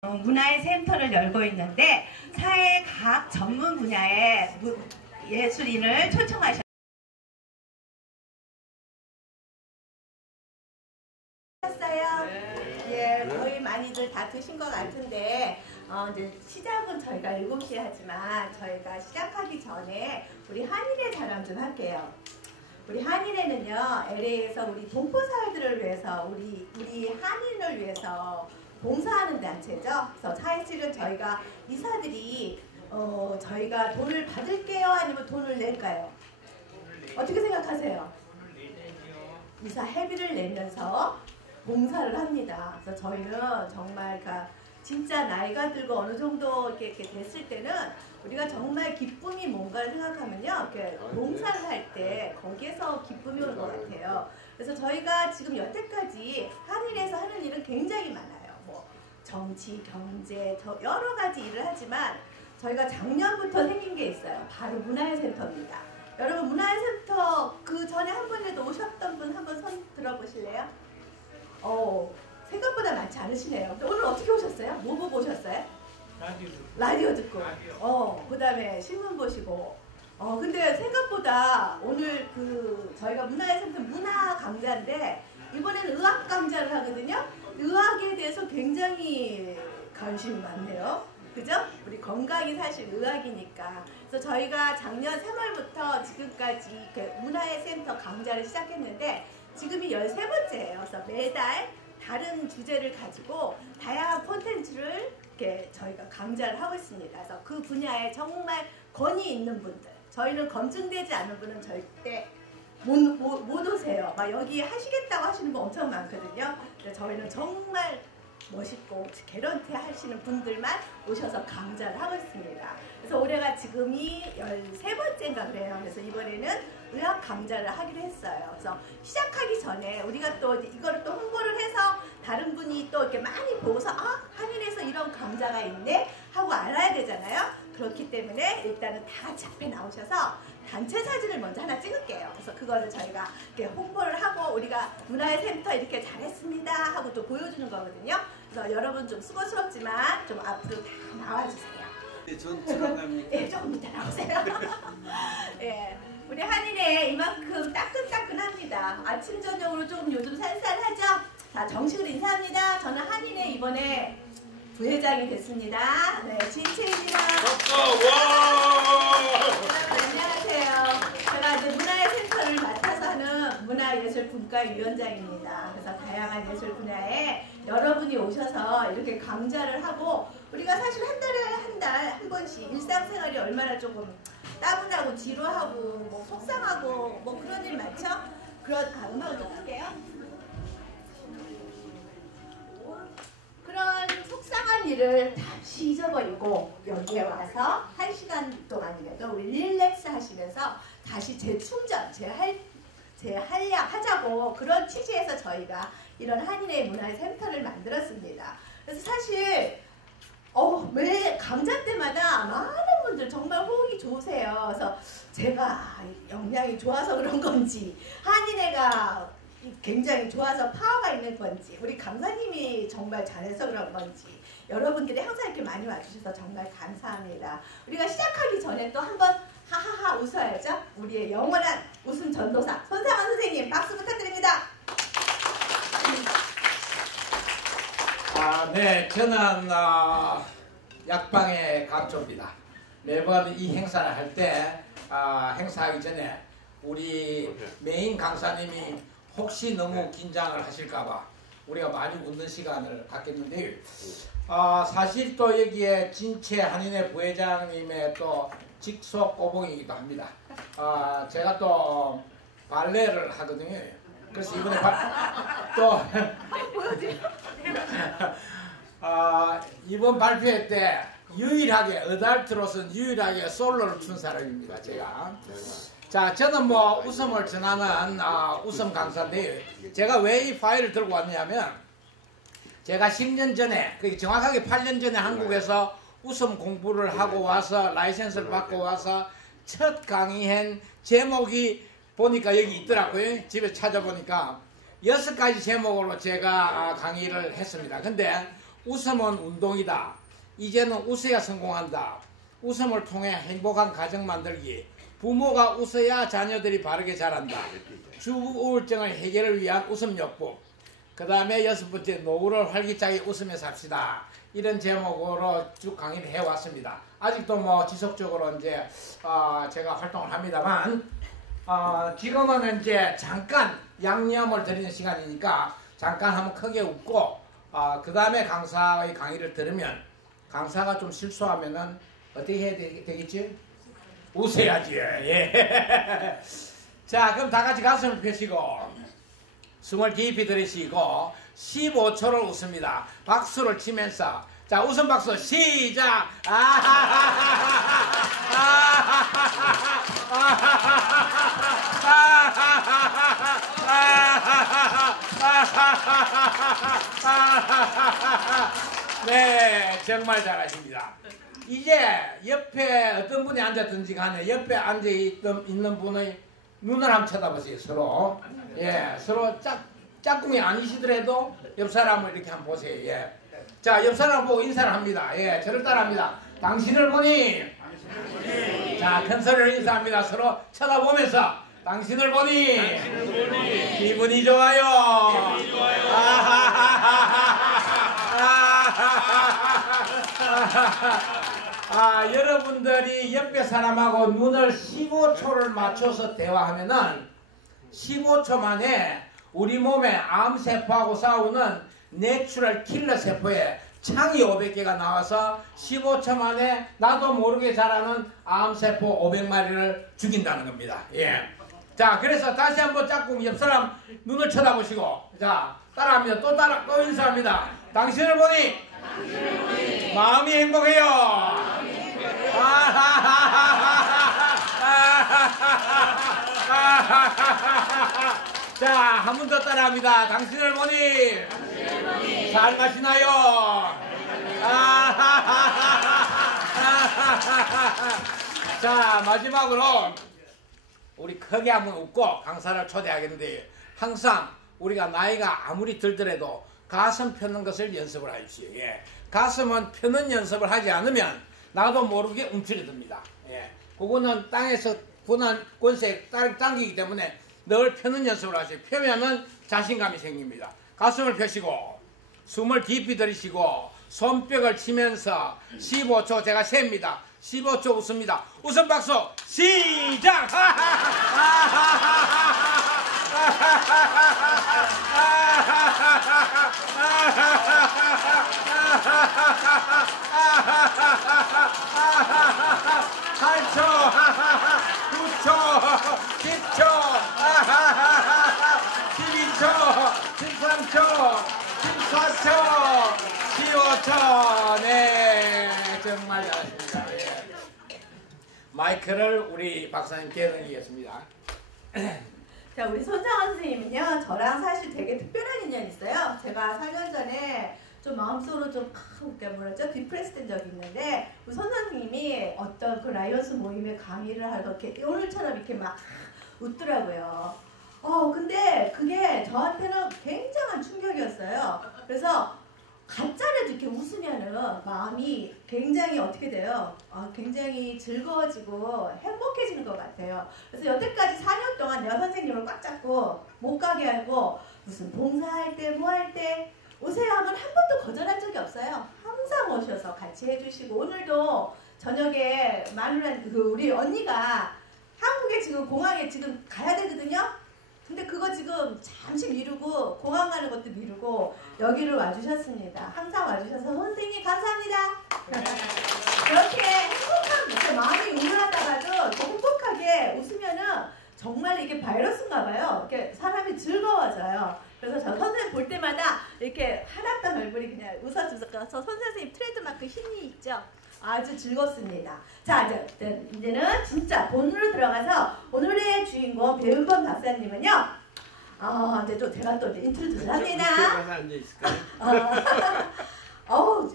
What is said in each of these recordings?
문화의 센터를 열고 있는데 사회 각 전문 분야의 예술인을 초청하셨어요. 예, 거의 많이들 다 드신 것 같은데 이제 시작은 저희가 7시에 하지만 저희가 시작하기 전에 우리 한인의 자랑 좀 할게요. 우리 한인회는요, LA에서 우리 동포사회들을 위해서 우리 한인을 위해서 봉사하는 단체죠. 그래서 사실은 저희가 이사들이 저희가 돈을 받을게요, 아니면 돈을 낼까요? 어떻게 생각하세요? 이사 회비를 내면서 봉사를 합니다. 그래서 저희는 정말 진짜 나이가 들고 어느 정도 이렇게 됐을 때는 우리가 정말 기쁨이 뭔가를 생각하면요, 이렇게 봉사를 할 때 거기에서 기쁨이 오는 것 같아요. 그래서 저희가 지금 여태까지 한일에서 하는 일은 굉장히 많아요. 뭐 정치, 경제, 여러 가지 일을 하지만 저희가 작년부터 생긴 게 있어요. 바로 문화예센터입니다. 여러분, 문화예센터 그 전에 한 번에도 오셨던 분 한번 손 들어보실래요? 생각보다 많지 않으시네요. 근데 오늘 어떻게 오셨어요? 뭐 보고 오셨어요? 라디오 듣고. 그 다음에 신문 보시고. 근데 생각보다 오늘 저희가 문화예센터 문화 강좌인데 이번에는 의학 강좌를 하거든요. 의학에 대해서 굉장히 관심이 많네요. 그죠? 우리 건강이 사실 의학이니까. 그래서 저희가 작년 3월부터 지금까지 문화예센터 강좌를 시작했는데 지금이 13번째예요. 그래서 매달 다른 주제를 가지고 다양한 콘텐츠를 이렇게 저희가 강좌를 하고 있습니다. 그래서 그 분야에 정말 권위 있는 분들, 저희는 검증되지 않은 분은 절대 못 오세요. 막 여기 하시겠다고 하시는 분 엄청 많거든요. 저희는 정말 멋있고 개런티 하시는 분들만 오셔서 강좌를 하고 있습니다. 그래서 올해가 지금이 13번째인가 그래요. 그래서 이번에는 의학 강좌를 하기로 했어요. 그래서 시작하기 전에 우리가 또 이거를 또 홍보를 해서 다른 분이 또 이렇게 많이 보고서 한인에서 이런 강좌가 있네 하고 알아야 되잖아요. 그렇기 때문에 일단은 다 같이 앞에 나오셔서 단체 사진을 먼저 하나 찍을게요. 그래서 그거를 저희가 이렇게 홍보를 하고 우리가 문화예센터 이렇게 잘했습니다 하고 또 보여주는 거거든요. 그래서 여러분 좀 수고스럽지만 좀 앞으로 다 나와주세요. 전 들어갑니까? 예, 조금 이따 나오세요. 예, 우리 한인회 이만큼 따끈따끈합니다. 아침 저녁으로 조금 요즘 쌀쌀하죠? 자, 정식으로 인사합니다. 저는 한인회 이번에 부회장이 됐습니다. 네, 진채입니다. 안녕하세요. 제가 이제 문화예센터를 맡아서 하는 문화예술분과위원장입니다. 그래서 다양한 예술 분야에 여러분이 오셔서 이렇게 강좌를 하고 우리가 사실 한 달에 한 번씩 일상생활이 얼마나 조금 따분하고 지루하고 뭐 속상하고 뭐 그런 일 많죠? 음악을 좀 할게요. 그런 속상한 일을 다시 잊어버리고 여기에 와서 1시간 동안이라도 우리 릴렉스 하시면서 다시 재충전, 재활약하자고 그런 취지에서 저희가 이런 한인의 문화센터를 만들었습니다. 그래서 사실 매 강좌 때마다 많은 분들 정말 호응이 좋으세요. 그래서 제가 역량이 좋아서 그런 건지 한인회가 굉장히 좋아서 파워가 있는 건지 우리 강사님이 정말 잘해서 그런 건지 여러분들이 항상 이렇게 많이 와주셔서 정말 감사합니다. 우리가 시작하기 전에 또 한번 하하하 웃어야죠. 우리의 영원한 웃음 전도사 손상원 선생님 박수 부탁드립니다. 네, 저는 약방의 감초입니다. 매번 이 행사를 할 때 행사하기 전에 우리 메인 강사님이 혹시 너무 긴장을 하실까봐 우리가 많이 웃는 시간을 갖겠는데요. 사실 또 여기에 진채 한인회 부회장님의 또 직속 꼬봉이기도 합니다. 제가 또 발레를 하거든요. 그래서 이번에 이번 발표회 때 유일하게 어덜트로서는 유일하게 솔로를 춘 사람입니다. 제가. 자, 저는 뭐 웃음을 전하는 웃음 강사인데요. 제가 왜 이 파일을 들고 왔냐면 제가 10년 전에, 정확하게 8년 전에 한국에서 웃음 공부를 하고 와서 라이센스를 받고 와서 첫 강의한 제목이 보니까 여기 있더라고요. 집에 찾아보니까 6가지 제목으로 제가 강의를 했습니다. 근데 웃음은 운동이다. 이제는 웃어야 성공한다. 웃음을 통해 행복한 가정 만들기. 부모가 웃어야 자녀들이 바르게 자란다. 주우울증의 해결을 위한 웃음요법. 그 다음에 6번째, 노후를 활기차게 웃으며 삽시다. 이런 제목으로 쭉 강의를 해왔습니다. 아직도 뭐 지속적으로 이제 제가 활동을 합니다만 지금은 이제 잠깐 양념을 드리는 시간이니까 잠깐 한번 크게 웃고 그 다음에 강사의 강의를 들으면 강사가 좀 실수하면은 어떻게 해야 되겠지? 웃어야지. 예. 자, 그럼 다 같이 가슴을 펴시고 숨을 깊이 들이쉬고 15초를 웃습니다. 박수를 치면서 자, 웃음 박수 시작. 네, 정말 잘하십니다. 이제 옆에 어떤 분이 앉았든지 간에 옆에 앉아있는 분의 눈을 한번 쳐다보세요. 서로. 예, 서로 짝꿍이 아니시더라도 옆 사람을 이렇게 한번 보세요. 예. 자, 옆 사람 보고 인사를 합니다. 예, 저를 따라합니다. 당신을 보니. 자, 큰 소리로 인사합니다. 서로 쳐다보면서 당신을 보니. 기분이 좋아요. 여러분들이 옆에 사람하고 눈을 15초를 맞춰서 대화하면은 15초 만에 우리 몸의 암세포하고 싸우는 내추럴 킬러 세포에 창이 500개가 나와서 15초 만에 나도 모르게 자라는 암세포 500마리를 죽인다는 겁니다. 예. 자, 그래서 다시 한번 짝꿍 옆 사람 눈을 쳐다보시고 자, 따라합니다. 또 인사합니다. 당신을 보니 마음이 행복해요. 자, 한 번 더 따라합니다. 당신을 보니 잘 마시나요? 자, 마지막으로 우리 크게 한번 웃고 강사를 초대하겠는데 항상 우리가 나이가 아무리 들더라도 가슴 펴는 것을 연습을 하십시오. 예. 가슴은 펴는 연습을 하지 않으면 나도 모르게 움츠려듭니다. 예. 그거는 땅에서 권세 당기기 때문에 늘 펴는 연습을 하세요. 펴면은 자신감이 생깁니다. 가슴을 펴시고 숨을 깊이 들이쉬고 손뼉을 치면서 15초 제가 셉니다. 15초 웃습니다. 웃음 박수 시작! (8초) (9초) (10초) (12초) (13초) (14초) (15초) 네, 정말 잘하십니다. 예. 마이크를 우리 박사님께 드리겠습니다. 자, 우리 손정원 선생님은요, 저랑 사실 되게 특별한 인연이 있어요. 제가 4년 전에 좀 마음속으로 좀 뭐랄까 디프레스 된 적이 있는데 우리 손 선생님이 어떤 그 라이언스 모임에 강의를 하고 이렇게 오늘처럼 이렇게 막 웃더라고요. 근데 그게 저한테는 굉장한 충격이었어요. 그래서 가짜라도 이렇게 웃으면은 마음이 굉장히 어떻게 돼요? 굉장히 즐거워지고 행복해지는 것 같아요. 그래서 여태까지 4년 동안 내가 선생님을 꽉 잡고 못 가게 하고 무슨 봉사할 때 뭐 할 때 오세요 하면 한 번도 거절한 적이 없어요. 항상 오셔서 같이 해주시고 오늘도 저녁에 우리 언니가 한국에 지금 공항에 지금 가야 되거든요. 근데 그거 지금 잠시 미루고 공항 가는 것도 미루고 여기를 와주셨습니다. 항상 와주셔서 선생님 감사합니다. 이렇게 행복한 이렇게 마음이 우울하다가도 행복하게 웃으면은 정말 이게 바이러스인가 봐요. 이렇게 사람이 즐거워져요. 그래서 저 선생님 볼 때마다 이렇게 하나도 얼굴이 그냥 웃어주셔서 저 선생님 트레이드마크 힘이 있죠. 아주 즐겁습니다. 자, 이제는 진짜 본론으로 들어가서 오늘의 주인공 배은범 박사님은요. 이제 또 제가 또 인트로듀스를 합니다.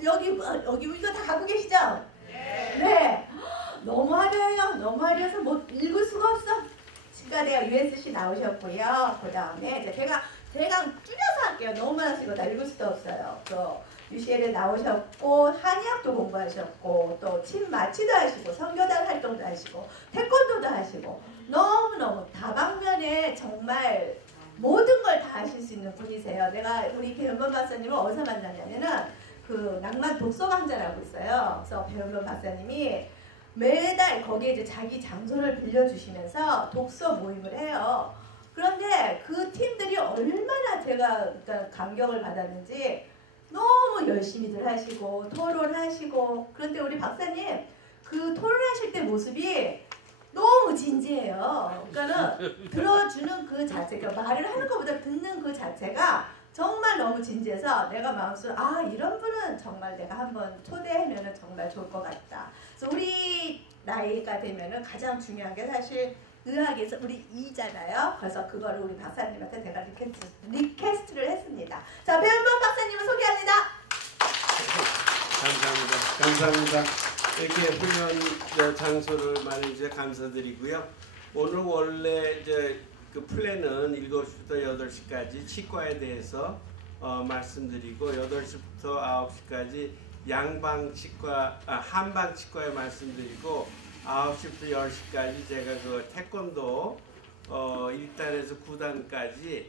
여기 이거 다 갖고 계시죠? 네. 너무 화려해요. 너무 화려해서 뭐 읽을 수가 없어. 치과대학 USC 나오셨고요. 그 다음에 제가 줄여서 할게요. 인기가 너무 많으시고 다 읽을 수도 없어요. 또 UCL에 나오셨고 한의학도 공부하셨고 또 침 마취도 하시고 선교단 활동도 하시고 태권도도 하시고 너무너무 다방면에 정말 모든 걸 다 하실 수 있는 분이세요. 내가 우리 배은범 박사님을 어디서 만났냐면은 그 낭만 독서 강좌라고 있어요. 그래서 배은범 박사님이 매달 거기에 이제 자기 장소를 빌려주시면서 독서 모임을 해요. 그런데 그 팀들이 얼마나 제가 감격을 받았는지 너무 열심히들 하시고 토론하시고, 그런데 우리 박사님 그 토론하실 때 모습이 너무 진지해요. 그러니까는 들어주는 그 자체가, 말을 하는 것보다 듣는 그 자체가 정말 너무 진지해서 내가 마음속으로 아, 이런 분은 정말 내가 한번 초대하면 정말 좋을 것 같다. 그래서 우리 나이가 되면은 가장 중요한 게 사실 의학에서 우리 이잖아요. 그래서 그거를 우리 박사님한테 제가 리퀘스트를 했습니다. 자, 배은범 박사님을 소개합니다. 감사합니다. 이렇게 훈련 장소를 많이 이제 감사드리고요. 오늘 원래 이제 그 플랜은 7시부터 8시까지 치과에 대해서 말씀드리고 8시부터 9시까지 양방치과, 한방치과에 말씀드리고 9시부터 10시까지 제가 그 태권도 1단에서 9단까지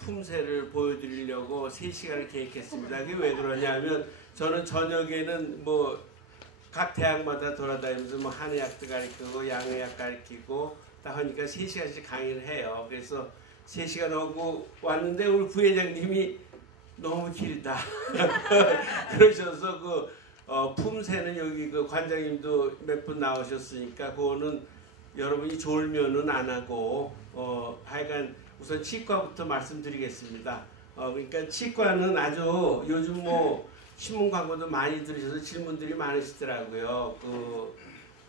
품새를 보여드리려고 3시간을 계획했습니다. 그게 왜 그러냐면 저는 저녁에는 뭐 각 대학마다 돌아다니면서 뭐 한의학도 가르치고 양의학 가르치고 다 하니까 3시간씩 강의를 해요. 그래서 3시간 하고 왔는데 우리 부회장님이 너무 길다 그러셔서 그 품새는 여기 그 관장님도 몇 분 나오셨으니까 그거는 여러분이 졸면은 안 하고 하여간 우선 치과부터 말씀드리겠습니다. 그러니까 치과는 아주 요즘 뭐 신문 광고도 많이 들으셔서 질문들이 많으시더라고요.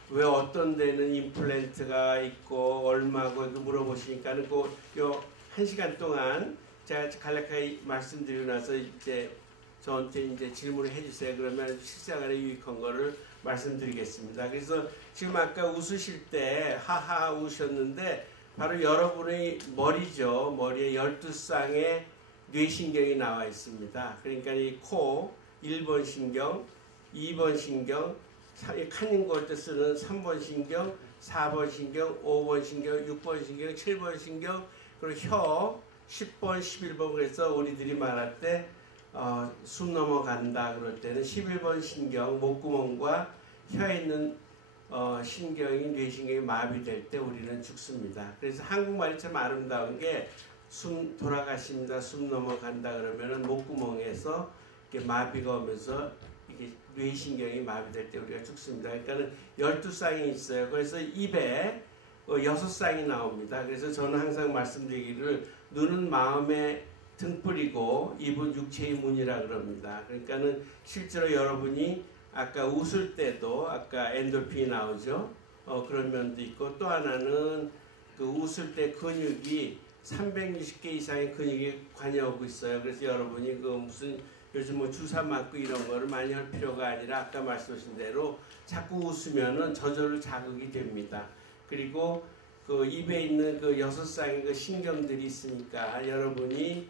왜 어떤 데는 임플란트가 있고 얼마고 물어보시니까는 요 1시간 동안 제가 간략하게 말씀드리고 나서 이제 저한테 이제 질문을 해주세요. 그러면 실생활에 유익한 거를 말씀드리겠습니다. 그래서 지금 아까 웃으실 때 하하 우셨는데 바로 여러분의 머리죠. 머리에 12쌍의 뇌신경이 나와 있습니다. 그러니까 이 코 1번 신경, 2번 신경, 칸닝 걸 때 쓰는 3번 신경, 4번 신경, 5번 신경, 6번 신경, 7번 신경, 그리고 혀 10번, 11번. 그래서 우리들이 말할 때 숨 넘어간다 그럴 때는 11번 신경, 목구멍과 혀에 있는 신경이 뇌신경이 마비될 때 우리는 죽습니다. 그래서 한국말이 참 아름다운 게 숨 돌아가십니다, 숨 넘어간다 그러면은 목구멍에서 이렇게 마비가 오면서 이게 뇌신경이 마비될 때 우리가 죽습니다. 그러니까는 12쌍이 있어요. 그래서 입에 6쌍이 나옵니다. 그래서 저는 항상 말씀드리기를 눈은 마음의 등불이고 입은 육체의 문이라 그럽니다. 그러니까는 실제로 여러분이 아까 웃을 때도 아까 엔돌핀이 나오죠. 그런 면도 있고, 또 하나는 그 웃을 때 근육이 360개 이상의 근육이 관여하고 있어요. 그래서 여러분이 그 무슨 요즘 뭐 주사 맞고 이런 거를 많이 할 필요가 아니라 아까 말씀하신 대로 자꾸 웃으면은 저절로 자극이 됩니다. 그리고 그 입에 있는 그 6쌍의 그 신경들이 있으니까 여러분이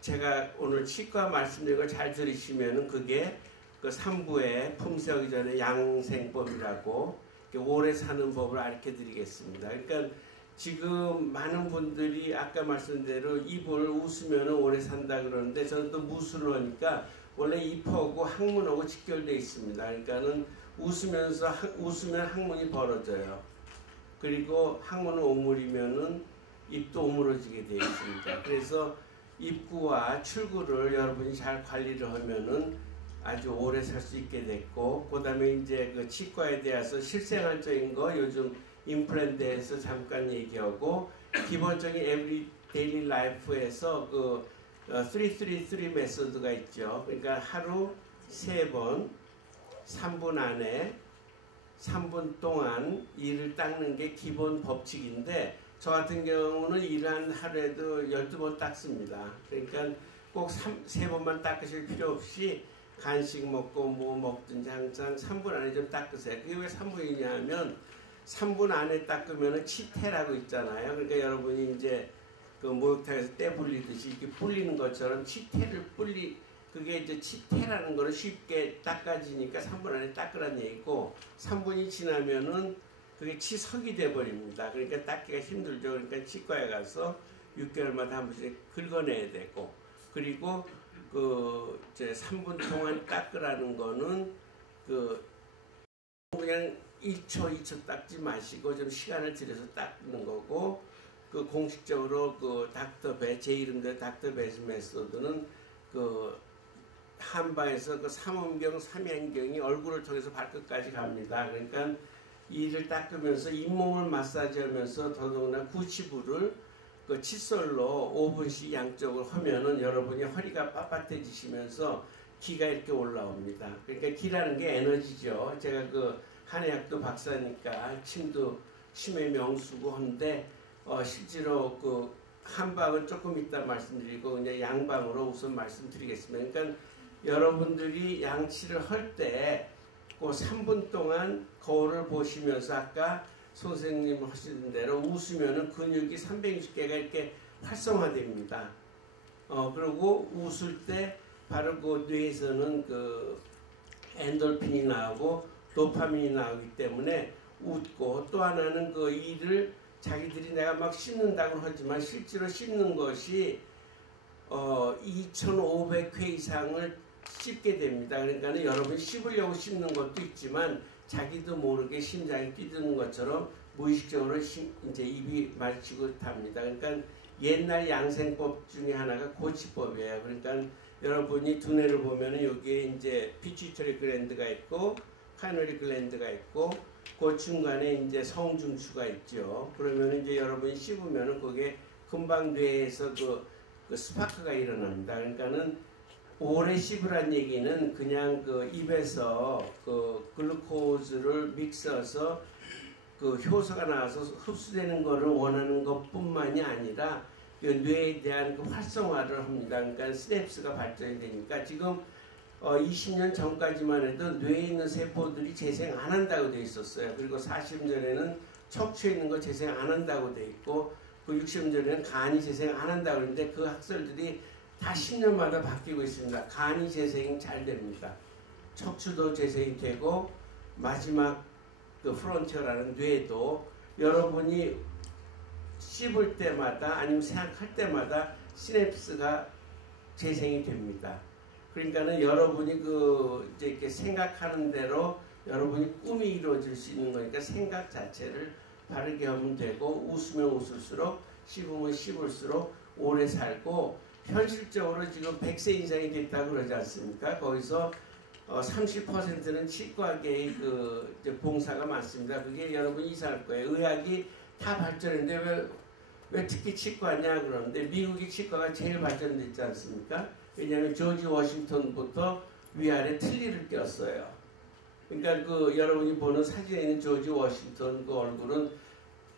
제가 오늘 치과 말씀드린 걸 잘 들으시면은 그게 그 3부에 품새하기 전에 양생법이라고 오래 사는 법을 알려 드리겠습니다. 그러니까 지금 많은 분들이 아까 말씀드린 대로 입을 웃으면 오래 산다 그러는데 저는 또 무술을 하니까 원래 입하고 항문하고 직결되어 있습니다. 그러니까는 웃으면 항문이 벌어져요. 그리고 항문은 오므리면은 입도 오므러지게 되어 있습니다. 그래서 입구와 출구를 여러분이 잘 관리를 하면은 아주 오래 살 수 있게 됐고, 그 다음에 이제 그 치과에 대해서 실생활적인 거 요즘 임플란트에서 잠깐 얘기하고, 기본적인 에브리 데일리 라이프에서 그 333 메소드가 있죠. 그러니까 하루 3번 3분 안에 3분 동안 이를 닦는 게 기본 법칙인데, 저 같은 경우는 일한 하루에도 12번 닦습니다. 그러니까 꼭 3번만 닦으실 필요 없이 간식 먹고 뭐 먹든지 항상 3분 안에 좀 닦으세요. 그게 왜 3분이냐 하면 3분 안에 닦으면 치태라고 있잖아요. 그러니까 여러분이 이제 그 목욕탕에서 때 불리듯이 이렇게 불리는 것처럼 그게 이제 치태라는 거는 쉽게 닦아지니까 3분 안에 닦으라는 얘기고 3분이 지나면은 그게 치석이 돼버립니다. 그러니까 닦기가 힘들죠. 그러니까 치과에 가서 6개월마다 한 번씩 긁어내야 되고 그리고 그 이제 3분 동안 닦으라는 거는 그냥 1초 2초 닦지 마시고 좀 시간을 들여서 닦는 거고 그 공식적으로 그 닥터베 제 이름대로 닥터베스 메소드는 그 한방에서 그 삼원경 삼양경이 얼굴을 통해서 발끝까지 갑니다. 그러니까 이를 닦으면서 잇몸을 마사지하면서 더더구나 구치부를 그 칫솔로 5분씩 양쪽을 하면은 여러분이 허리가 빳빳해지시면서 기가 이렇게 올라옵니다. 그러니까 기라는 게 에너지죠. 제가 그 한의학도 박사니까 침의 명수고 한데 실제로 그 한방은 조금 이따 말씀드리고 그냥 양방으로 우선 말씀드리겠습니다. 그러니까 여러분들이 양치를 할 때 그 3분 동안 거울을 보시면서 아까 선생님 하시는 대로 웃으면은 근육이 360개가 이렇게 활성화됩니다. 그리고 웃을 때 바로 그 뇌에서는 그 엔돌핀이 나오고 도파민이 나오기 때문에 웃고 또 하나는 그 이를 자기들이 내가 막 씹는다고 하지만 실제로 씹는 것이 2,500회 이상을 씹게 됩니다. 그러니까 여러분이 씹으려고 씹는 것도 있지만 자기도 모르게 심장이 뛰드는 것처럼 무의식적으로 이제 입이 마치고 답니다. 그러니까 옛날 양생법 중에 하나가 고치법이에요. 그러니까 여러분이 두뇌를 보면은 여기에 이제 피튜이터리 글랜드가 있고 파이너리 글랜드가 있고 그 중간에 이제 성중추가 있죠. 그러면 이제 여러분이 씹으면은 그게 금방 뇌에서 그 스파크가 일어납니다. 그러니까는 오래 씹으란 얘기는 그냥 그 입에서 그 글루코즈를 믹스해서 그 효소가 나와서 흡수되는 것을 원하는 것뿐만이 아니라 그 뇌에 대한 그 활성화를 합니다. 그러니까 시냅스가 발전이 되니까 지금 20년 전까지만 해도 뇌에 있는 세포들이 재생 안 한다고 돼 있었어요. 그리고 40년 전에는 척추에 있는 거 재생 안 한다고 돼 있고 그 60년 전에는 간이 재생 안 한다고 그러는데 그 학설들이 다 10년마다 바뀌고 있습니다. 간이 재생이 잘 됩니다. 척추도 재생이 되고 마지막 그 프론티어라는 뇌도 여러분이 씹을 때마다 아니면 생각할 때마다 시냅스가 재생이 됩니다. 그러니까는 여러분이 그 이제 이렇게 생각하는 대로 여러분이 꿈이 이루어질 수 있는 거니까 생각 자체를 바르게 하면 되고 웃으면 웃을수록 씹으면 씹을수록 오래 살고 현실적으로 지금 100세 이상이 됐다고 그러지 않습니까? 거기서 30%는 치과계의 그 봉사가 많습니다. 그게 여러분 이상할 거예요. 의학이 다 발전했는데 왜 특히 치과냐 그러는데 미국이 치과가 제일 발전됐지 않습니까? 왜냐하면 조지 워싱턴부터 위아래 틀니를 꼈어요. 그러니까 그 여러분이 보는 사진에 있는 조지 워싱턴 그 얼굴은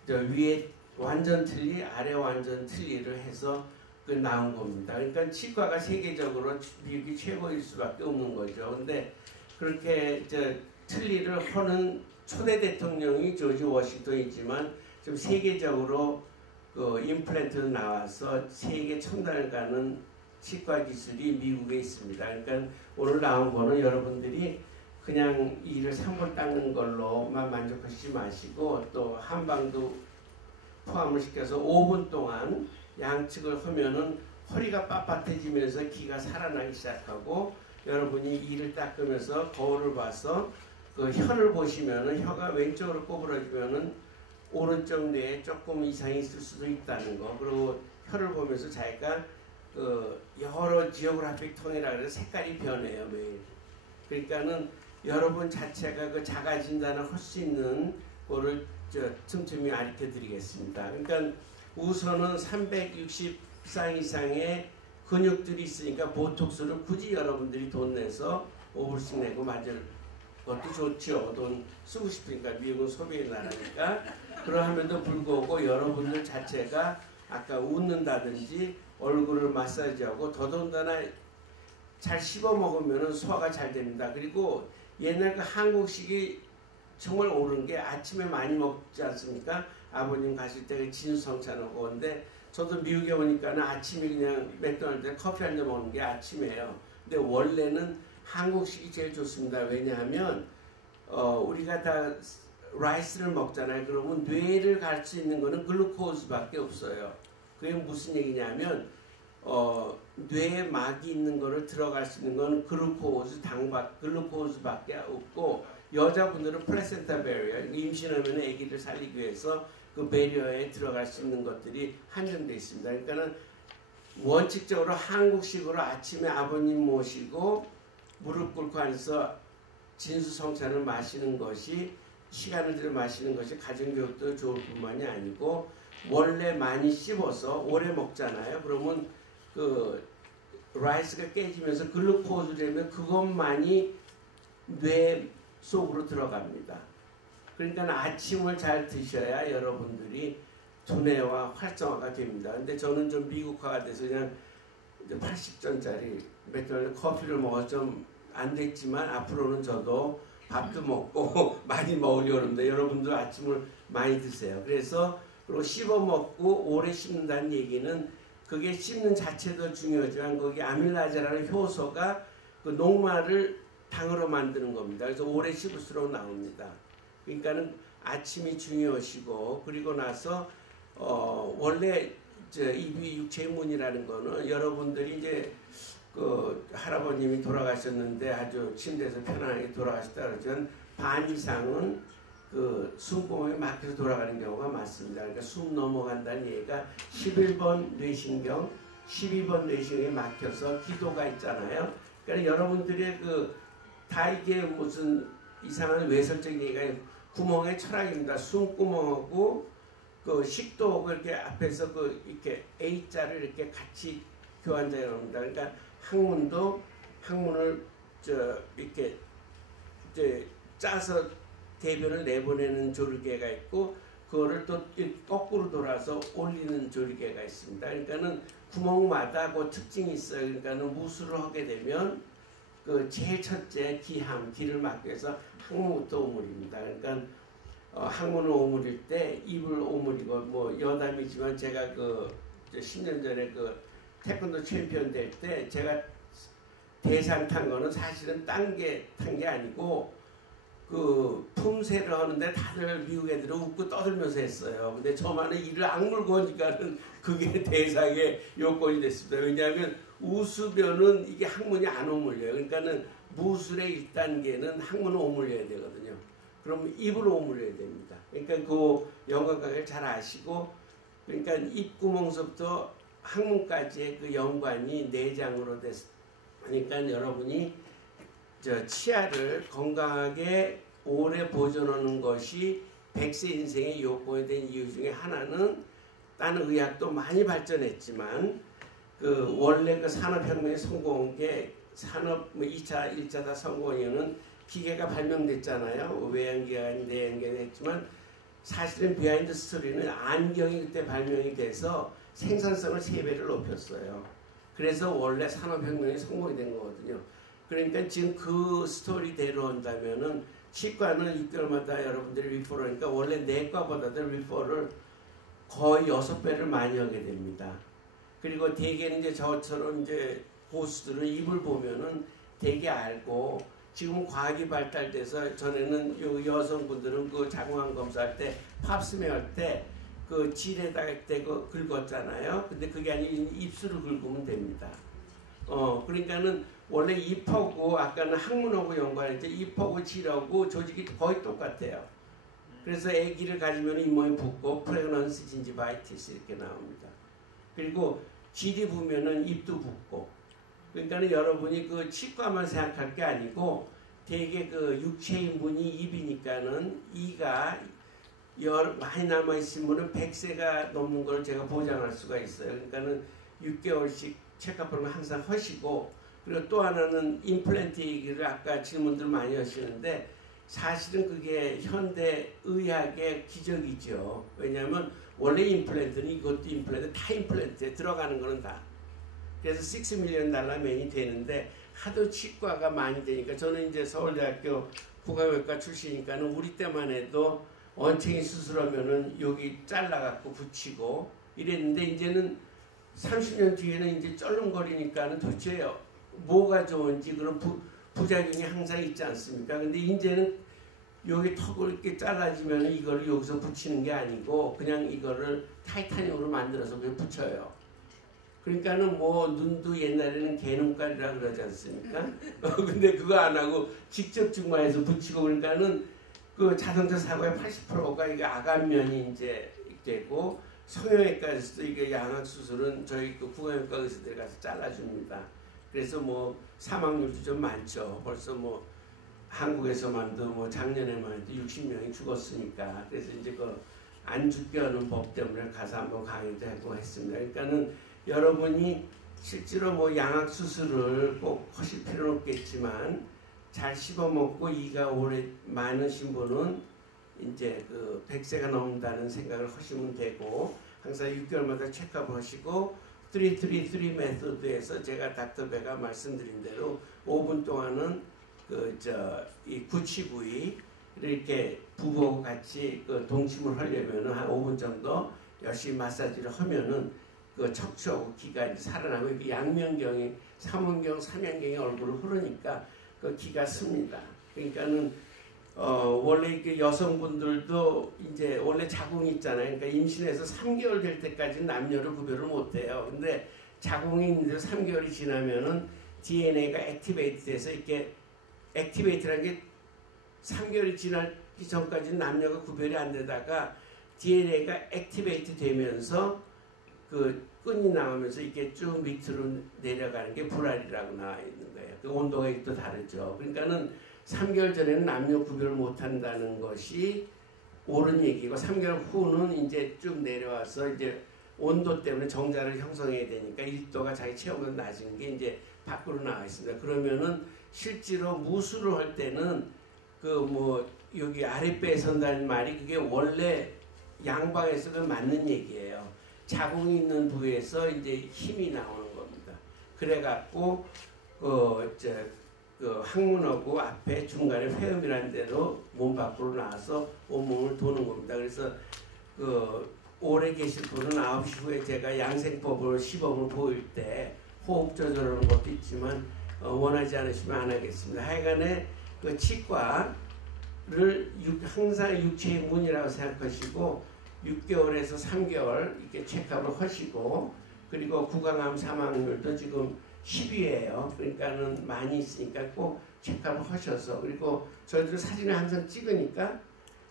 저 위에 완전 틀니, 아래 완전 틀니를 해서 그 나온 겁니다. 그러니까 치과가 세계적으로 미국이 최고일 수밖에 없는 거죠. 근데 그렇게 틀니를 하는 초대 대통령이 조지 워싱턴이지만 좀 세계적으로 그 임플란트가 나와서 세계 첨단을 가는 치과 기술이 미국에 있습니다. 그러니까 오늘 나온 거는 여러분들이 그냥 이를 3분 닦는 걸로만 만족하시지 마시고 또 한방도 포함을 시켜서 5분 동안 양측을 하면은 허리가 빳빳해지면서 기가 살아나기 시작하고 여러분이 이를 닦으면서 거울을 봐서 그 혀를 보시면은 혀가 왼쪽으로 꼬부러지면은 오른쪽 뇌에 조금 이상이 있을 수도 있다는 거. 그리고 혀를 보면서 자기가 그 여러 지오그래픽 통이라 그래서 색깔이 변해요 매일. 그러니까는 여러분 자체가 그 자가 진단을 할 수 있는 거를 틈틈이 알려 드리겠습니다. 그러니까 우선은 364 이상의 근육들이 있으니까 보톡스를 굳이 여러분들이 돈 내서 5불씩 내고 맞을 것도 좋죠. 돈 쓰고 싶으니까 미국은 소비의 나라니까. 그러함에도 불구하고 여러분들 자체가 아까 웃는다든지 얼굴을 마사지하고 더더군다나 잘 씹어 먹으면 소화가 잘 됩니다. 그리고 옛날 그 한국식이 정말 옳은 게 아침에 많이 먹지 않습니까? 아버님 가실 때 진수성찬하고 근데 저도 미국에 오니까는 아침에 그냥 맥도날드에 커피 한 잔 먹는 게 아침이에요. 근데 원래는 한국식이 제일 좋습니다. 왜냐하면 우리가 다 라이스를 먹잖아요. 그러면 뇌를 갈 수 있는 거는 글루코즈밖에 없어요. 그게 무슨 얘기냐면 뇌에 막이 있는 거를 들어갈 수 있는 건 글루코즈, 글루코즈밖에 없고 여자분들은 플라센타 베리어, 임신하면 아기를 살리기 위해서 그 베리어에 들어갈 수 있는 것들이 한정되어 있습니다. 그러니까는 원칙적으로 한국식으로 아침에 아버님 모시고 무릎 꿇고 앉아서 진수성찬을 마시는 것이 시간을 들여 마시는 것이 가정교육도 좋을 뿐만이 아니고 원래 많이 씹어서 오래 먹잖아요. 그러면 그 라이스가 깨지면서 글루코즈 되면 그것만이 뇌 속으로 들어갑니다. 그러니까 아침을 잘 드셔야 여러분들이 두뇌와 활성화가 됩니다. 근데 저는 좀 미국화가 돼서 그냥 80전짜리 맥도날드 커피를 먹어서 좀 안 됐지만 앞으로는 저도 밥도 먹고 많이 먹으려고 합니다. 여러분들 아침을 많이 드세요. 그래서 그리고 씹어 먹고 오래 씹는다는 얘기는 그게 씹는 자체도 중요하지만 거기 아밀라제라는 효소가 그 녹말을 당으로 만드는 겁니다. 그래서 오래 씹을수록 나옵니다. 그러니까는 아침이 중요하시고 그리고 나서 원래 입이 육체의 문이라는 거는 여러분들이 이제 그 할아버님이 돌아가셨는데 아주 침대에서 편안하게 돌아가셨다 그러면 반 이상은 그 숨구멍에 막혀서 돌아가는 경우가 많습니다. 그러니까 숨 넘어간다는 얘기가 11번 뇌신경, 12번 뇌신경에 막혀서 기도가 있잖아요. 그러니까 여러분들의 그 다 이게 무슨 이상한 외설적인 얘기가 구멍의 철학입니다. 숨구멍하고 그 식도하고 이렇게 앞에서 그 이렇게 A자를 이렇게 같이 교환되어 옵니다. 그러니까 항문을 이렇게 이제 짜서 대변을 내보내는 조리개가 있고 그거를 또 거꾸로 돌아서 올리는 조리개가 있습니다. 그러니까는 구멍마다 그 특징이 있어요. 그러니까는 무술을 하게 되면 그 제일 첫째 기를 막기 위해서 항문부터 오물입니다. 그러니까 항문을 오물일 때 입을 오물이고 뭐 여담이지만 제가 그 10년 전에 그 태권도 챔피언 될 때 제가 대상 탄 거는 사실은 탄 게 아니고 그 품새를 하는데 다들 미국 애들은 웃고 떠들면서 했어요. 근데 저만은 이를 악물고 하니까는 그게 대상의 요건이 됐습니다. 왜냐하면 웃으면은 이게 항문이 안 오물려요. 그러니까는 무술의 1단계는 항문을 오물려야 되거든요. 그럼 입을 오물려야 됩니다. 그러니까 그 연관관계를 잘 아시고 그러니까 입구멍서부터 항문까지의 그 연관이 내장으로 됐습니다. 그러니까 여러분이 치아를 건강하게 오래 보존하는 것이 100세 인생의 요건이 된 이유 중에 하나는 다른 의학도 많이 발전했지만 그 원래 그 산업혁명에 성공한 게 산업 2차, 1차 다 성공이는 기계가 발명됐잖아요. 외양기가 내양기가 됐지만 사실은 비하인드 스토리는 안경이 그때 발명이 돼서 생산성을 3배를 높였어요. 그래서 원래 산업혁명이 성공이 된 거거든요. 그러니까 지금 그 스토리대로 한다면은 치과는 6개월마다 여러분들이 리퍼를 하니까 원래 내과보다도 리퍼를 거의 6배를 많이 하게 됩니다. 그리고 대개는 이제 저처럼 이제 고수들은 입을 보면은 되게 알고 지금 과학이 발달돼서 전에는 여성분들은 그 자궁암 검사할 때 팝스메어 할 때 그 질에다가 대고 긁었잖아요. 근데 그게 아니고 입술을 긁으면 됩니다. 그러니까는 원래 입하고 아까는 항문하고 연관했죠. 입하고 질하고 조직이 거의 똑같아요. 그래서 아기를 가지면 잇몸이 붓고 프레그넌시 진지바이티스 이렇게 나옵니다. 그리고 질이 부면은 입도 붓고. 그러니까는 여러분이 그 치과만 생각할 게 아니고 되게 그 육체의 문이 입이니까는 이가 많이 남아있으면 분은 100세가 넘는 걸 제가 보장할 수가 있어요. 그러니까는 6개월씩 체크업을 항상 하시고 그리고 또 하나는 임플란트 얘기를 아까 질문들 많이 하시는데 사실은 그게 현대 의학의 기적이죠. 왜냐하면 원래 임플란트는 이것도 임플란트 다 임플란트에 들어가는 거는 다. 그래서 $6 밀리언 맨이 되는데 하도 치과가 많이 되니까 저는 이제 서울대학교 국악외과 출신이니까는 우리 때만 해도 원챙이 수술하면은 여기 잘라갖고 붙이고 이랬는데 이제는 30년 뒤에는 이제 쩔렁거리니까는 도대체 뭐가 좋은지 그런 부작용이 항상 있지 않습니까? 근데 이제는 여기 턱을 이렇게 잘라지면 이걸 여기서 붙이는 게 아니고 그냥 이거를 타이타늄으로 만들어서 그냥 붙여요. 그러니까는 뭐 눈도 옛날에는 개눈깔이라 그러지 않습니까? 근데 그거 안 하고 직접 중마해서 붙이고 그러니까는 그 자동차 사고의 80%가 이게 아간면이 이제 되고 성형외과에서도 이게 양악 수술은 저희 그 구강외과 의사들이 가서 잘라줍니다. 그래서 뭐 사망률도 좀 많죠. 벌써 뭐 한국에서만도 뭐 작년에만 해도 60명이 죽었으니까. 그래서 이제 그 안 죽게 하는 법 때문에 가서 한번 강의도 하고 했습니다. 그러니까는 여러분이 실제로 뭐 양악 수술을 꼭 하실 필요는 없겠지만 잘 씹어먹고 이가 오래 많으신 분은 이제 그 100세가 넘는다는 생각을 하시면 되고 항상 6개월마다 체크업 하시고 333 메소드에서 제가 닥터 베가 말씀드린 대로 5분 동안은 이 구치 부위 이렇게 부부하고 같이 그 동침을 하려면은 한 5분 정도 열심히 마사지를 하면은 그 척추하고 기가 이제 살아나고 이게 양면경이 삼원경, 삼양경이 얼굴을 흐르니까 그 기가 씁니다. 그러니까는 원래 이렇게 여성분들도 이제 원래 자궁이 있잖아요. 그러니까 임신해서 3개월 될 때까지 남녀를 구별을 못해요. 근데 자궁이 있는데 3개월이 지나면은 DNA가 액티베이트 돼서 이렇게 액티베이트라는 게 3개월이 지나기 전까지는 남녀가 구별이 안 되다가 DNA가 액티베이트 되면서 그 끈이 나오면서 이게 쭉 밑으로 내려가는 게 불알이라고 나와 있는 거예요. 그 온도가 또 다르죠. 그러니까는 3개월 전에는 남녀 구별을 못 한다는 것이 옳은 얘기고 3개월 후는 이제 쭉 내려와서 이제 온도 때문에 정자를 형성해야 되니까 1도가 자기 체온보다 낮은 게 이제 밖으로 나와 있습니다. 그러면은 실제로 무술을 할 때는 그 뭐 여기 아랫배에 선다는 말이 그게 원래 양방에서 그 맞는 얘기예요. 자궁이 있는 부위에서 이제 힘이 나오는 겁니다. 그래갖고 그 항문하고 앞에 중간에 회음이라는 대로 몸 밖으로 나와서 온몸을 도는 겁니다. 그래서 그 오래 계실 분은 9시 후에 제가 양생법을 시범을 보일 때 호흡 조절하는 것도 있지만 원하지 않으시면 안 하겠습니다. 하여간에 그 치과를 항상 육체의 문이라고 생각하시고 6개월에서 3개월 이렇게 체크업을 하시고 그리고 구강암 사망률도 지금 10위예요. 그러니까는 많이 있으니까 꼭 체크업을 하셔서 그리고 저희들 사진을 항상 찍으니까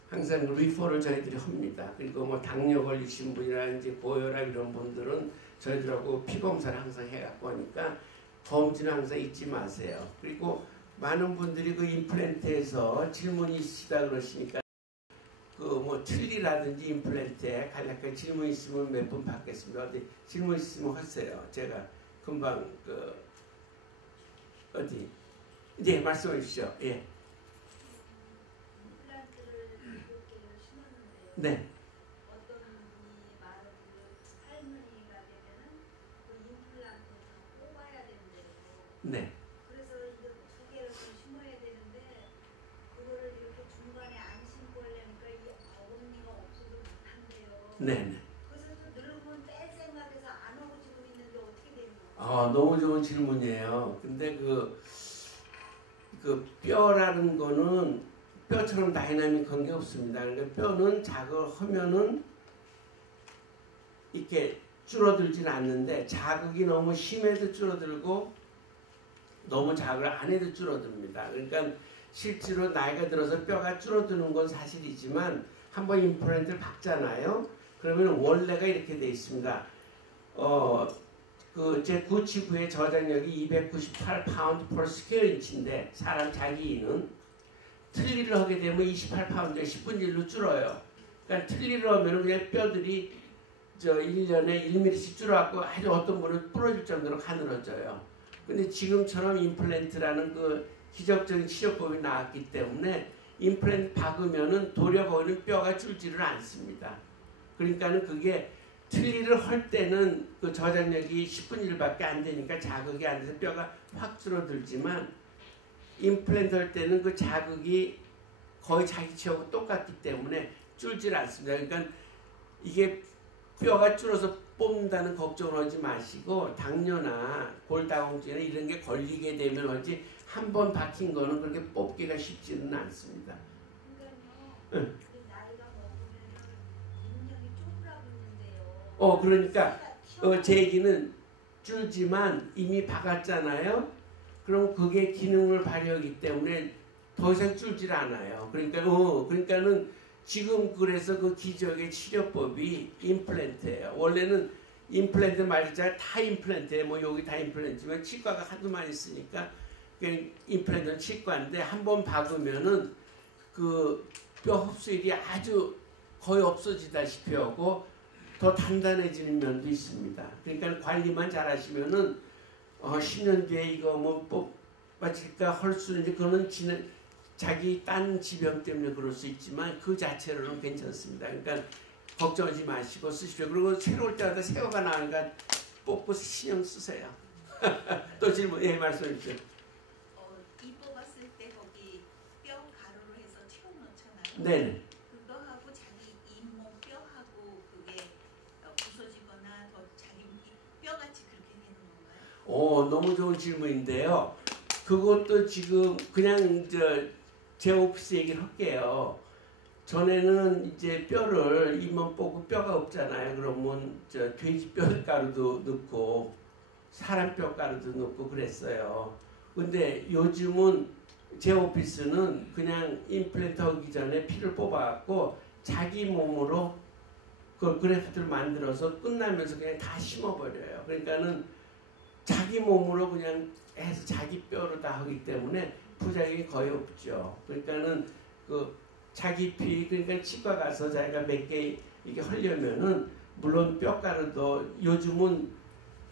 항상 리퍼를 저희들이 합니다. 그리고 뭐 당뇨 걸리신 분이라든지 고혈압 이런 분들은 저희들하고 피검사를 항상 해갖고 하니까 검진을 항상 잊지 마세요. 그리고 많은 분들이 그 임플란트에서 질문이 있으시다 그러시니까 그 뭐 틀니라든지 임플란트에 간략하게 질문 있으면 몇 분 받겠습니다. 어디 질문 있으면 하세요. 제가 금방 그 어디 네 말씀해 주시죠. 예. 네. 어떤 분이 말하기를 할머니가 되면은 그 임플란트에서 뽑아야 된대요. 네. 그래서 이제 2개를 심어야 되는데 그거를 이렇게 중간에 안 심고 하려니까 이 어금니가 없어도 못한대요. 네. 그래서 늙으면 뺄 생각해서 안 하고 지금 있는데 어떻게 되는 거예요? 아 너무 좋은 질문이에요. 근데 그 뼈라는 거는 뼈처럼 다이나믹한 게 없습니다. 그러니까 뼈는 자극을 하면은 이렇게 줄어들지는 않는데 자극이 너무 심해도 줄어들고 너무 자극을 안 해도 줄어듭니다. 그러니까 실제로 나이가 들어서 뼈가 줄어드는 건 사실이지만 한번 임플란트를 박잖아요. 그러면 원래가 이렇게 돼 있습니다. 제 구치부의 저장력이 298파운드 per square inch인데 사람 자기는 틀니를 하게 되면 28파운드에 10분의 1로 줄어요. 그러니까 틀니를 하면 그냥 뼈들이 1년에 1mm씩 줄어갖고 아주 어떤 분은 부러질 정도로 가늘어져요. 근데 지금처럼 임플란트라는 그 기적적인 치료법이 나왔기 때문에 임플란트 박으면은 도려 거기는 뼈가 줄지를 않습니다. 그러니까는 그게 틀니를 할 때는 그 저장력이 10분의 1밖에 안 되니까 자극이 안 돼서 뼈가 확 줄어들지만 임플란트 할 때는 그 자극이 거의 자기 체하고 똑같기 때문에 줄질 않습니다. 그러니까 이게 뼈가 줄어서 뽑는다는 걱정을 하지 마시고 당뇨나 골다공증이나 이런 게 걸리게 되면 하지 한 번 박힌 거는 그렇게 뽑기가 쉽지는 않습니다. 그러니까요. 응. 나이가 먹으면 인형이 쪼그라드는데요. 그러니까 제 얘기는 줄지만 이미 박았잖아요. 그럼 그게 기능을 발휘하기 때문에 더 이상 줄질 않아요. 그러니까는 지금 그래서 그 기적의 치료법이 임플란트예요. 원래는 임플란트 말자 다 임플란트예요. 뭐 여기 다 임플란트지만 치과가 하도 많이 쓰니까 임플란트는 치과인데 한 번 박으면은 그 뼈 흡수율이 아주 거의 없어지다시피 하고 더 단단해지는 면도 있습니다. 그러니까 관리만 잘 하시면은 10년 뒤에 이거 뭐 뽑아질까 할 수는 이제 그거는 자기 딴 지병 때문에 그럴 수 있지만 그 자체로는 괜찮습니다. 그러니까 걱정하지 마시고 쓰십시오. 그리고 새로울 때마다 새거가 나오니까 뽑고 신경 쓰세요. 또 질문, 예, 말씀해 주세요. 이 뽑았을 때 거기 뼈 가루로 해서 채워 넣잖아요. 네네. 그거하고 자기 잇몸 뼈하고 그게 부서지거나 더 자기 뼈같이 그렇게 되는 건가요? 너무 좋은 질문인데요. 그것도 지금 그냥 제 오피스 얘기를 할게요. 전에는 이제 뼈를 잇몸 뽑고 뼈가 없잖아요. 그러면 돼지 뼈가루도 넣고 사람 뼈가루도 넣고 그랬어요. 근데 요즘은 제 오피스는 그냥 임플란트 하기 전에 피를 뽑아갖고 자기 몸으로 그 그래프트를 만들어서 끝나면서 그냥 다 심어버려요. 그러니까는 자기 몸으로 그냥 해서 자기 뼈로 다 하기 때문에 부작용이 거의 없죠. 그러니까는 그 자기 피, 그러니까 치과 가서 자기가 몇 개 이게 하려면은 물론 뼈가루도 요즘은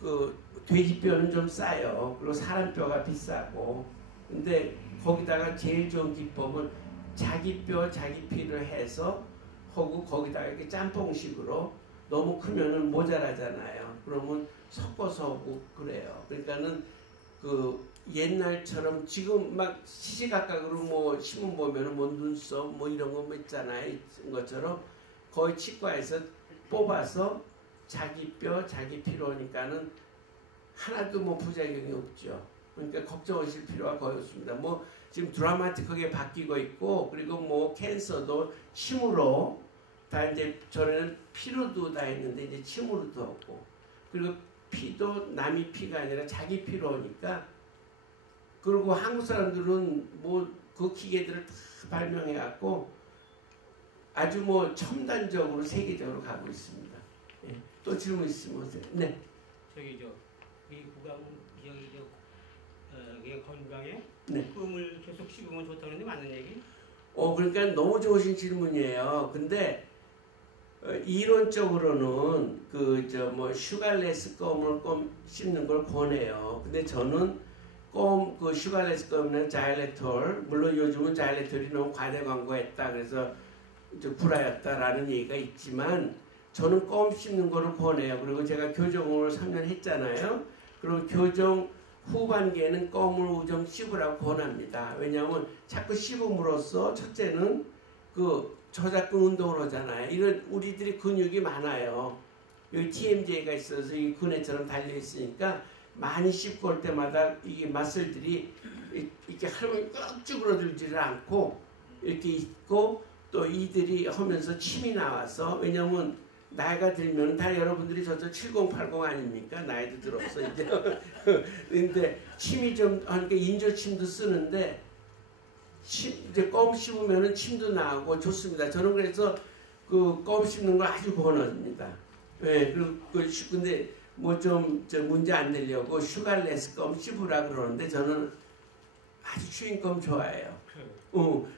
그 돼지 뼈는 좀 싸요. 그리고 사람 뼈가 비싸고. 근데 거기다가 제일 좋은 기법은 자기 뼈, 자기 피를 해서 하고 거기다가 이렇게 짬뽕식으로 너무 크면은 모자라잖아요. 그러면 섞어서 하고 그래요. 그러니까는 그 옛날처럼 지금 막 시시각각으로 뭐 신문 보면은 뭐 눈썹 뭐 이런 거 있잖아요. 이 것처럼 거의 치과에서 뽑아서 자기 뼈, 자기 피로 하니까는 하나도 뭐 부작용이 없죠. 그러니까 걱정하실 필요가 거의 없습니다. 뭐 지금 드라마틱하게 바뀌고 있고 그리고 뭐 캔서도 침으로 다 이제 전에는 피로도 다 했는데 이제 침으로도 하고 그리고 피도 남의 피가 아니라 자기 피로 하니까 그리고 한국 사람들은 뭐 그 기계들을 다 발명해 갖고 아주 뭐 첨단적으로 세계적으로 가고 있습니다. 예. 또 질문 있으면 오세요. 네. 저기 이 구강 여기 건강에 네. 껌을 계속 씹으면 좋다는데 맞는 얘기? 그러니까 너무 좋으신 질문이에요. 근데 이론적으로는 뭐 슈갈레스 껌을 씹는 걸 권해요. 근데 저는 그 슈갈레스 껌은 자일레톨, 물론 요즘은 자일레톨이 너무 과대 광고했다 그래서 불화였다라는 얘기가 있지만 저는 껌 씹는 거를 권해요. 그리고 제가 교정을 3년 했잖아요. 그리고 교정 후반기에는 껌을 좀 씹으라고 권합니다. 왜냐하면 자꾸 씹음으로써 첫째는 저작근 운동을 하잖아요. 이런 우리들이 근육이 많아요. 여기 TMJ가 있어서 이 근해처럼 달려 있으니까 많이 씹고 올 때마다 이게 마슬들이 이렇게 하면 꾹 쭈그러들지를 않고 이렇게 있고 또 이들이 하면서 침이 나와서 왜냐면 나이가 들면 다 여러분들이 저도 7080 아닙니까? 나이도 들어서 이제 근데 침이 좀 하니까 인조침도 쓰는데 이제 껌 씹으면은 침도 나오고 좋습니다. 저는 그래서 그 껌 씹는 걸 아주 권합니다. 예, 근데 뭐 좀 문제 안 내려고 슈갈레스 껌 씹으라 그러는데 저는 아주 추인껌 좋아해요.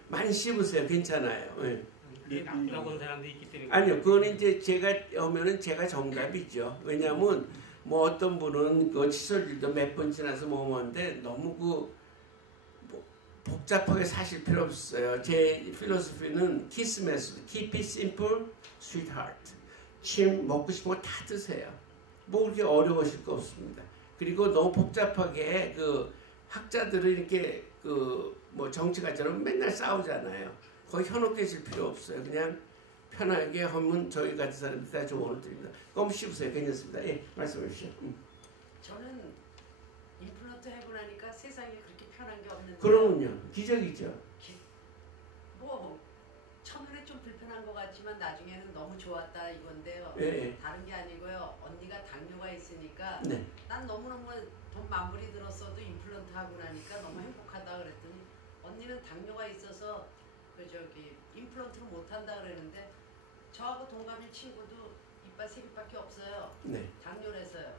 많이 씹으세요. 괜찮아요. 예. 이게 나쁘다고 하는 사람도 있기 때문에. 아니요, 그거는 이제 제가 하면은 제가 정답이죠. 왜냐하면 뭐 어떤 분은 그 칫솔질도 몇 번 지나서 먹었는데 너무 뭐 복잡하게 사실 필요 없어요. 제 필로소피는 키스 메소드, keep it simple, sweetheart. 침 먹고 싶은 거 다 드세요. 뭐 그렇게 어려우실 거 없습니다. 그리고 너무 복잡하게 학자들은 이렇게 뭐 정치가처럼 맨날 싸우잖아요. 거의 현혹되실 필요 없어요. 그냥 편하게 하면 저희 같은 사람들이 다 조언을 드립니다. 껌 씹으세요. 괜찮습니다. 예, 말씀해 주시죠. 저는 임플란트 해고 나니까 세상에 그렇게 편한 게 없는데. 그러면요. 기적이죠. 뭐 처음에 좀 불편한 것 같지만 나중에는 너무 좋았다 이건데요. 예, 예. 다른 게 아니고요. 언니가 당뇨가 있으니까 네. 난 너무너무 돈 만불이 들었어도 임플란트 하고 나니까 너무 행복하다 그랬더니 언니는 당뇨가 있어서 그 저기 임플란트를 못 한다 그랬는데 저하고 동갑인 친구도 이빨 3개밖에 없어요. 네. 당뇨라서요.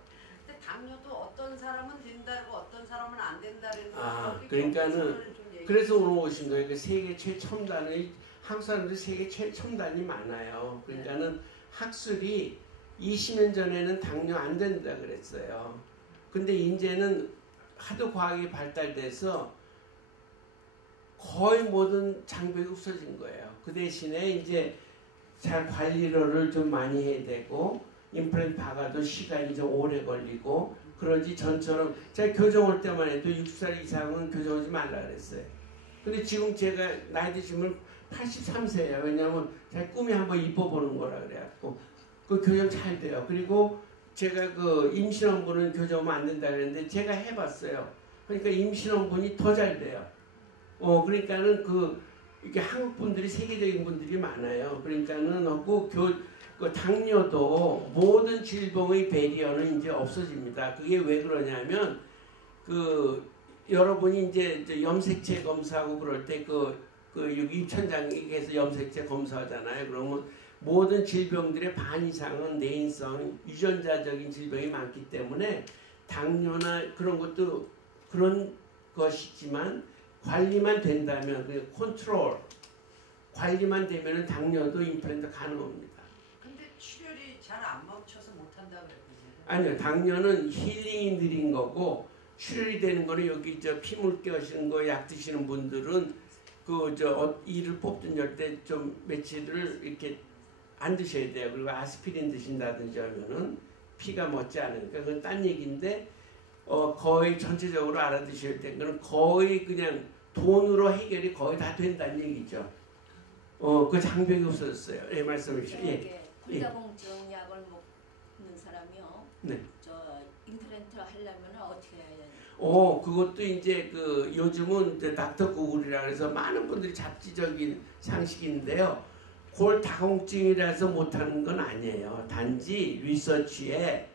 근데 당뇨도 어떤 사람은 된다고 어떤 사람은 안 된다는 아, 그러니까는 그래서 오늘 오신 거예요. 그 세계 최첨단의 한국 사람들이 세계 최첨단이 많아요. 그러니까는 학술이 20년 전에는 당뇨 안 된다 그랬어요. 근데 이제는 하도 과학이 발달돼서 거의 모든 장벽이 없어진 거예요. 그 대신에 이제 잘 관리를 좀 많이 해야 되고 임플란트 박아도 시간이 좀 오래 걸리고 그러지 전처럼 제가 교정 올 때만 해도 60살 이상은 교정하지 말라 그랬어요. 근데 지금 제가 나이 드시면 83세예요. 왜냐하면 제가 꿈에 한번 입어보는 거라 그래갖고 그 교정 잘 돼요. 그리고 제가 그 임신원분은 교정하면 안 된다 그랬는데 제가 해봤어요. 그러니까 임신원분이 더 잘 돼요. 그러니까는 이게 한국 분들이 세계적인 분들이 많아요. 그러니까는 그 당뇨도 모든 질병의 배리어는 이제 없어집니다. 그게 왜 그러냐면 여러분이 이제 염색체 검사하고 그럴 때 여기 입천장에서 염색체 검사하잖아요. 그러면 모든 질병들의 반 이상은 내인성, 유전자적인 질병이 많기 때문에 당뇨나 그런 것도 그런 것이지만 관리만 된다면 컨트롤 관리만 되면 당뇨도 임플란트 가능합니다. 근데 출혈이 잘 안 멈춰서 못한다 그랬거든요. 아니요, 당뇨는 힐링이 느린 거고 출혈이 되는 거는 여기 피물 껴시는 거 약 드시는 분들은 이를 뽑든 열 때 좀 며칠을 이렇게 안 드셔야 돼요. 그리고 아스피린 드신다든지 하면은 피가 멎지 않으니까 그건 딴 얘기인데 거의 전체적으로 알아두셔야 되는 거는 거의 그냥 돈으로 해결이 거의 다 된다는 얘기죠. 그 장벽이 없어졌어요. 예, 말씀해 주시죠. 예. 골다공증 약을 먹는 사람이요. 네. 임플란트 하려면 어떻게 해야 돼요? 그것도 이제 요즘은 이제 닥터 구글이라 해서 많은 분들이 잡지적인 상식인데요. 골다공증이라서 못하는 건 아니에요. 단지 리서치에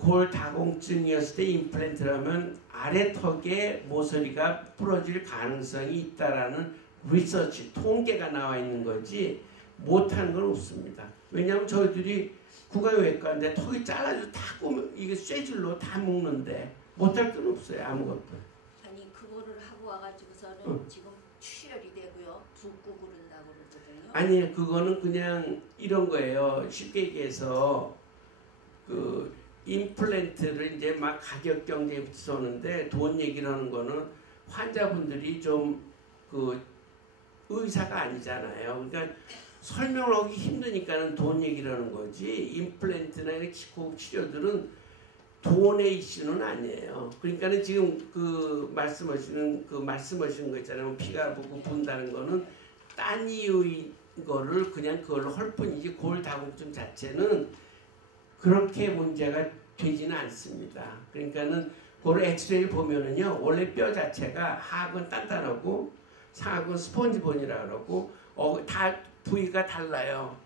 골다공증이었을 때 임플란트라면 아래턱에 모서리가 부러질 가능성이 있다라는 리서치, 통계가 나와 있는 거지 못하는 건 없습니다. 왜냐하면 저희들이 구강외과인데 턱이 잘라서 다 이게 쇠줄로 다 묶는데 못할 건 없어요. 아무것도. 아니 그거를 하고 와가지고서는 지금 출혈이 되고요. 붓고 그런다고 그러거든요. 아니 그거는 그냥 이런 거예요. 쉽게 얘기해서 임플란트를 이제 막 가격 경쟁이 붙어오는데 돈 얘기를 하는 거는 환자분들이 좀 의사가 아니잖아요. 그러니까 설명을 하기 힘드니까는 돈 얘기를 하는 거지. 임플란트나 고급 치료들은 돈의 이슈는 아니에요. 그러니까는 지금 말씀하시는 거 있잖아요. 피가 보고 분다는 거는 딴 이유인 거를 그냥 그걸로 할 뿐이지 골다공증 자체는 그렇게 문제가 되지는 않습니다. 그러니까는 그걸 엑스레이를 보면은요, 원래 뼈 자체가 하악은 단단하고 상악은 스펀지본이라 그러고 다 부위가 달라요.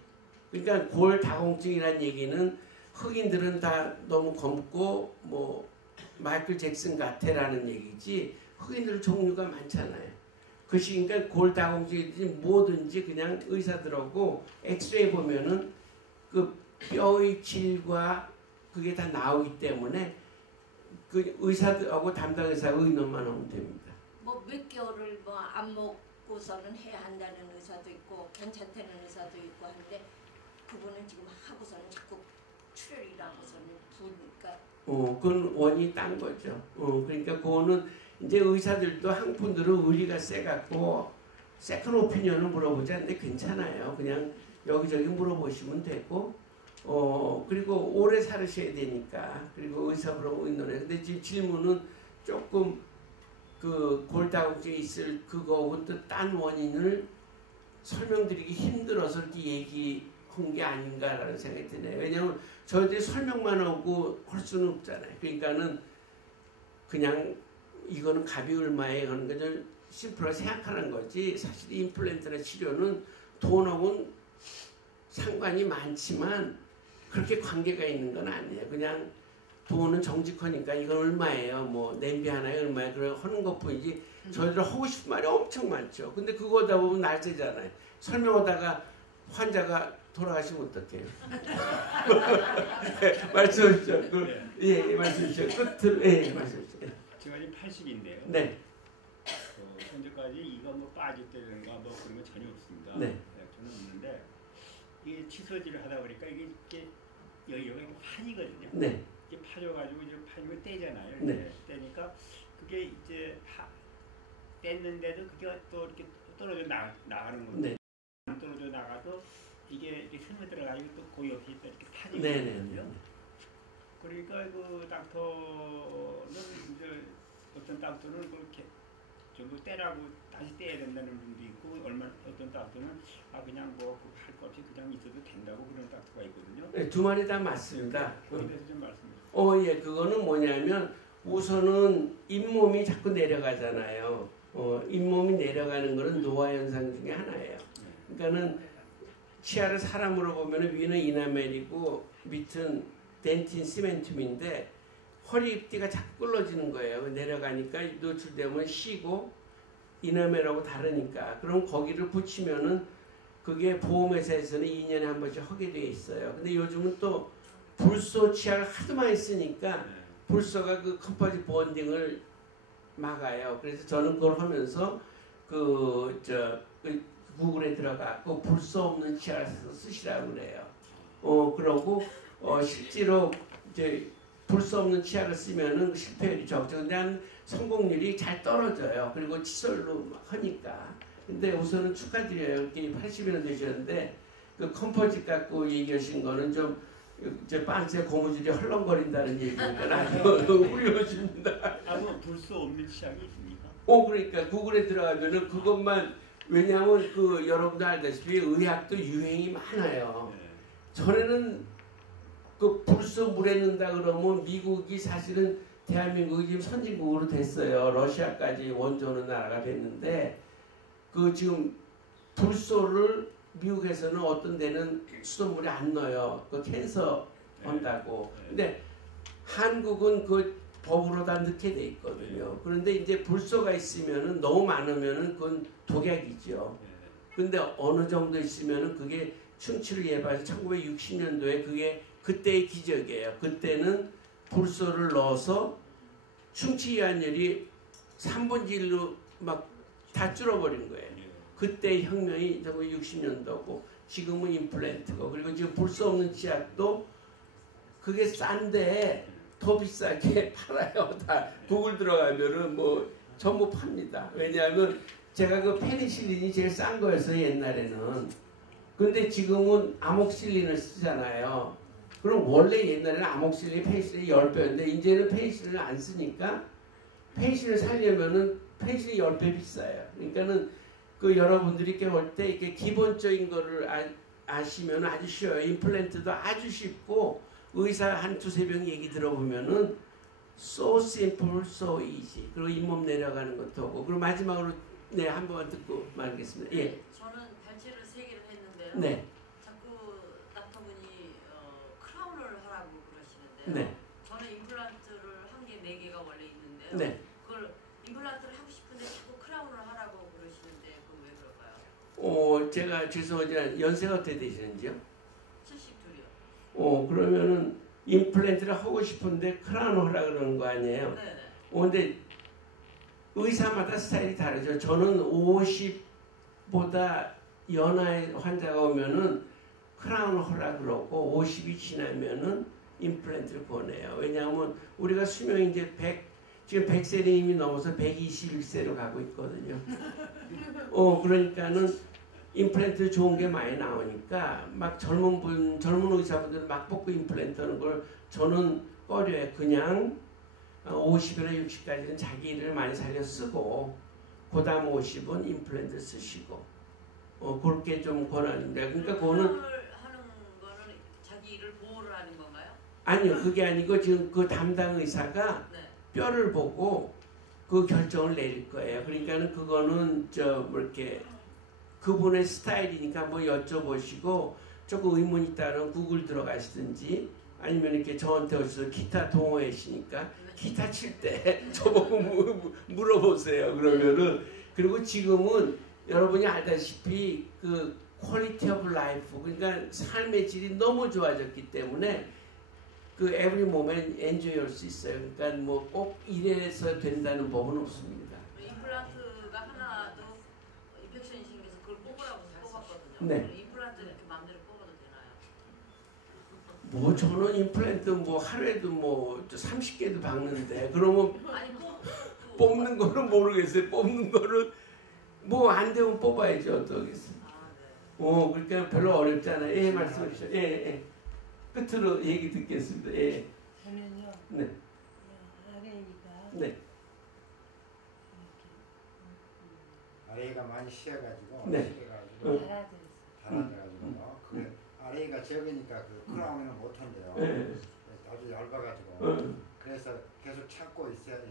그러니까 골다공증이라는 얘기는 흑인들은 다 너무 검고 마이클 잭슨 같아라는 얘기지 흑인들 종류가 많잖아요. 그러니까 골다공증이든지 뭐든지 그냥 의사들하고 엑스레이 보면은 뼈의 질과 그게 다 나오기 때문에 의사들하고 담당 의사 의논만 하면 됩니다. 몇 개월을 안 먹고서는 해야 한다는 의사도 있고 괜찮다는 의사도 있고 한데 그분은 지금 하고서는 자꾸 출혈이라고서는 부으니까. 그건 원인이 딴 거죠. 그러니까 그거는 이제 의사들도 한국 분들은 의리가 세갖고 세컨 오피니언을 물어보지 않는데 괜찮아요. 그냥 여기저기 물어보시면 되고. 그리고 오래 살으셔야 되니까. 그리고 의사분하고 의논해. 근데 지금 질문은 조금 골다공증이 있을 그거하고 또 딴 원인을 설명드리기 힘들어서 이렇게 얘기한 게 아닌가라는 생각이 드네요. 왜냐하면 저희들이 설명만 하고 할 수는 없잖아요. 그러니까는 그냥 이거는 값이 얼마에 하는 걸 심플하게 생각하는 거지, 사실 임플란트나 치료는 돈하고는 상관이 많지만 그렇게 관계가 있는 건 아니에요. 그냥 돈은 정직하니까 이건 얼마예요, 뭐 냄비 하나에 얼마예요, 그래 하는 것뿐이지 저희들 하고 싶은 말이 엄청 많죠. 근데 그거 하다 보면 날새잖아요. 설명하다가 환자가 돌아가시면 어떡해요? 말씀해 주시죠. 예, 말씀해 주시죠. 끝으로, 예, 말씀해 주시죠. 제가 지금 80인데요. 네. 현재까지 이가 뭐 빠졌다든가 뭐 그런 건 전혀 없습니다. 네. 저는 없는데 이게 치서질을 하다 보니까 이게 여기가 판이거든요. 네. 이게 파져가지고 이제 판이고 떼잖아요. 네. 떼니까 그게 이제 뗐는데도 그게 또 이렇게 떨어져 나가는 거죠. 네. 안 떨어져 나가도 이게 이렇게 스며 들어가지고 또 고이 없이 또 이렇게 판이 네, 거든요. 그러니까 그 닥터는 이제 어떤 닥터는 그렇게 전부 떼라고 다시 떼야 된다는 분도 있고, 어떤 닥터는 그냥 뭐 할 것 없이 그냥 있어도 된다고 그런 닥터가 있거든요. 네, 두 마리 다 맞습니다. 거기에 대해서 좀 말씀해 주세요. 예, 그거는 뭐냐면 우선은 잇몸이 자꾸 내려가잖아요. 잇몸이 내려가는 거는 노화 현상 중에 하나예요. 그러니까는 치아를 사람으로 보면 위는 이나멜이고 밑은 덴틴 시멘툼인데 허리띠가 자꾸 끌어지는 거예요. 내려가니까 노출되면 쉬고 이나멜하고 다르니까. 그럼 거기를 붙이면은 그게 보험회사에서는 2년에 한 번씩 하게 돼 있어요. 근데 요즘은 또 불소 치아를 하도 많이 쓰니까 불소가 그 컴포지 본딩을 막아요. 그래서 저는 그걸 하면서 구글에 들어가고 불소 없는 치아를 쓰시라고 그래요. 그러고 실제로 이제 불소 없는 치아를 쓰면은 실패율이 적죠. 근데 성공률이 잘 떨어져요. 그리고 칫솔로 하니까. 근데 우선은 축하드려요. 이렇게 80이나 되셨는데 그 컴포짓 갖고 얘기하신 거는 좀 이제 빤스의 고무줄이 헐렁거린다는 얘기니까 아주 훌륭하십니다. 불소 없는 치약이 있습니까? 그러니까 구글에 들어가면은 그것만, 왜냐하면 여러분도 알다시피 의학도 유행이 많아요. 전에는 그 불소 물에 넣는다 그러면 미국이 사실은 대한민국이 지금 선진국으로 됐어요. 러시아까지 원조는 나라가 됐는데 지금 불소를 미국에서는 어떤 데는 수돗물에 안 넣어요. 그 캔서 한다고. 근데 한국은 그 법으로 다 넣게 돼 있거든요. 그런데 이제 불소가 있으면은 너무 많으면은 그건 독약이죠. 근데 어느 정도 있으면은 그게 충치를 예방해서 1960년도에 그게 그때의 기적이에요. 그때는 불소를 넣어서 충치 이완율이 3분의 1로 막 다 줄어버린 거예요. 그때 혁명이 1960년도고 지금은 임플란트고, 그리고 지금 불소 없는 치약도 그게 싼데 더 비싸게 팔아요. 다 구글 들어가면은 뭐 전부 팝니다. 왜냐하면 제가 그 페니실린이 제일 싼 거였어요, 옛날에는. 근데 지금은 아목실린을 쓰잖아요. 그럼 원래 옛날에는 아목실린, 페니실린이 10배였는데 이제는 페니실린을 안 쓰니까 페니실린을 사려면은 페니실린이 10배 비싸요. 그러니까는 여러분들이 깨울 때 이렇게 기본적인 거를 아시면 아주 쉬워요. 임플란트도 아주 쉽고 의사 한 두세 명 얘기 들어보면은 so simple, so easy. 그리고 잇몸 내려가는 것도 하고. 그리고 마지막으로 한 번 듣고 말하겠습니다. 예. 저는 발치를 3개를 했는데요. 네. 자꾸 닥터분이 크라운을 하라고 그러시는데요. 네. 저는 임플란트를 한 개 4개가 원래 있는데요. 네. 그걸 임플란트를 하고 싶은데 자꾸 크라운을 하라고 그러시는데 그건 왜 그럴까요? 제가 죄송하지만 연세가 어떻게 되시는지요? 72요. 그러면은 임플란트를 하고 싶은데 크라운을 하라 그러는 거 아니에요? 네네. 근데 의사마다 스타일이 다르죠. 저는 50보다 연하의 환자가 오면은 크라운을 하라 그러고 50이 지나면은 임플란트를 보내요. 왜냐하면 우리가 수명이 이제 지금 100세는 이미 넘어서 121세로 가고 있거든요. 그러니까는 임플란트 좋은 게 많이 나오니까 막 젊은 의사분들 막 뽑고 임플란트 하는 걸 저는 꺼려요. 그냥 50이나 60까지는 자기 일을 많이 살려 쓰고 그다음 50은 임플란트 쓰시고 그렇게 좀 권합니다. 그러니까 그거는 하는 거는 자기 일을 보호를 하는 건가요? 아니요, 그게 아니고 지금 그 담당 의사가 네. 뼈를 보고 그 결정을 내릴 거예요. 그러니까는 그거는 뭐 이렇게 그분의 스타일이니까 한번 여쭤보시고 조금 의문 있다면 구글 들어가시든지 아니면 이렇게 저한테 오셔서 기타 동호회시니까 기타 칠 때 저보고 물어보세요. 그러면은 그리고 지금은 여러분이 알다시피 그 퀄리티 오브 라이프 그러니까 삶의 질이 너무 좋아졌기 때문에 그 every moment enjoy할 수 있어요. 그러니까 뭐 꼭 이래서 된다는 법은 없습니다. 임플란트가 하나도 인펙션이 생겨서 그걸 뽑으라고 뽑았거든요. 네. 임플란트 이렇게 마음대로 뽑아도 되나요? 뭐 저는 임플란트 뭐 하루에도 뭐 30개도 박는데 그러면 아니 뽑는 거는 모르겠어요. 뽑는 거는 뭐 안 되면 뽑아야죠. 어떠겠어요. 그러니까 별로 어렵잖아요. 예, 말씀해 주세요. 예. 끝으로 얘기 듣겠습니다. 예. 저는요. 네. 아래가 네. 아래가 많이 쉬어가지고 네. 달아져가지고 그 아래가 적으니까 그 크라운은 못한대요. 네. 아주 얇아가지고 그래서 계속 참고 있으라고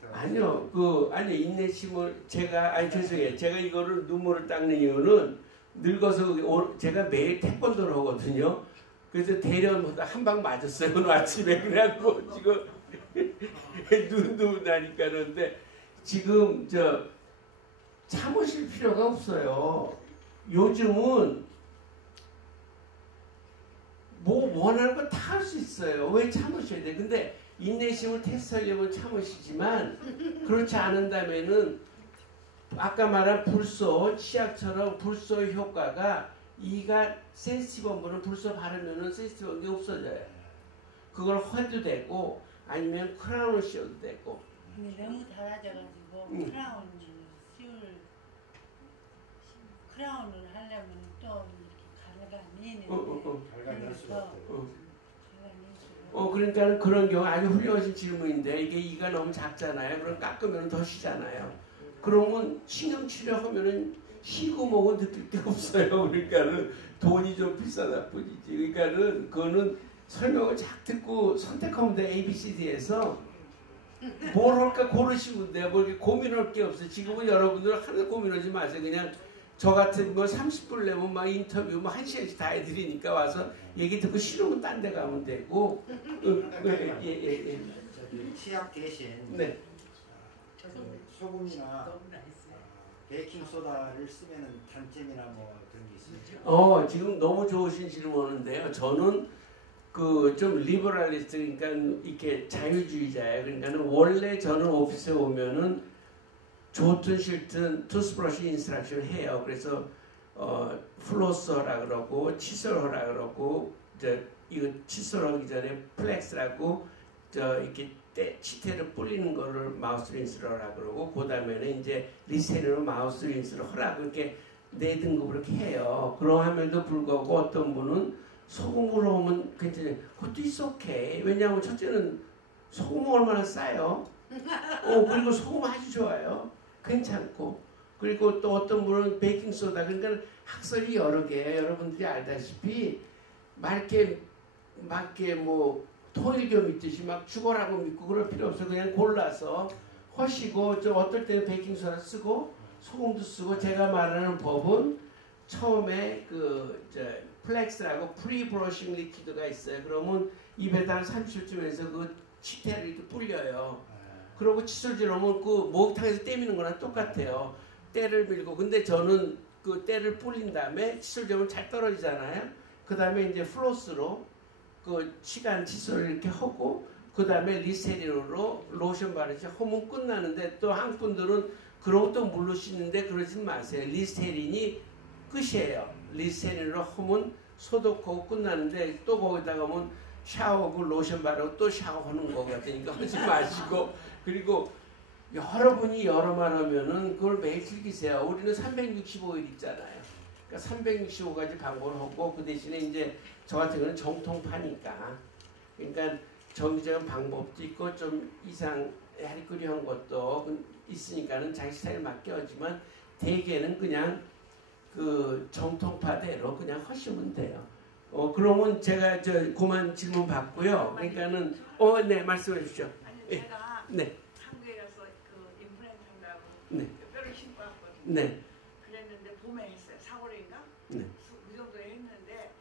닥터가 아니요, 아니 인내심을 죄송해요. 제가 이거를 눈물을 닦는 이유는 늙어서 제가 매일 태권도를 하거든요. 그래서 대련마다 한 방 맞았어요. 오늘 아침에 그래갖고 지금 눈도 나니까 그런데 지금 참으실 필요가 없어요. 요즘은 뭐 원하는 거 다 할 수 있어요. 왜 참으셔야 돼? 근데 인내심을 테스트하려면 참으시지만 그렇지 않은다면은 아까 말한 불소 치약처럼 불소 효과가 이가 센시티브한 분은 불소 바르면은 센시티브한 게 없어져요. 그걸 해도 되고 아니면 크라운을 씌워도 되고. 근데 너무 달아져가지고 크라운을 하려면 또 이렇게 가루가 미는 그러니까 그런 경우 아주 훌륭하신 질문인데 이게 이가 너무 작잖아요. 그럼 깎으면 더 쉬잖아요. 그러면 신경 치료하면은 쉬고 먹고 느낄 게 없어요. 그러니까는 돈이 좀 비싸다 뿐이지. 그러니까는 그거는 설명을 잘 듣고 선택하면 돼. ABCD에서 뭘 할까 고르시면 돼요. 뭐 이렇게 고민할 게 없어요. 지금은 여러분들 하나도 고민하지 마세요. 그냥 저 같은 뭐 30분 내면 막 인터뷰 뭐 1시간씩 다 해드리니까 와서 얘기 듣고 싫으면 딴 데 가면 되고. 예. 치약 대신 네. 소금이나 베이킹 소다를 쓰면은 단점이나 뭐 그런 게 있습니까? 지금 너무 좋으신 질문인데요. 저는 좀 리버럴리스트 그러니까 이렇게 자유주의자예요. 그러니까는 원래 저는 오피스에 오면은 좋든 싫든 투스브러시 인스트럭션 해요. 그래서 플로서라 그러고 칫솔하라 그러고 이거 칫솔하기 전에 플렉스라고 이렇게 치태를 뿌리는 거를 마우스 린스를 하라 그러고 그 다음에는 이제 리세르로 마우스 린스를 하라고 이렇게 4등급으로 이렇게 해요. 그러함에도 불구하고 어떤 분은 소금으로 하면 괜찮아요. 그것도 있어오케이. 왜냐하면 첫째는 소금은 얼마나 싸요. 그리고 소금 아주 좋아요. 괜찮고. 그리고 또 어떤 분은 베이킹소다. 그러니까 학설이 여러 개예요. 여러분들이 알다시피 맑게 뭐 토일교 믿듯이 막 죽어라고 믿고 그럴 필요 없어요. 그냥 골라서 하시고 좀 어떨 때는 베이킹소다 쓰고 소금도 쓰고 제가 말하는 법은 처음에 플렉스라고 프리브러싱 리퀴드가 있어요. 그러면 입에다 30초쯤 해서 그 치태를 이렇게 불려요. 그러고 칫솔질 하면 그 목욕탕에서 떼미는 거랑 똑같아요. 때를 밀고. 근데 저는 그 때를 불린 다음에 칫솔질하면 잘 떨어지잖아요. 그 다음에 이제 플로스로 그 시간 칫솔을 이렇게 하고 그 다음에 리스테린으로 로션 바르지 하면 끝나는데 또 한 분들은 그런 것도 물로 씻는데 그러지 마세요. 리스테린이 끝이에요. 리스테린으로 하면 소독하고 끝나는데 또 거기다가 하면 샤워하고 로션 바르고 또 샤워하는 거 같으니까 하지 마시고 그리고 여러분이 여러만 하면은 그걸 매일 즐기세요. 우리는 365일 있잖아요. 그러니까 365가지 방법을 하고 그 대신에 이제 저 같은 경우는 정통파니까 그러니까 정기적인 방법도 있고 좀 이상 야리꾸리한 것도 있으니까는 자기 스타일 맞게 하지만 대개는 그냥 그 정통파대로 그냥 하시면 돼요. 그러면 제가 그만 질문 받고요. 그러니까는 네 말씀해 주십시오. 아니 제가 네. 한국에 가서 그 임플란트 한다고 네. 뼈를 심고 왔거든요. 네. 그랬는데 봄에 했어요. 4월인가? 네. 그 정도에 했는데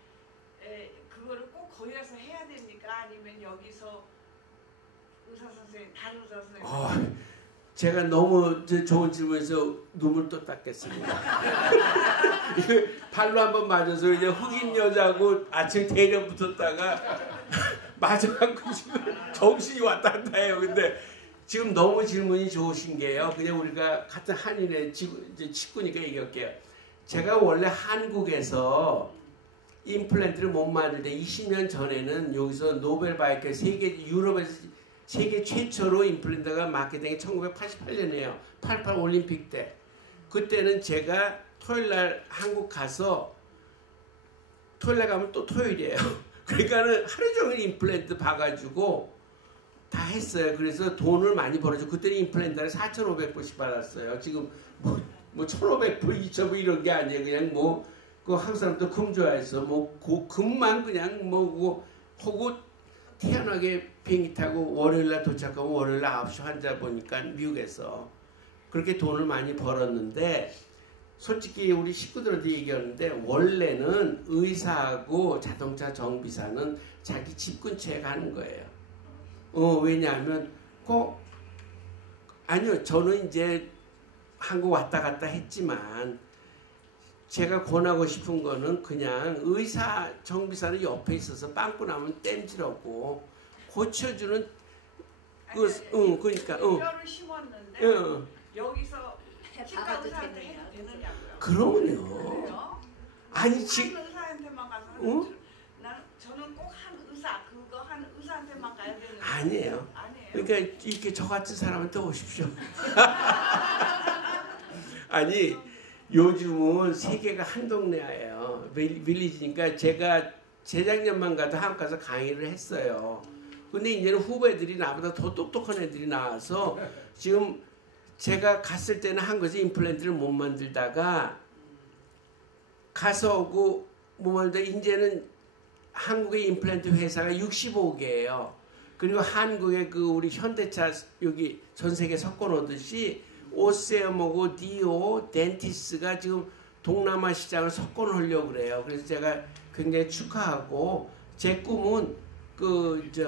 그거를 꼭 거기 가서 해야 됩니까? 아니면 여기서 의사 선생님 다른 의사 선생님? 제가 너무 좋은 질문에서 눈물 또 닦겠습니다. 발로 한번 맞아서 이제 흑인 여자고 아침 대련 붙었다가 맞아갖고 지금 정신이 왔다 갔다 해요. 근데 지금 너무 질문이 좋으신 게요. 그냥 우리가 같은 한인의 직구니까 얘기할게요. 제가 원래 한국에서 임플란트를 못 맞을 때 20년 전에는 여기서 노벨 바이크 유럽에서 세계 최초로 임플란트가 맞게 된 게 1988년이에요. 88 올림픽 때. 그때는 제가 토요일날 한국 가서 토요일날 가면 또 토요일이에요. 그러니까는 하루 종일 임플란트 봐가지고 다 했어요. 그래서 돈을 많이 벌어줘. 그때는 임플란트를 4,500불씩 받았어요. 지금 뭐 1,500불, 2,000불 이런 게 아니에요. 그냥 그 한국 사람도 금 좋아해서 금만 그냥 하고 태어나게 비행기 타고 월요일날 도착하고 월요일날 9시 환자 보니까 미국에서 그렇게 돈을 많이 벌었는데 솔직히 우리 식구들한테 얘기하는데 원래는 의사하고 자동차 정비사는 자기 집 근처에 가는 거예요. 왜냐하면 아니요 저는 이제 한국 왔다 갔다 했지만 제가 권하고 싶은 거는 그냥 의사 정비사는 옆에 있어서 빵꾸 나면 땜질하고 고쳐주는 그러니까 뼈를 심었는데 여기서 치과 의사한테 해도 되느냐고요. 그럼요. 아니 지금 한 의사한테만 가서 저는 꼭 한 의사 그거 한 의사한테만 가야 되는 아니에요. 그러니까 이렇게 저 같은 사람한테 오십시오. 아니 요즘은 세계가 한 동네예요. 빌리지니까 제가 재작년만 가도 한국 가서 강의를 했어요. 근데 이제는 후배들이 나보다 더 똑똑한 애들이 나와서 지금 제가 갔을 때는 한국에서 임플란트를 못 만들다가 가서 오고 못 만들다 이제는 한국의 임플란트 회사가 65개예요. 그리고 한국의 우리 현대차 여기 전 세계 섞어놓듯이 오세엄하고 디오, 덴티스가 지금 동남아 시장을 섞어놓으려고 그래요. 그래서 제가 굉장히 축하하고 제 꿈은 그렇게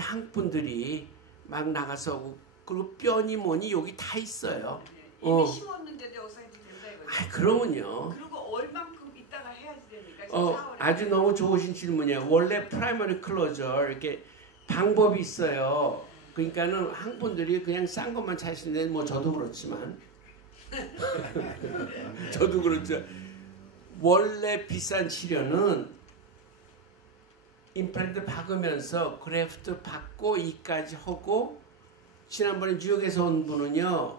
한국 분들이 막 나가서 오고 그리고 뼈니 뭐니 여기 다 있어요. 이미 심었는데도 여기서 해도 된다 이거죠. 그러면요. 그리고 얼만큼 있다가 해야지 됩니까? 아주 너무 좋으신 질문이에요. 원래 프라이머리 클로저 이렇게 방법이 있어요. 그러니까는 한국 분들이 그냥 싼 것만 찾으시는데 저도 그렇지만 저도 그렇죠. 원래 비싼 치료는 임플란트 박으면서 그래프트 박고 이까지 하고 지난번에 뉴욕에서 온 분은요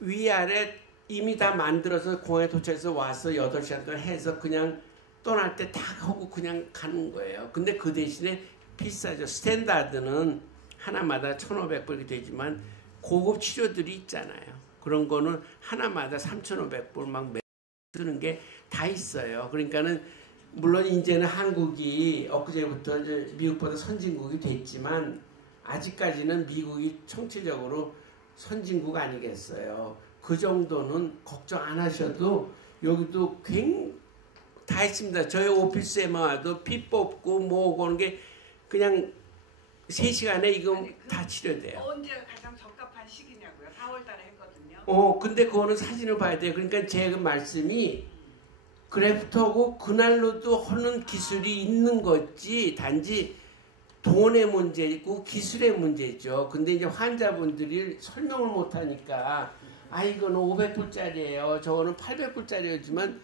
위아래 이미 다 만들어서 공항에 도착해서 와서 8시간 동안 해서 그냥 떠날 때 다 하고 그냥 가는 거예요. 근데 그 대신에 비싸죠. 스탠다드는 하나마다 1,500불이 되지만 고급 치료들이 있잖아요. 그런 거는 하나마다 3,500불 막 쓰는 게 다 있어요. 그러니까는 물론 이제는 한국이 엊그제부터 미국보다 선진국이 됐지만 아직까지는 미국이 총체적으로 선진국 아니겠어요. 그 정도는 걱정 안 하셔도 여기도 다 있습니다. 저희 오피스에만 와도 피 뽑고 뭐 오는 게 그냥 3시간에 이거 다 치료돼요. 언제가 가장 적합한 시기냐고요? 4월 달에 했거든요. 근데 그거는 사진을 봐야 돼요. 그러니까 제 말씀이 그래프트하고 그날로도 하는 기술이 있는 거지 단지 돈의 문제이고 기술의 문제죠. 근데 이제 환자분들이 설명을 못 하니까 이거는 500불짜리예요. 저거는 800불짜리였지만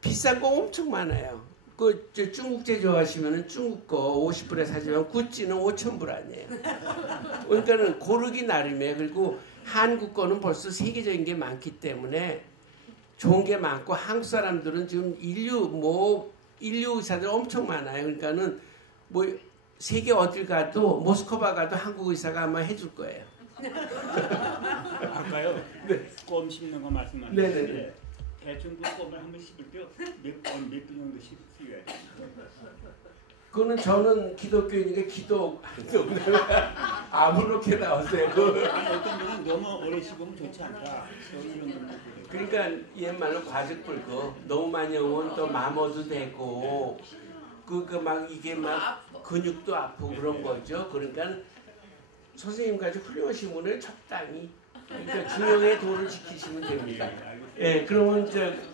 비싼 거 엄청 많아요. 중국제 좋아하시면 중국 거 50불에 사지만 구찌는 5,000불 아니에요. 그러니까는 고르기 나름이에요. 그리고 한국 거는 벌써 세계적인 게 많기 때문에 좋은 게 많고 한국 사람들은 지금 인류 의사들 엄청 많아요. 그러니까는 세계 어딜 가도 모스크바 가도 한국 의사가 아마 해줄 거예요. 아까요. 네. 껌 씹는 거 말씀하셨는데 대충 그 껌을 한번 씹을 때몇 분 정도 씹어야 돼요. 그거는 저는 기독교인이니까 기도 아무렇게 나왔어요. 어떤 분은 너무 오래 씹으면 좋지 않다. 이런 분들. 그러니까 옛말로 과즙불 거 너무 많이 오면 또 마모도 되고 막 이게 막 근육도 아프고 그런 거죠. 그러니까 선생님까지 훌륭하신 분을 적당히 그러니까 균형의 도를 지키시면 됩니다. 예, 그러면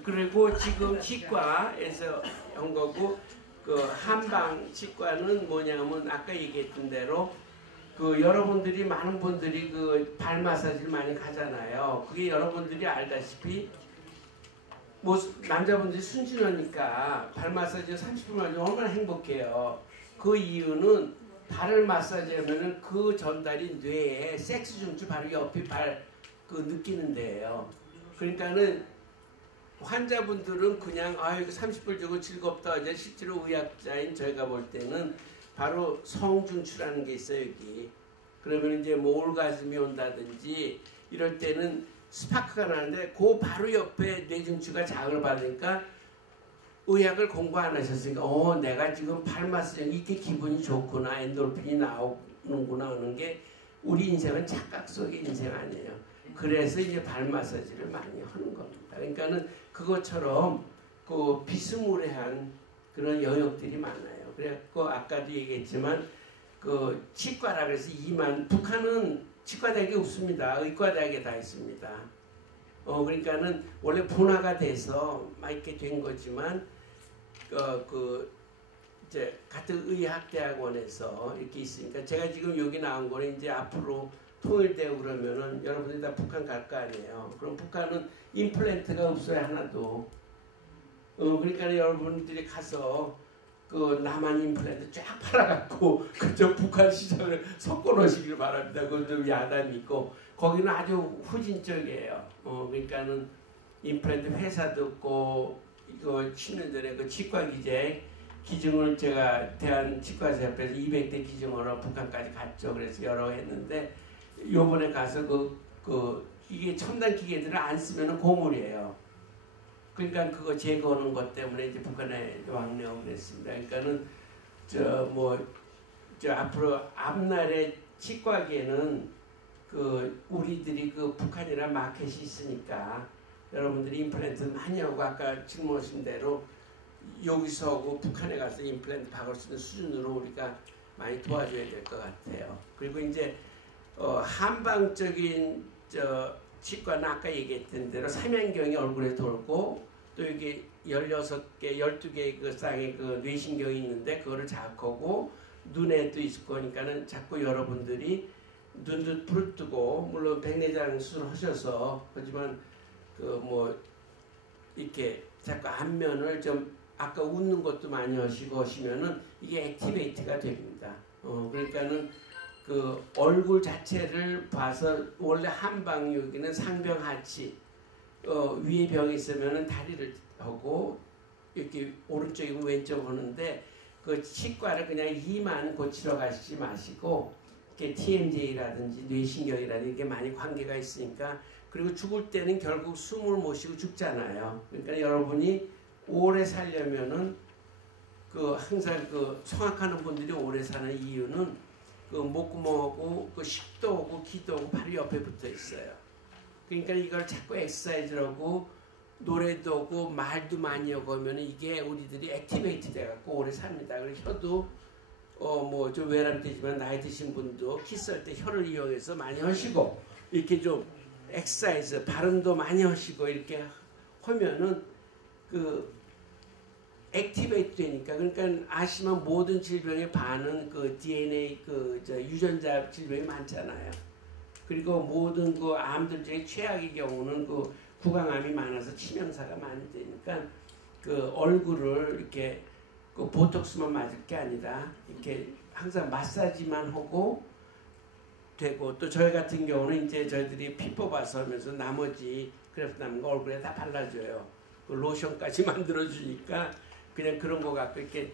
그리고 지금 치과에서 한 거고 그 한방 치과는 뭐냐면 아까 얘기했던 대로 그 여러분들이 많은 분들이 그 발 마사지를 많이 가잖아요. 그게 여러분들이 알다시피 뭐 남자분들이 순진하니까 발 마사지 30분만 하면 얼마나 행복해요. 그 이유는 발을 마사지하면은 그 전달이 뇌에 섹스 중추 바로 옆에 그 느끼는 데예요. 그러니까는 환자분들은 그냥 이거 30불 주고 즐겁다 하죠. 실제로 의학자인 저희가 볼 때는 바로 성중추라는 게 있어요, 여기. 그러면 이제 뭐 올가슴이 온다든지 이럴 때는 스파크가 나는데 그 바로 옆에 뇌중추가 자극을 받으니까 의학을 공부 안 하셨으니까 내가 지금 발 마사지 이렇게 기분이 좋구나, 엔돌핀이 나오는구나 하는 게 우리 인생은 착각 속의 인생 아니에요. 그래서 이제 발 마사지를 많이 하는 겁니다. 그러니까는 그것처럼 그 비스무리한 그런 영역들이 많아요. 그래갖고 아까도 얘기했지만 그 치과라 그래서 북한은 치과대학이 없습니다. 의과대학에 다 있습니다. 그러니까는 원래 분화가 돼서 막 이렇게 된 거지만 이제 같은 의학대학원에서 이렇게 있으니까 제가 지금 여기 나온 거는 이제 앞으로 통일되고 그러면은 여러분들이 다 북한 갈 거 아니에요. 그럼 북한은 임플란트가 없어요, 하나도. 그러니까 여러분들이 가서 그 남한 임플란트 쫙 팔아갖고 그저 북한 시장을 섞어놓으시길 바랍니다. 그건 좀 야단이 있고 거기는 아주 후진적이에요. 그러니까는 임플란트 회사도 없고 이거 10년 전에 그 치과 기증을 제가 대한치과의협회에서 200대 기증으로 북한까지 갔죠. 그래서 여러 했는데 요번에 가서 이게 첨단 기계들을 안 쓰면 고물이에요. 그러니까 그거 제거하는 것 때문에 이제 북한에 왕래하고 그랬습니다. 그러니까는 앞으로 앞날에 치과계는 우리들이 북한이란 마켓이 있으니까 여러분들이 임플란트 많이 하고 아까 질문하신 대로 여기서 하고 북한에 가서 임플란트 박을 수 있는 수준으로 우리가 많이 도와줘야 될 것 같아요. 그리고 이제 한방적인 치과는 아까 얘기했던 대로 삼양경이 얼굴에 돌고 또 여기 16개, 12개의 그 쌍의 그 뇌신경이 있는데 그거를 자극하고 눈에도 있을 거니까는 자꾸 여러분들이 눈도 부릅뜨고 물론 백내장 수술하셔서 하지만 이렇게 자꾸 안면을 좀 아까 웃는 것도 많이 하시면은 이게 액티베이트가 됩니다. 그러니까는 그 얼굴 자체를 봐서 원래 한방 여기는 상병 하치 위에 병이 있으면은 다리를 하고 이렇게 오른쪽이고 왼쪽 하는데 그 치과를 그냥 이만 고치러 가시지 마시고 이렇게 TMJ라든지 뇌신경이라든지 이게 많이 관계가 있으니까 그리고 죽을 때는 결국 숨을 못 쉬고 죽잖아요. 그러니까 여러분이 오래 살려면은 항상 성악하는 분들이 오래 사는 이유는 목구멍하고 식도하고 기도하고 바로 옆에 붙어 있어요. 그러니까 이걸 자꾸 엑서사이즈라고 노래도 하고 말도 많이 하고 하면 이게 우리들이 액티베이트 돼갖고 오래 삽니다. 그래서 혀도 좀 외람되지만 나이 드신 분도 키스할 때 혀를 이용해서 많이 하시고 이렇게 좀 엑서사이즈 발음도 많이 하시고 이렇게 하면은 액티베이트 되니까 그러니까 아시면 모든 질병의 반은 DNA 유전자 질병이 많잖아요. 그리고 모든 암들 중에 최악의 경우는 구강암이 많아서 치명사가 많이 되니까 얼굴을 이렇게 보톡스만 맞을 게 아니라 이렇게 항상 마사지만 하고 되고 또 저희 같은 경우는 이제 저희들이 피 뽑아서 하면서 나머지 그래프 남은 거 얼굴에 다 발라줘요. 로션까지 만들어주니까 그냥 그런 거 갖고 이렇게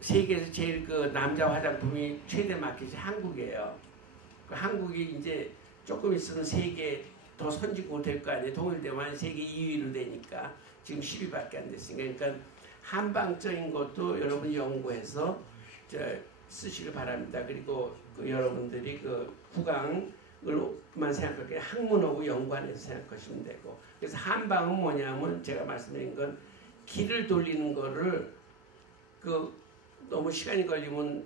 세계에서 제일 남자 화장품이 최대 마켓이 한국이에요. 한국이 이제 조금 있으면 세계 더 선진국 될 거 아니에요. 통일되면 세계 2위로 되니까 지금 10위밖에 안 됐으니까. 그러니까 한방적인 것도 여러분 연구해서 쓰시길 바랍니다. 그리고 그 여러분들이 그 국왕을만 생각할 게 학문하고 연관해서 생각하시면 되고. 그래서 한방은 뭐냐면 제가 말씀드린 건 기를 돌리는 거를 그 너무 시간이 걸리면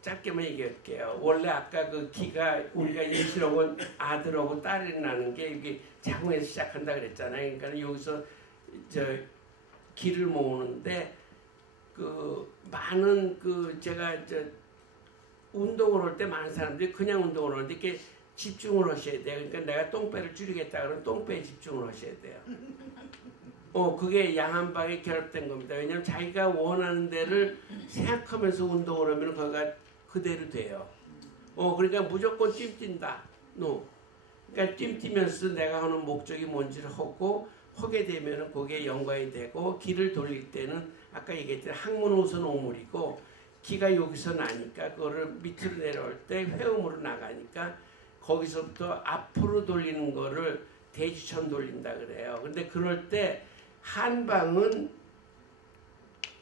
짧게만 얘기할게요. 원래 아까 그 기가 우리가 임신하고 아들하고 딸이 나는 게 이게 자궁에서 시작한다 그랬잖아요. 그러니까 여기서 기를 모으는데 그 많은 그 제가 운동을 할 때 많은 사람들이 그냥 운동을 하는데 이렇게 집중을 하셔야 돼요. 그러니까 내가 똥배를 줄이겠다 그러면 똥배에 집중을 하셔야 돼요. 그게 양한방에 결합된 겁니다. 왜냐하면 자기가 원하는 데를 생각하면서 운동을 하면 거기가 그대로 돼요. 그러니까 무조건 뛴다. 그러니까 뛰면서 내가 하는 목적이 뭔지를 하게 되면 거기에 연관이 되고 기를 돌릴 때는 아까 얘기했던 항문은 우선 오물이고 기가 여기서 나니까 그거를 밑으로 내려올 때 회음으로 나가니까 거기서부터 앞으로 돌리는 거를 대지천 돌린다 그래요. 근데 그럴 때 한방은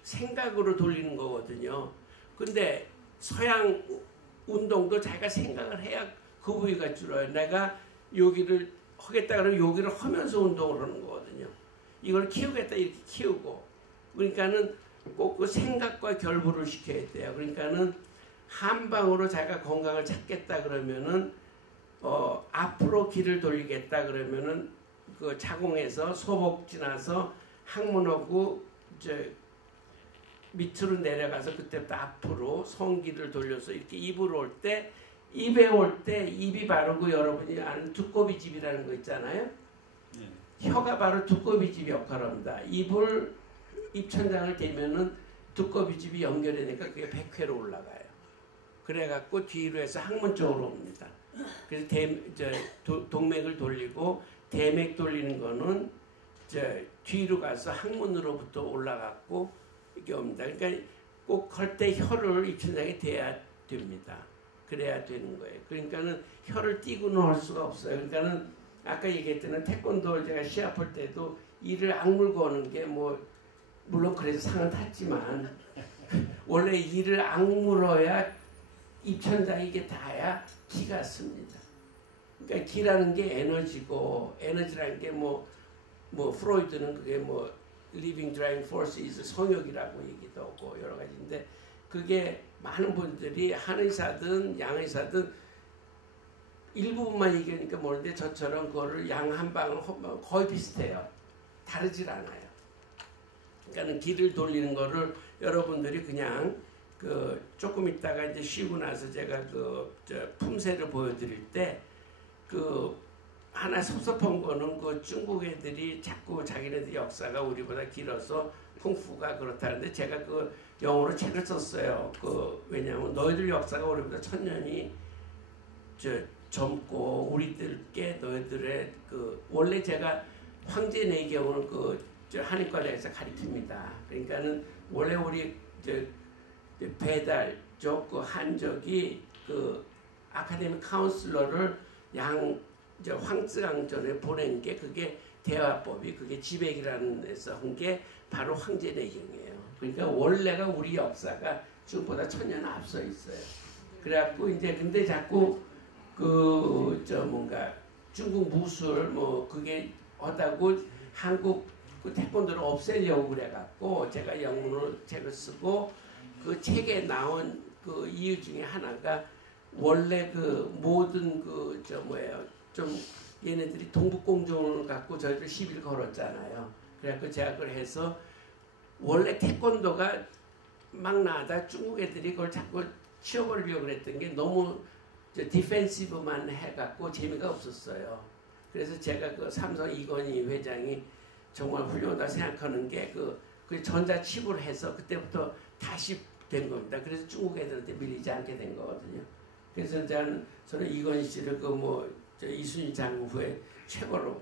생각으로 돌리는 거거든요. 근데 서양 운동도 자기가 생각을 해야 그 부위가 줄어요. 내가 여기를 하겠다 그러면 여기를 하면서 운동을 하는 거거든요. 이걸 키우겠다 이렇게 키우고. 그러니까는 꼭 그 생각과 결부를 시켜야 돼요. 그러니까는 한방으로 자기가 건강을 찾겠다 그러면은 앞으로 기를 돌리겠다 그러면은 그 자궁에서 소복 지나서 항문하고 밑으로 내려가서 그때부터 앞으로 성기를 돌려서 이렇게 입으로 올 때 입에 올 때 입이 바르고 여러분이 아는 두꺼비집이라는 거 있잖아요. 혀가 바로 두꺼비집 역할을 합니다. 입천장을 대면은 두꺼비집이 연결되니까 그게 백회로 올라가요. 그래갖고 뒤로 해서 항문 쪽으로 옵니다. 그래서 동맥을 돌리고 대맥 돌리는 거는 뒤로 가서 항문으로부터 올라갔고 이렇게 옵니다. 그러니까 꼭 할 때 혀를 입천장에 대야 됩니다. 그래야 되는 거예요. 그러니까는 혀를 띄고는 할 수가 없어요. 그러니까는 아까 얘기했던 태권도 제가 시합할 때도 이를 악물고 오는 게 물론 그래서 상은 탔지만 원래 이를 악물어야 입천장이 이게 닿아야 기가 씁니다. 그러니까 기라는 게 에너지고 에너지라는 게 프로이드는 그게 living driving force is 성욕이라고 얘기도 하고 여러 가지인데 그게 많은 분들이 한의사든 양의사든 일부분만 얘기하니까 모르는데 저처럼 그거를 양 한 방을 하면 거의 비슷해요. 다르질 않아요. 그러니까 기를 돌리는 거를 여러분들이 그냥 조금 있다가 이제 쉬고 나서 제가 품새를 보여드릴 때 하나 섭섭한 거는 중국 애들이 자꾸 자기네들 역사가 우리보다 길어서 쿵푸가 그렇다는데 제가 영어로 책을 썼어요. 왜냐하면 너희들 역사가 우리보다 1000년이 젊고 우리들께 너희들의 원래 제가 황제 내경은 한의과대에서 가르칩니다. 그러니까는 원래 우리 배달족 한족이 아카데미 카운슬러를 황쯔강전에 보낸 게 그게 대화법이 그게 지백이라는 데서 한 게 바로 황제 내경이에요. 그러니까 원래가 우리 역사가 중국보다 1000년 앞서 있어요. 그래갖고 이제 근데 자꾸 중국 무술 그게 하다고 한국 태권도를 없애려고 그래갖고 제가 영문으로 책을 쓰고 그 책에 나온 이유 중에 하나가 원래 모든 좀 얘네들이 동북공정을 갖고 저희들 시비를 걸었잖아요. 그래갖고 제가 그걸 해서 원래 태권도가 막 나다 중국 애들이 그걸 자꾸 치워버리려고 그랬던 게 너무 디펜시브만 해갖고 재미가 없었어요. 그래서 제가 삼성 이건희 회장이 정말 훌륭하다 생각하는 게 그 전자칩을 해서 그때부터 다시 된 겁니다. 그래서 중국 애들한테 밀리지 않게 된 거거든요. 그래서 저는 이건희 씨를 이순신 장군 후에 최고로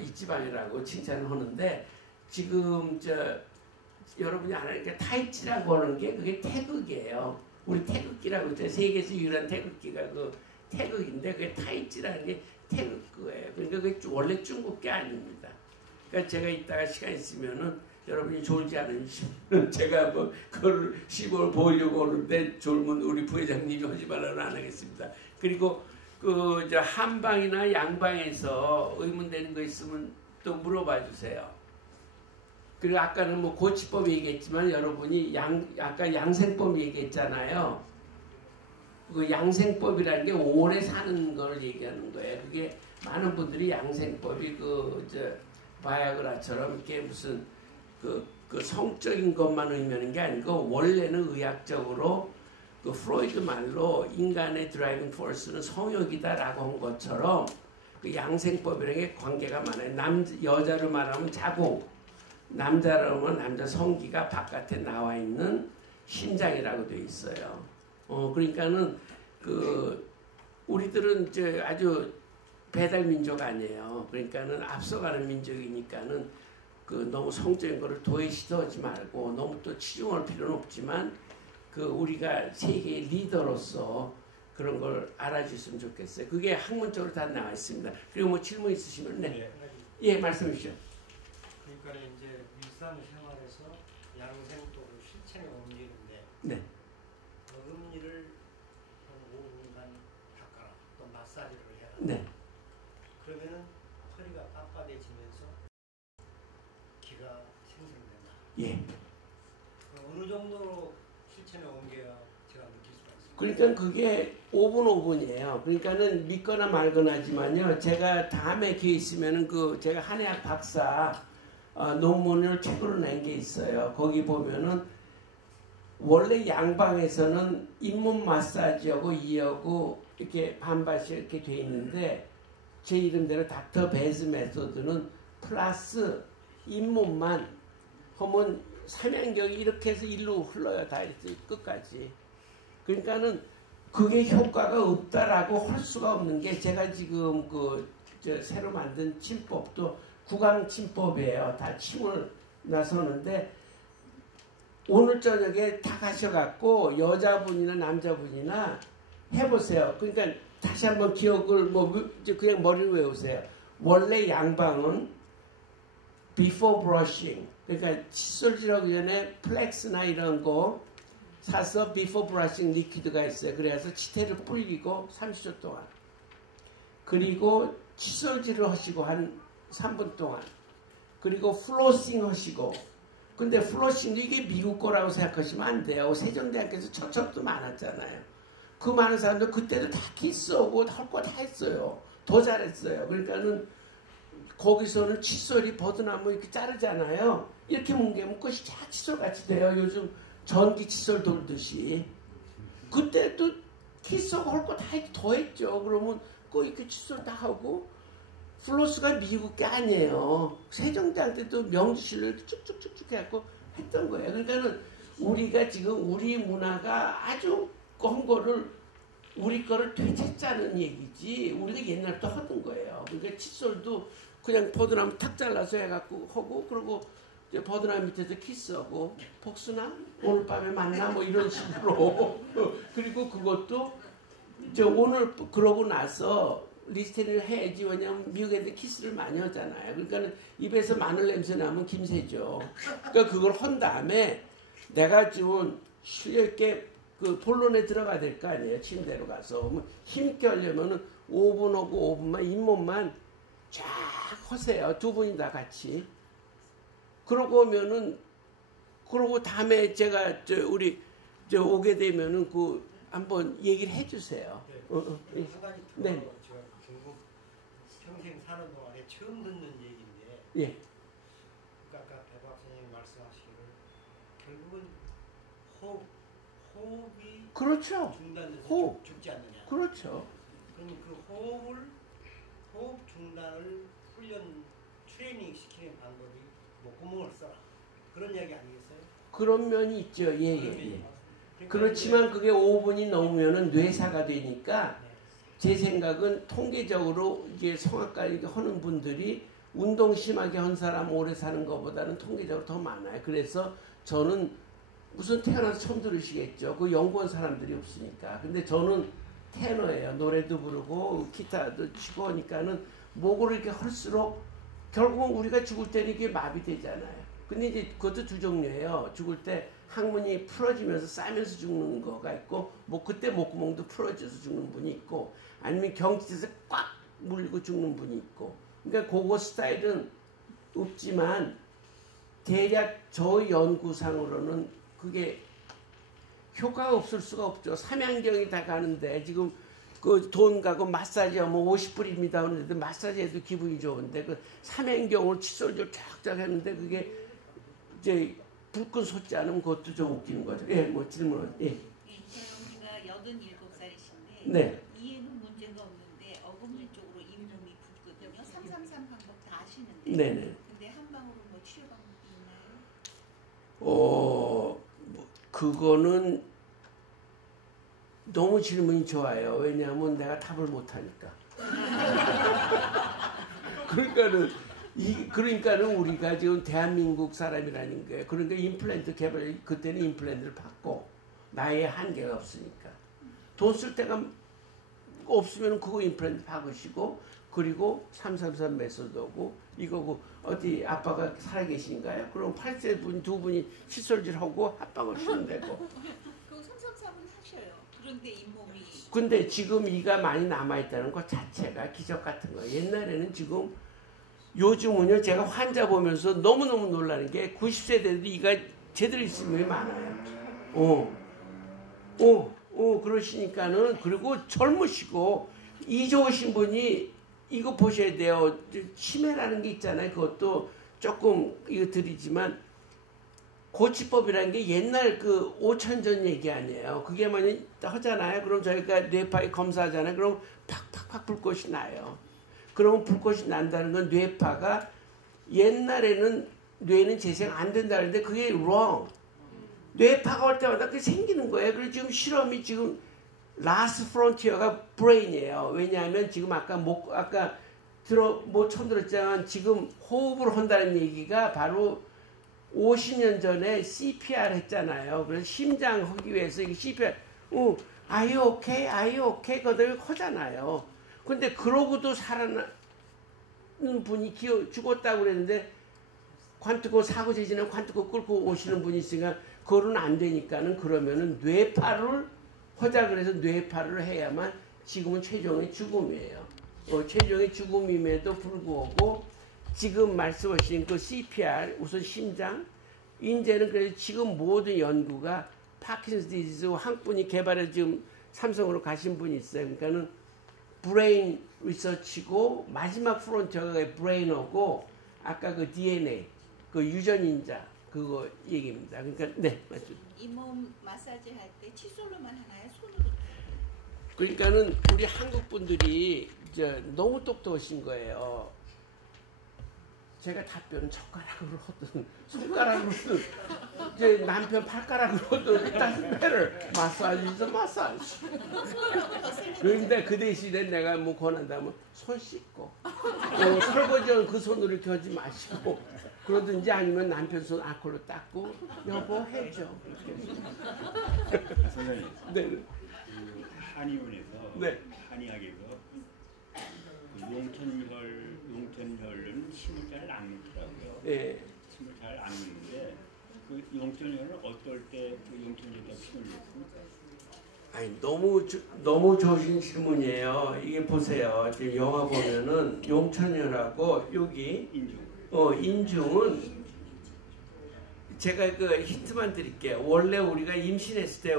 이 지방이라고 칭찬을 하는데 지금 여러분이 안 하니까 타이치라고 하는 게 그게 태극이에요. 우리 태극기라고 있죠. 세계에서 유일한 태극기가 태극인데 그게 타이찌라는 게 태극거예요. 그러니까 그게 원래 중국 게 아닙니다. 그러니까 제가 이따가 시간 있으면은 여러분이 졸지 않으시면 제가 뭐 그걸 시골 보려고 오는데 졸면 우리 부회장님이 하지 말라는 안 하겠습니다. 그리고 그 저 한방이나 양방에서 의문되는 거 있으면 또 물어봐 주세요. 그리고 아까는 뭐 고치법 얘기했지만 여러분이 아까 양생법 얘기했잖아요. 그 양생법이라는 게 오래 사는 걸 얘기하는 거예요. 그게 많은 분들이 양생법이 그 저 바이아그라처럼 이렇게 무슨 그 성적인 것만 의미하는 게 아니고 원래는 의학적으로 그 프로이드 말로 인간의 드라이빙 포스는 성욕이다라고 한 것처럼 그 양생법이라는 게 관계가 많아요. 여자로 말하면 자궁, 남자로 하면 남자 성기가 바깥에 나와 있는 심장이라고 되어 있어요. 그러니까는 그 우리들은 이제 아주 배달 민족 아니에요. 그러니까는 앞서가는 민족이니까는 그 너무 성적인 거를 도외시하지 말고 너무 또 치중할 필요는 없지만 그 우리가 세계의 리더로서 그런 걸 알아주셨으면 좋겠어요. 그게 학문적으로 다 나와 있습니다. 그리고 뭐 질문 있으시면 네, 예 말씀해 주시죠. 그러니까 이제 일상생활에서 양생법을 실천에 옮기는데 네. 어금니를 한 5분간 닦아라. 또 마사지를 해라. 네. 그러면은 허리가 빳빳해지면서 기가 생성된다. 예. 어느 정도로 실천에 옮겨야 제가 느낄 수가 있습니다. 그러니까 그게 5분이에요. 그러니까는 믿거나 말거나 하지만요. 제가 다음에 기회 있으면은 그 제가 한의학 박사 논문을 책으로 낸 게 있어요. 거기 보면은 원래 양방에서는 잇몸 마사지하고 이하고 이렇게 반반씩 이렇게 돼 있는데 제 이름대로 닥터 베즈 메소드는 플러스 잇몸만 하면 삼양경이 이렇게 해서 일로 흘러요. 다 이렇게 끝까지. 그러니까는 그게 효과가 없다라고 할 수가 없는 게 제가 지금 저 새로 만든 침법도 구강침법이에요. 다 침을 나서는데 오늘 저녁에 다 가셔갖고 여자분이나 남자분이나 해보세요. 그러니까 다시 한번 기억을 그냥 머리를 외우세요. 원래 양방은 before brushing, 그러니까 칫솔질하기 전에 플렉스나 이런 거 사서 before brushing 리퀴드가 있어요. 그래서 치태를 뿌리고 30초 동안, 그리고 칫솔질을 하시고 한 3분 동안, 그리고 플로싱 하시고. 근데 플로싱도 이게 미국 거라고 생각하시면 안 돼요. 세종대학교에서 처첩도 많았잖아요. 그 많은 사람들 그때도 다 키스하고 할 거 다 했어요. 더 잘했어요. 그러니까는 거기서는 칫솔이 버드나무 이렇게 자르잖아요. 이렇게 뭉개면 끝이 다 칫솔같이 돼요. 요즘 전기 칫솔 돌듯이. 그때 또 키스하고 할 거 다 더 했죠. 그러면 그 이렇게 칫솔 다 하고. 플로스가 미국 게 아니에요. 세종대학 때도 명지실로 이렇게 쭉쭉쭉쭉 해갖고 했던 거예요. 그러니까는 우리가 지금 우리 문화가 아주 건 거를 우리 거를 되찾자는 얘기지. 우리가 옛날부터 하던 거예요. 그러니까 칫솔도 그냥 버드나무 탁 잘라서 해갖고 하고, 그리고 이제 버드나무 밑에서 키스하고, 복순아 오늘 밤에 만나 뭐 이런 식으로. 그리고 그것도 저 오늘 그러고 나서 리스테린을 해야지. 왜냐면 미국 애들 키스를 많이 하잖아요. 그러니까 입에서 마늘 냄새 나면 김새죠. 그러니까 그걸 한 다음에 내가 지금 실력있게 그 본론에 들어가야 될 거 아니에요. 침대로 가서. 힘있게 하려면은 5분하고 5분만 잇몸만 쫙 하세요. 두 분이 다 같이. 그러고 오면은, 그러고 다음에 제가 우리 오게 되면은 한번 얘기를 해주세요. 네. 한 가지 더. 네. 제가 중국 평생 사는 동안에 처음 듣는 얘기인데. 예. 그러니까 아까 배 박사님이 말씀하시기를 결국은 호흡이 그렇죠. 중단돼서 죽지 않느냐. 그렇죠. 그럼 그 호흡 중단을 트레이닝 시키는 방법이 목구멍을 써라. 그런 이야기 아니겠어요? 그런 면이 있죠. 예. 그렇지만 그게 5분이 넘으면은 뇌사가 되니까 제 생각은 통계적으로 이게 성악가 하는 분들이 운동 심하게 한 사람 오래 사는 것보다는 통계적으로 더 많아요. 그래서 저는 무슨 태어나서 처음 들으시겠죠. 그 연구한 사람들이 없으니까. 근데 저는 테너예요. 노래도 부르고 기타도 치고 하니까는 목을 이렇게 할수록 결국은 우리가 죽을 때는 이게 마비되잖아요. 근데 이제 그것도 두 종류예요. 죽을 때 항문이 풀어지면서 싸면서 죽는 거가 있고, 뭐 그때 목구멍도 풀어져서 죽는 분이 있고, 아니면 경직돼서 꽉 물리고 죽는 분이 있고. 그러니까 그거 스타일은 없지만 대략 저 연구상으로는 그게 효과가 없을 수가 없죠. 삼양경이 다 가는데 지금 그 돈 가고 마사지 하면 50불입니다 하는데 마사지해도 기분이 좋은데 그 삼양경을 칫솔질 쫙쫙 했는데 그게 이제 불끈 솟지 않으면 그것도 좀 웃기는 거죠. 예, 뭐 질문은 예. 어머니가 87살이신데 네. 이해는 문제가 없는데 어금니 쪽으로 잇몸이 붓거든요. 333 방법 다 아시는데. 네네. 근데 한방으로 뭐 치료 방법이 있나요? 뭐 그거는 너무 질문이 좋아요. 왜냐하면 내가 답을 못하니까. 그러니까는 우리가 지금 대한민국 사람이라는 거예요. 그러니까 임플란트 개발, 그때는 임플란트를 받고 나의 한계가 없으니까 돈 쓸 데가 없으면 그거 임플란트 박으시고, 그리고 333 메소드고 이거고, 어디 아빠가 살아계신가요? 그럼 8세 분 두 분이 칫솔질하고 합방을 쉬면 되고. 그 333은 하셔요. 그런데 잇몸이. 근데 지금 이가 많이 남아있다는 것 자체가 기적 같은 거예요. 옛날에는 지금, 요즘은요, 제가 환자 보면서 너무너무 놀라는 게 90세대도 이가 제대로 있는 분이 많아요. 그러시니까는, 그리고 젊으시고, 이 좋으신 분이 이거 보셔야 돼요. 치매라는 게 있잖아요. 그것도 조금 이거 드리지만, 고치법이라는 게 옛날 그 5천 전 얘기 아니에요. 그게 많이 하잖아요. 그럼 저희가 뇌파에 검사하잖아요. 그럼 팍팍팍 불꽃이 나요. 그러면 불꽃이 난다는 건 뇌파가, 옛날에는 뇌는 재생 안 된다 그러는데 그게 wrong. 뇌파가 올 때마다 그게 생기는 거예요. 그래서 지금 실험이 지금 라스트 프론티어가 브레인이에요. 왜냐하면 지금 아까 처음 들었지만 지금 호흡을 한다는 얘기가 바로 50년 전에 CPR 했잖아요. 그래서 심장 하기 위해서 이게 CPR, are you okay? Are you okay? 그들 하잖아요. 근데 그러고도 살아나는 분이 죽었다고 그랬는데, 관 사고 재지는 관투고 끌고 오시는 분이 있으니까 그거는 안 되니까는, 그러면은 뇌파를 하자 그래서 뇌파를 해야만 지금은 최종의 죽음이에요. 최종의 죽음임에도 불구하고 지금 말씀하신 그 CPR, 우선 심장, 이제는 그래서 지금 모든 연구가 파킨슨 디지즈 한 분이 개발해 지금 삼성으로 가신 분이 있어요. 그러니까는 브레인 리서치고 마지막 프론티어가 브레인하고 아까 그 DNA, 그 유전인자 그거 얘기입니다. 그러니까 네, 맞죠. 잇몸 마사지 할 때 칫솔로만 하나요? 손으로? 그러니까는 우리 한국 분들이 이제 너무 똑똑하신 거예요. 제가 답변은 젓가락으로 하든 손가락으로 하든 이제 남편 발가락으로 하든 일단 배를 마사지죠, 마사지. 그런데 그 대신에 내가 뭐 권한다면 손 씻고 설거지는 그 손으로 이렇게 하지 마시고 그러든지, 아니면 남편 손 알코올로 닦고 여보 해줘. 선생님. 네. 그 한의원에서 네. 한의학에서 그 용천혈은 침을 잘 낚는더라고요. 네. 침을 잘 낚는데 그 용천혈은 어떨 때 그 용천혈에다 침을 넣습니까? 아니, 너무 좋으신 질문이에요. 이게 보세요. 지금 영화 보면은 용천혈하고 여기 인중은 제가 그 힌트만 드릴게요. 원래 우리가 임신했을 때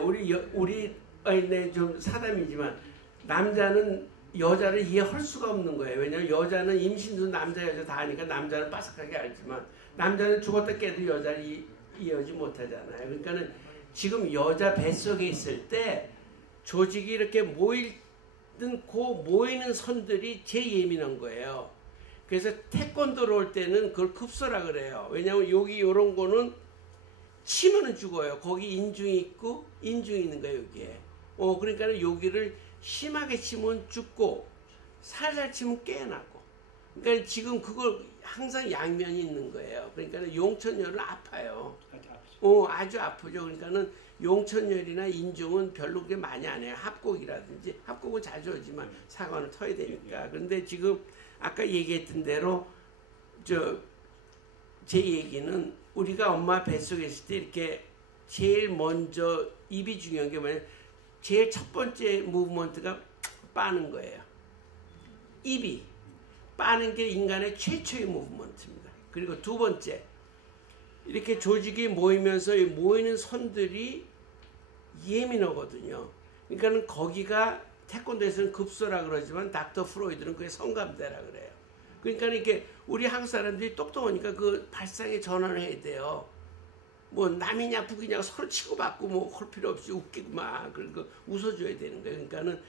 좀 사담이지만 남자는 여자를 이해할 수가 없는 거예요. 왜냐하면 여자는 임신도 남자 여자 다 하니까 남자는 바삭하게 알지만 남자는 죽었다 깨도 여자를 이해하지 못하잖아요. 그러니까는 지금 여자 뱃속에 있을 때 조직이 이렇게 모이는 선들이 제일 예민한 거예요. 그래서 태권도로 올 때는 그걸 급소라 그래요. 왜냐하면 여기 요런 거는 치면은 죽어요. 거기 인중이 있고 인중이 있는 거예요, 여기에. 그러니까는 여기를 심하게 치면 죽고 살살 치면 깨어나고. 그러니까 지금 그걸 항상 양면이 있는 거예요. 그러니까는 용천혈은 아파요. 아주 아프죠. 그러니까는 용천열이나 인중은 별로 그렇게 많이 안 해요. 합곡이라든지. 합곡은 자주 오지만 사관을 터야 되니까. 그런데 지금 아까 얘기했던 대로 제 얘기는 우리가 엄마 뱃속에 있을 때 이렇게 제일 먼저 입이 중요한 게 뭐냐면 제일 첫 번째 무브먼트가 빠는 거예요. 입이 빠는 게 인간의 최초의 무브먼트입니다. 그리고 두 번째, 이렇게 조직이 모이면서 모이는 선들이 예민하거든요. 그러니까는 거기가 태권도에서는 급소라 그러지만 닥터 프로이드는 그게 성감대라 그래요. 그러니까 이렇게 우리 한국 사람들이 똑똑하니까 그 발상에 전환을 해야 돼요. 뭐 남이냐 북이냐 서로 치고받고 뭐 할 필요 없이 웃기고 막 그러니까 웃어줘야 되는 거예요. 그러니까는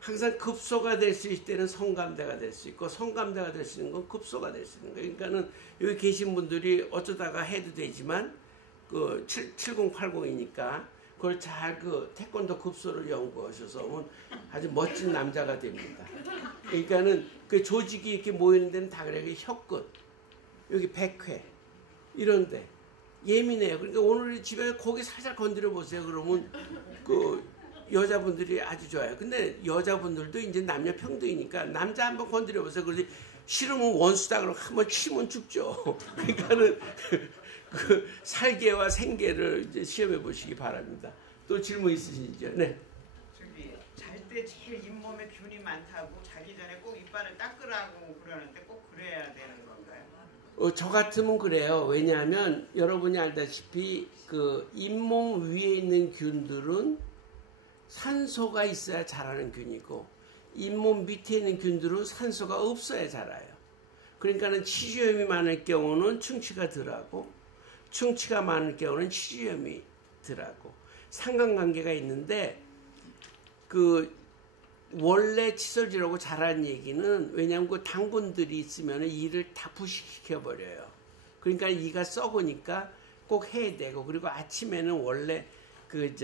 항상 급소가 될 수 있을 때는 성감대가 될 수 있고 성감대가 될 수 있는 건 급소가 될 수 있는 거예요. 그러니까는 여기 계신 분들이 어쩌다가 해도 되지만 그 7080이니까 그걸 잘 그 태권도 급소를 연구하셔서 아주 멋진 남자가 됩니다. 그러니까는 그 조직이 이렇게 모이는 데는 다 그래요. 혀끝, 여기 백회 이런데 예민해요. 그러니까 오늘 집에 고기 살살 건드려 보세요. 그러면 그 여자분들이 아주 좋아요. 근데 여자분들도 이제 남녀 평등이니까 남자 한번 건드려 보세요. 그러지 싫으면 원수다 그러고 한번 치면 죽죠. 그러니까는 그 살계와 생계를 이제 시험해 보시기 바랍니다. 또 질문 있으시죠? 네. 저기 잘 때 제일 잇몸에 균이 많다고 자기 전에 꼭 이빨을 닦으라고 그러는데 꼭 그래야 되는 건가요? 저 같으면 그래요. 왜냐하면 여러분이 알다시피 그 잇몸 위에 있는 균들은 산소가 있어야 자라는 균이고 잇몸 밑에 있는 균들은 산소가 없어야 자라요. 그러니까는 치주염이 많을 경우는 충치가 덜하고 충치가 많을 경우는 치주염이 덜하고 상관관계가 있는데 그 원래 칫솔질하고 잘하는 얘기는 왜냐하면 그 당분들이 있으면 이를 다 부식시켜 버려요. 그러니까 이가 썩으니까 꼭 해야 되고 그리고 아침에는 원래 그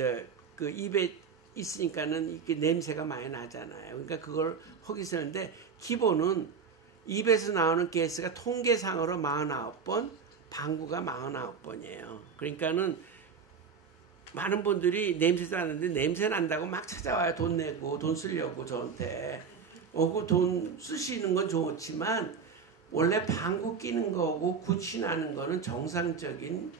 입에 있으니까는 이게 냄새가 많이 나잖아요. 그러니까 그걸 하기 쓰는데 기본은 입에서 나오는 가스가 통계상으로 49번, 방구가 49번이에요. 그러니까는 많은 분들이 냄새도 나는데 냄새 난다고 막 찾아와요. 돈 내고 돈 쓰려고 저한테. 그 돈 쓰시는 건 좋지만 원래 방구 끼는 거고 구취 나는 거는 정상적인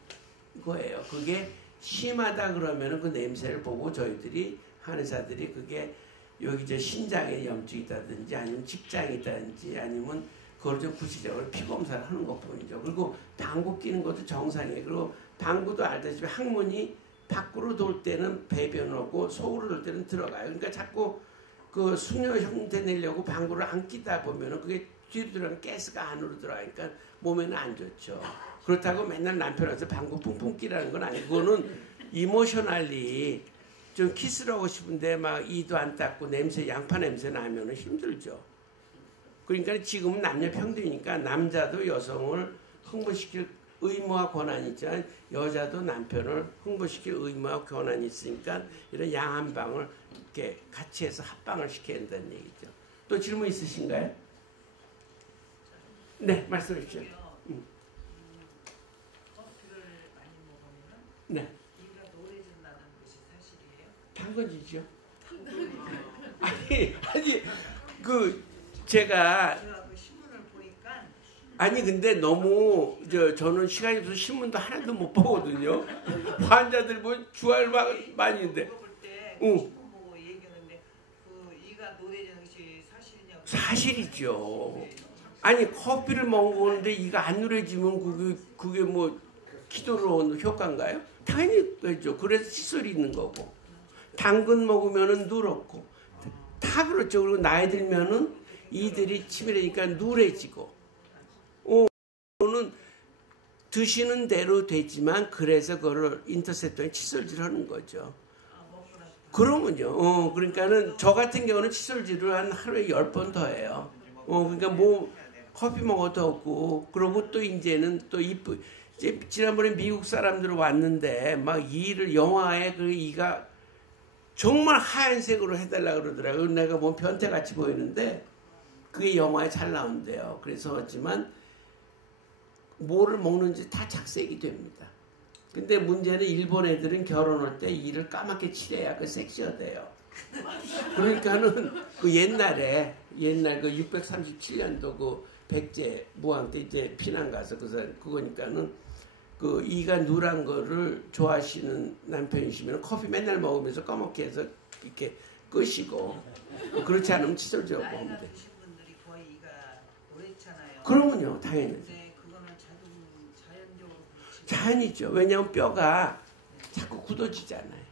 거예요. 그게 심하다 그러면은 그 냄새를 보고 저희들이 한의사들이 그게 여기 저 신장에 염증이 있다든지 아니면 직장이 있다든지 아니면 그걸 좀 구체적으로 피 검사를 하는 것뿐이죠. 그리고 방구 끼는 것도 정상이에요. 그리고 방구도 알다시피 항문이 밖으로 돌 때는 배변하고 속으로 돌 때는 들어가요. 그러니까 자꾸 그 숙녀 형태 내려고 방구를 안 끼다 보면은 그게 뒤로 들어가는 가스가 안으로 들어가니까 몸에는 안 좋죠. 그렇다고 맨날 남편한테 방구 뿡뿡 끼라는 건 아니고 그거는 이모셔널리 좀 키스를 하고 싶은데 막 이도 안 닦고 냄새 양파 냄새 나면은 힘들죠. 그러니까 지금은 남녀 평등이니까 남자도 여성을 흥분시킬 의무와 권한이 있지만 여자도 남편을 흥분시킬 의무와 권한이 있으니까 이런 양한방을 이렇게 같이 해서 합방을 시켜야 된다는 얘기죠. 또 질문 있으신가요? 네, 말씀해 주시죠. 커피를 많이 먹으면 네. 이가 노래진다는 것이 사실이에요? 당근이죠. 아니 그 제가 아니 근데 너무 저는 시간이 없어서 신문도 하나도 못 보거든요. 환자들 뭐 주알 많이 있는데. 신문 보고 얘기하는데 그 이가 노래지는 것이 사실이냐고. 사실이죠. 아니 커피를 먹었는데 이가 안 누래지면 그게 뭐 기도로 온 효과인가요? 당연히 그렇죠. 그래서 칫솔이 있는 거고. 당근 먹으면은 누렇고 다 그렇죠. 그리고 나이 들면은 이들이 치밀하니까 누래지고. 는 드시는 대로 되지만 그래서 그거를 인터셉터에 칫솔질 하는 거죠. 그러면요. 그러니까는 저 같은 경우는 칫솔질을 한 하루에 10번 더 해요. 그러니까 뭐 커피 먹어도 하고 그러고 또 이제는 또 지난번에 미국 사람들 왔는데 막 이를 영화에 그 이가 정말 하얀색으로 해달라 그러더라고요. 내가 뭐 변태같이 보이는데 그게 영화에 잘 나온대요. 그래서 하지만 뭐를 먹는지 다 착색이 됩니다. 근데 문제는 일본 애들은 결혼할 때 이를 까맣게 칠해야 그 섹시하대요. 그러니까는 그 옛날 그 637년도 그 백제 무왕 때 이제 피난 가서 그거니까는 그 이가 누런 거를 좋아하시는 남편이시면 커피 맨날 먹으면서 까맣게 해서 이렇게 끄시고 그렇지 않으면 칫솔 쥐고 하면 돼. 분들이 거의 이가 오래잖아요. 그러면요, 당연히. 근데 그거는 자연적으로 자연이죠. 왜냐하면 뼈가 자꾸 굳어지잖아요.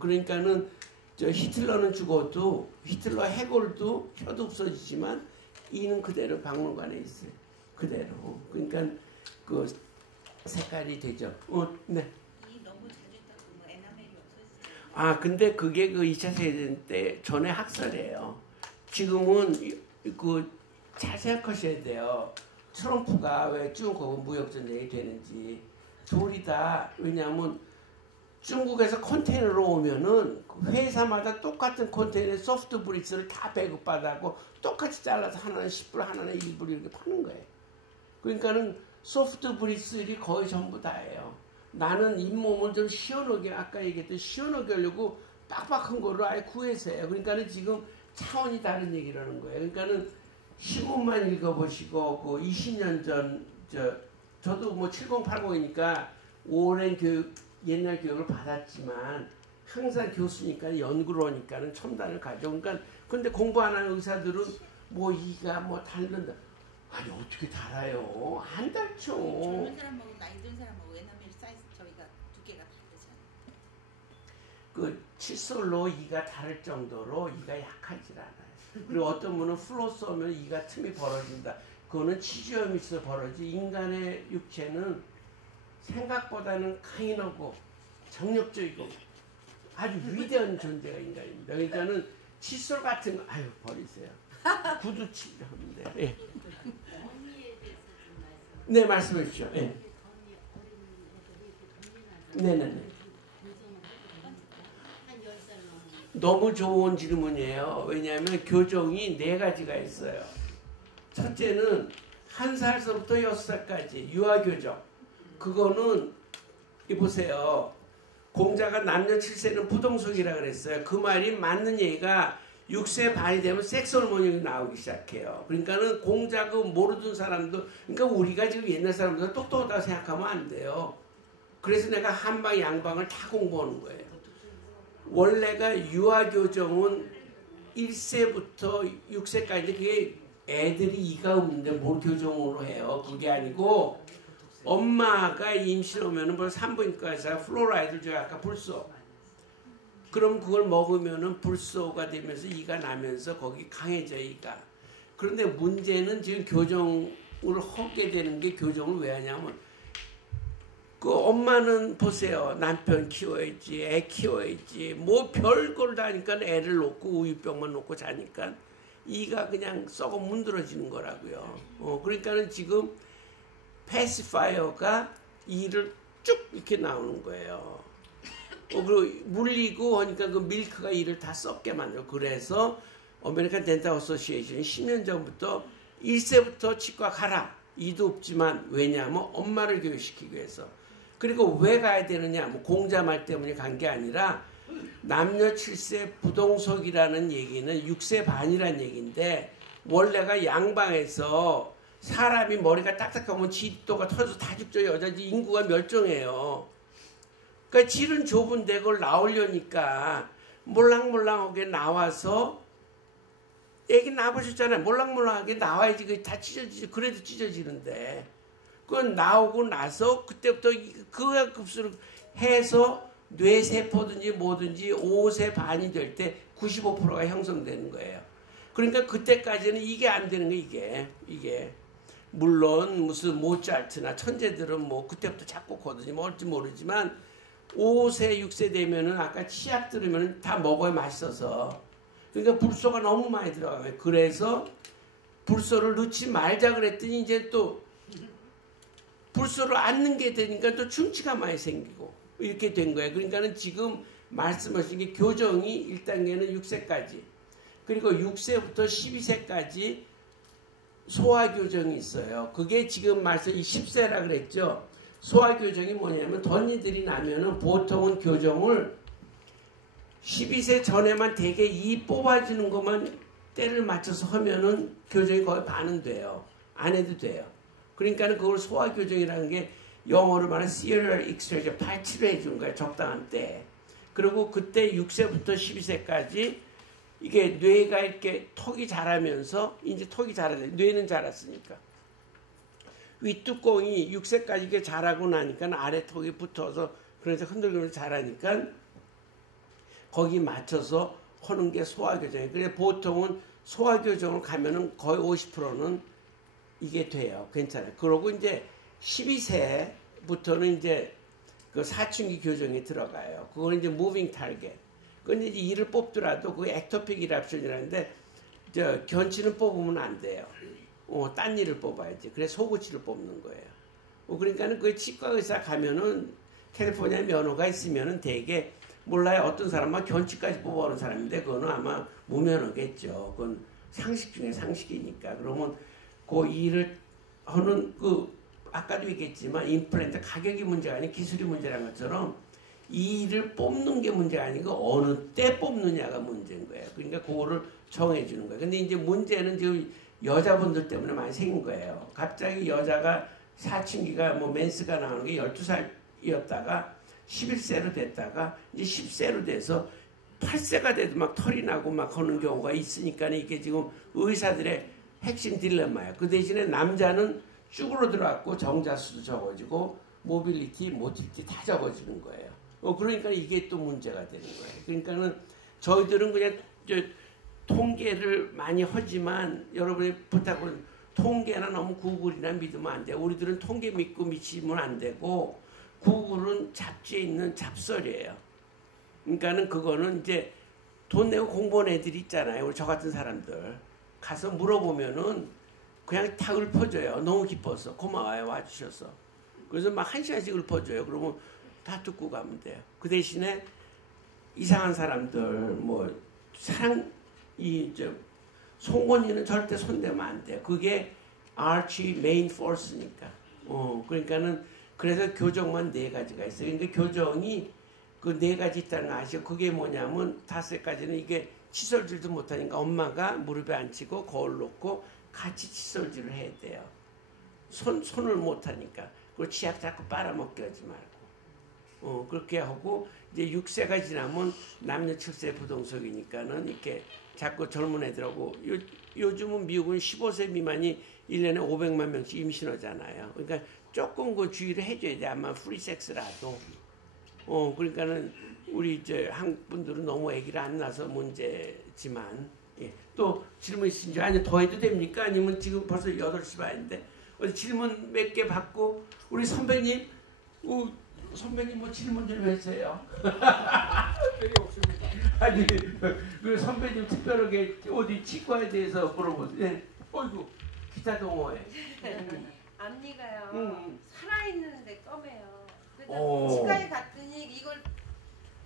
그러니까는 저 히틀러는 죽어도 히틀러 해골도 혀도 없어지지만 이는 그대로 박물관에 있어요. 그대로. 그러니까 그 색깔이 되죠. 네. 이 너무 자주 닦으면 에나멜이 없어지죠. 아, 근데 그게 그 2차 세계대전 때 전에 학설이에요. 지금은 그 잘 생각하셔야 돼요. 트럼프가 왜 중국하고 무역전쟁이 되는지 둘이 다 왜냐하면 중국에서 컨테이너로 오면은 회사마다 똑같은 컨테이너에 소프트 브릭스를 다 배급받아고 똑같이 잘라서 하나는 10불 하나는 1불 이렇게 파는 거예요. 그러니까는 소프트 브릭스들이 거의 전부 다예요. 나는 잇몸을 좀 시원하게 아까 얘기했던 시원하게 하려고 빡빡한 거를 아예 구해서 해요. 그러니까는 지금 차원이 다른 얘기라는 거예요. 그러니까는 신문만 읽어보시고 그 20년 전 저도 뭐 7080이니까 오랜 교육 옛날 교육을 받았지만 항상 교수니까 연구를 하니까는 첨단을 가져. 그러니까 근데 공부 안 하는 의사들은 뭐 이가 뭐 닳는다. 아니 어떻게 달아요? 안 닳죠. 젊은 사람하고 나이 든 사람하고 에나멜 사이즈 저희가 두께가 다르잖아요. 그 칫솔로 이가 닳을 정도로 이가 약하지 않아요. 그리고 어떤 분은 플로스 하면 이가 틈이 벌어진다. 그거는 치주염이 있어 벌어지. 인간의 육체는 생각보다는 강인하고 정력적이고 아주 위대한 존재가 인간입니다. 그러니까는 칫솔 같은 거 아유 버리세요. 구두 치면 돼요. 예. 네, 말씀해 주십시오. 예. 네네네. 너무 좋은 질문이에요. 왜냐하면 교정이 4가지가 있어요. 첫째는 1살서부터 6살까지 유아교정. 그거는 보세요. 공자가 남녀 7세는 부동석이라 그랬어요. 그 말이 맞는 얘기가 6세 반이 되면 섹스 호르몬이 나오기 시작해요. 그러니까는 공자 그 모르던 사람도 그러니까 우리가 지금 옛날 사람들 똑똑하다고 생각하면 안 돼요. 그래서 내가 한방 양방을 다 공부하는 거예요. 원래가 유아교정은 1세부터 6세까지 그게 애들이 이가 없는데 뭘 교정으로 해요. 그게 아니고 엄마가 임신하면은 벌써 산부인과에서 플로라이드를 줘요. 아까 불소. 그럼 그걸 먹으면은 불소가 되면서 이가 나면서 거기 강해져 이가. 그런데 문제는 지금 교정을 하게 되는 게 교정을 왜 하냐면 그 엄마는 보세요. 남편 키워야지, 애 키워야지, 뭐 별걸 다 하니까 애를 놓고 우유병만 놓고 자니까 이가 그냥 썩어 문드러지는 거라고요. 그러니까는 지금 패시파이어가 이를 쭉 이렇게 나오는 거예요. 그리고 물리고 하니까 그 밀크가 이를 다 썩게 만들어. 그래서 아메리칸 덴탈 어소시에이션이 10년 전부터 1세부터 치과 가라. 이도 없지만 왜냐하면 엄마를 교육시키기 위해서. 그리고 왜 가야 되느냐? 뭐 공자말 때문에 간 게 아니라 남녀 7세 부동석이라는 얘기는 6세 반이라는 얘기인데 원래가 양방에서 사람이 머리가 딱딱하면 지도가 터져서 다 죽죠. 여자지 인구가 멸종해요. 그러니까 질은 좁은데 그걸 나오려니까 몰랑몰랑하게 나와서 애기 낳아보셨잖아요. 몰랑몰랑하게 나와야지 그게 다 찢어지지. 그래도 찢어지는데 그건 나오고 나서 그때부터 그가 급수를 해서 뇌세포든지 뭐든지 5세 반이 될 때 95%가 형성되는 거예요. 그러니까 그때까지는 이게 안 되는 거예요. 이게 물론 무슨 모차르트나 천재들은 뭐 그때부터 작곡하든지 뭘지 모르지만 5세 6세 되면은 아까 치약 들으면 다 먹어야 맛있어서 그러니까 불소가 너무 많이 들어가요. 그래서 불소를 넣지 말자 그랬더니 이제 또 불소를 안 넣는 게 되니까 또 충치가 많이 생기고 이렇게 된 거예요. 그러니까는 지금 말씀하신 게 교정이 1단계는 6세까지 그리고 6세부터 12세까지 소아교정이 있어요. 그게 지금 말씀 10세라 그랬죠. 소아교정이 뭐냐면 덧니들이 나면은 보통은 교정을 12세 전에만 되게 이 뽑아주는 것만 때를 맞춰서 하면은 교정이 거의 반은 돼요. 안 해도 돼요. 그러니까는 그걸 소아교정이라는 게 영어로 말하면 serial exposure 8-7회 해주는 거예요. 적당한 때. 그리고 그때 6세부터 12세까지 이게 뇌가 이렇게 턱이 자라면서 이제 턱이 자라네. 뇌는 자랐으니까. 윗뚜껑이 6세까지 이렇게 자라고 나니까 아래 턱이 붙어서 그래서 흔들리면서 자라니까 거기 맞춰서 하는 게 소아교정이에요. 그래서 보통은 소아교정을 가면은 거의 50%는 이게 돼요. 괜찮아요. 그러고 이제 12세부터는 이제 그 사춘기 교정에 들어가요. 그거는 이제 무빙 타겟. 근데 이제 이를 뽑더라도 그 액토픽 이랍션이라는데 견치는 뽑으면 안 돼요. 딴 일을 뽑아야지. 그래서 소구치를 뽑는 거예요. 그러니까는 그 치과 의사 가면은 캘리포니아 면허가 있으면은 되게 몰라요. 어떤 사람은 견치까지 뽑아오는 사람인데 그거는 아마 무면허겠죠. 그건 상식 중에 상식이니까. 그러면 그 일을 하는 아까도 얘기했지만 임플란트 가격이 문제가 아닌 기술이 문제라는 것처럼 이 일을 뽑는 게 문제가 아니고 어느 때 뽑느냐가 문제인 거예요. 그러니까 그거를 정해주는 거예요. 근데 이제 문제는 지금 여자분들 때문에 많이 생긴 거예요. 갑자기 여자가 사춘기가 맨스가 나오는 게 12살이었다가 11세로 됐다가 이제 10세로 돼서 8세가 돼도 막 털이 나고 막 하는 경우가 있으니까 이게 지금 의사들의 핵심 딜레마예요. 그 대신에 남자는 쭈그러들어갖고 정자수도 적어지고 모빌리티, 모틸리티 다 적어지는 거예요. 그러니까 이게 또 문제가 되는 거예요. 그러니까는 저희들은 그냥 통계를 많이 하지만 여러분이 부탁은 통계나 너무 구글이나 믿으면 안 돼요. 우리들은 통계 믿고 미치면 안 되고 구글은 잡지에 있는 잡설이에요. 그러니까는 그거는 이제 돈 내고 공부한 애들이 있잖아요. 우리 저 같은 사람들 가서 물어보면은 그냥 다 읊어줘요. 너무 기뻐서 고마워요 와주셔서. 그래서 막 1시간씩 읊어줘요. 그러면 다 듣고 가면 돼요. 그 대신에 이상한 사람들 송곳니는 절대 손대면 안 돼요. 그게 arch main force니까. 그러니까는 그래서 교정만 4가지가 있어요. 그러니까 교정이 그 4가지 있다는 거 아시죠? 그게 뭐냐면 5세까지는 이게 칫솔질도 못하니까 엄마가 무릎에 앉히고 거울 놓고 같이 칫솔질을 해야 돼요. 손을 못하니까. 그리고 치약 자꾸 빨아먹게 하지 말고. 그렇게 하고 이제 6세가 지나면 남녀 7세 부동석이니까는 이렇게 자꾸 젊은 애들하고 요즘은 미국은 15세 미만이 1년에 500만 명씩 임신하잖아요. 그러니까 조금 그 주의를 해줘야 돼. 아마 프리섹스라도. 그러니까는 우리 이제 한국 분들은 너무 아기를 안 낳아서 문제지만 예. 또 질문 있으신지 아니 더 해도 됩니까? 아니면 지금 벌써 8시 반인데 어디 질문 몇 개 받고 우리 선배님 선배님 뭐 질문 좀 해주세요. 별이 없습니다. 아니 그 선배님 특별하게 어디 치과에 대해서 물어보세요. 네. 어이구 기타 동호회. 앞니가요 살아있는데 검해요. 그래서 치과에 갔더니 이걸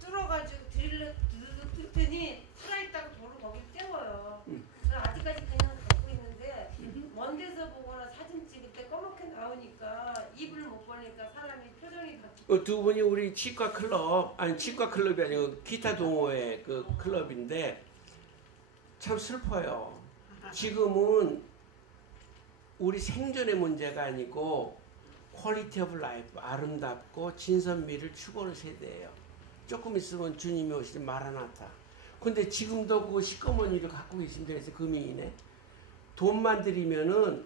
뚫어가지고 드릴로 뚫더니 살아있다고 도로 거기 떼워요. 그래서 아직까지 그냥 갖고 있는데 먼 데서 보거나 사진 찍을 때 검게 나오니까 입을 못 보니까 사람이 표정이 바뀌고. 두 분이 우리 치과 클럽 치과 클럽이 아니고 기타 동호회 그 클럽인데 참 슬퍼요. 지금은 우리 생존의 문제가 아니고 퀄리티 오브 라이프 아름답고 진선미를 추구하는 세대예요. 조금 있으면 주님이 오시는 마라나타. 근데 지금도 그 시꺼먼이를 갖고 계신데 그래서 금이네. 돈만 들이면은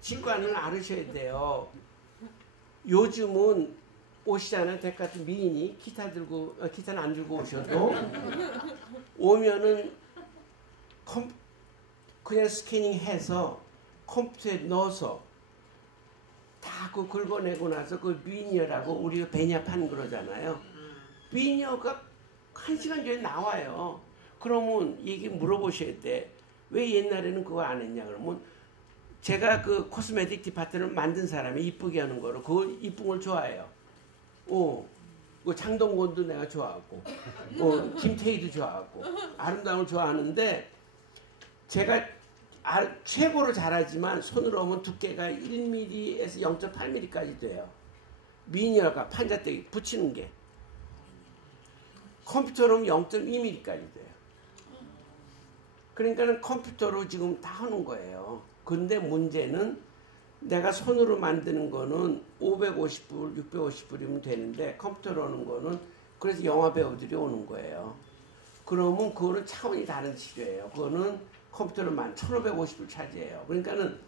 치과는 앓으셔야 돼요. 요즘은 오시잖아요. 대같은 미인이 기타는 안 들고 오셔도 오면은 그냥 스캐닝해서 컴퓨터에 넣어서 다 그 긁어내고 나서 그 미니어라고 우리가 베냐판 그러잖아요. 미니어가 1시간 전에 나와요. 그러면 얘기 물어보셔야 돼. 왜 옛날에는 그거 안 했냐 그러면 제가 그 코스메틱 디파트를 만든 사람이 이쁘게 하는 거로 그 이쁜 걸 좋아해요. 그 장동건도 내가 좋아하고 김태희도 좋아하고 아름다운 걸 좋아하는데 제가 최고로 잘하지만 손으로 하면 두께가 1mm에서 0.8mm까지 돼요. 미니어가 판자대기 붙이는 게 컴퓨터로는 0.2mm까지 돼요. 그러니까는 컴퓨터로 지금 다 하는 거예요. 근데 문제는 내가 손으로 만드는 거는 550불, 650불이면 되는데 컴퓨터로 하는 거는 그래서 영화 배우들이 오는 거예요. 그러면 그거는 차원이 다른 치료예요. 그거는 컴퓨터로만 1550불 차지해요. 그러니까는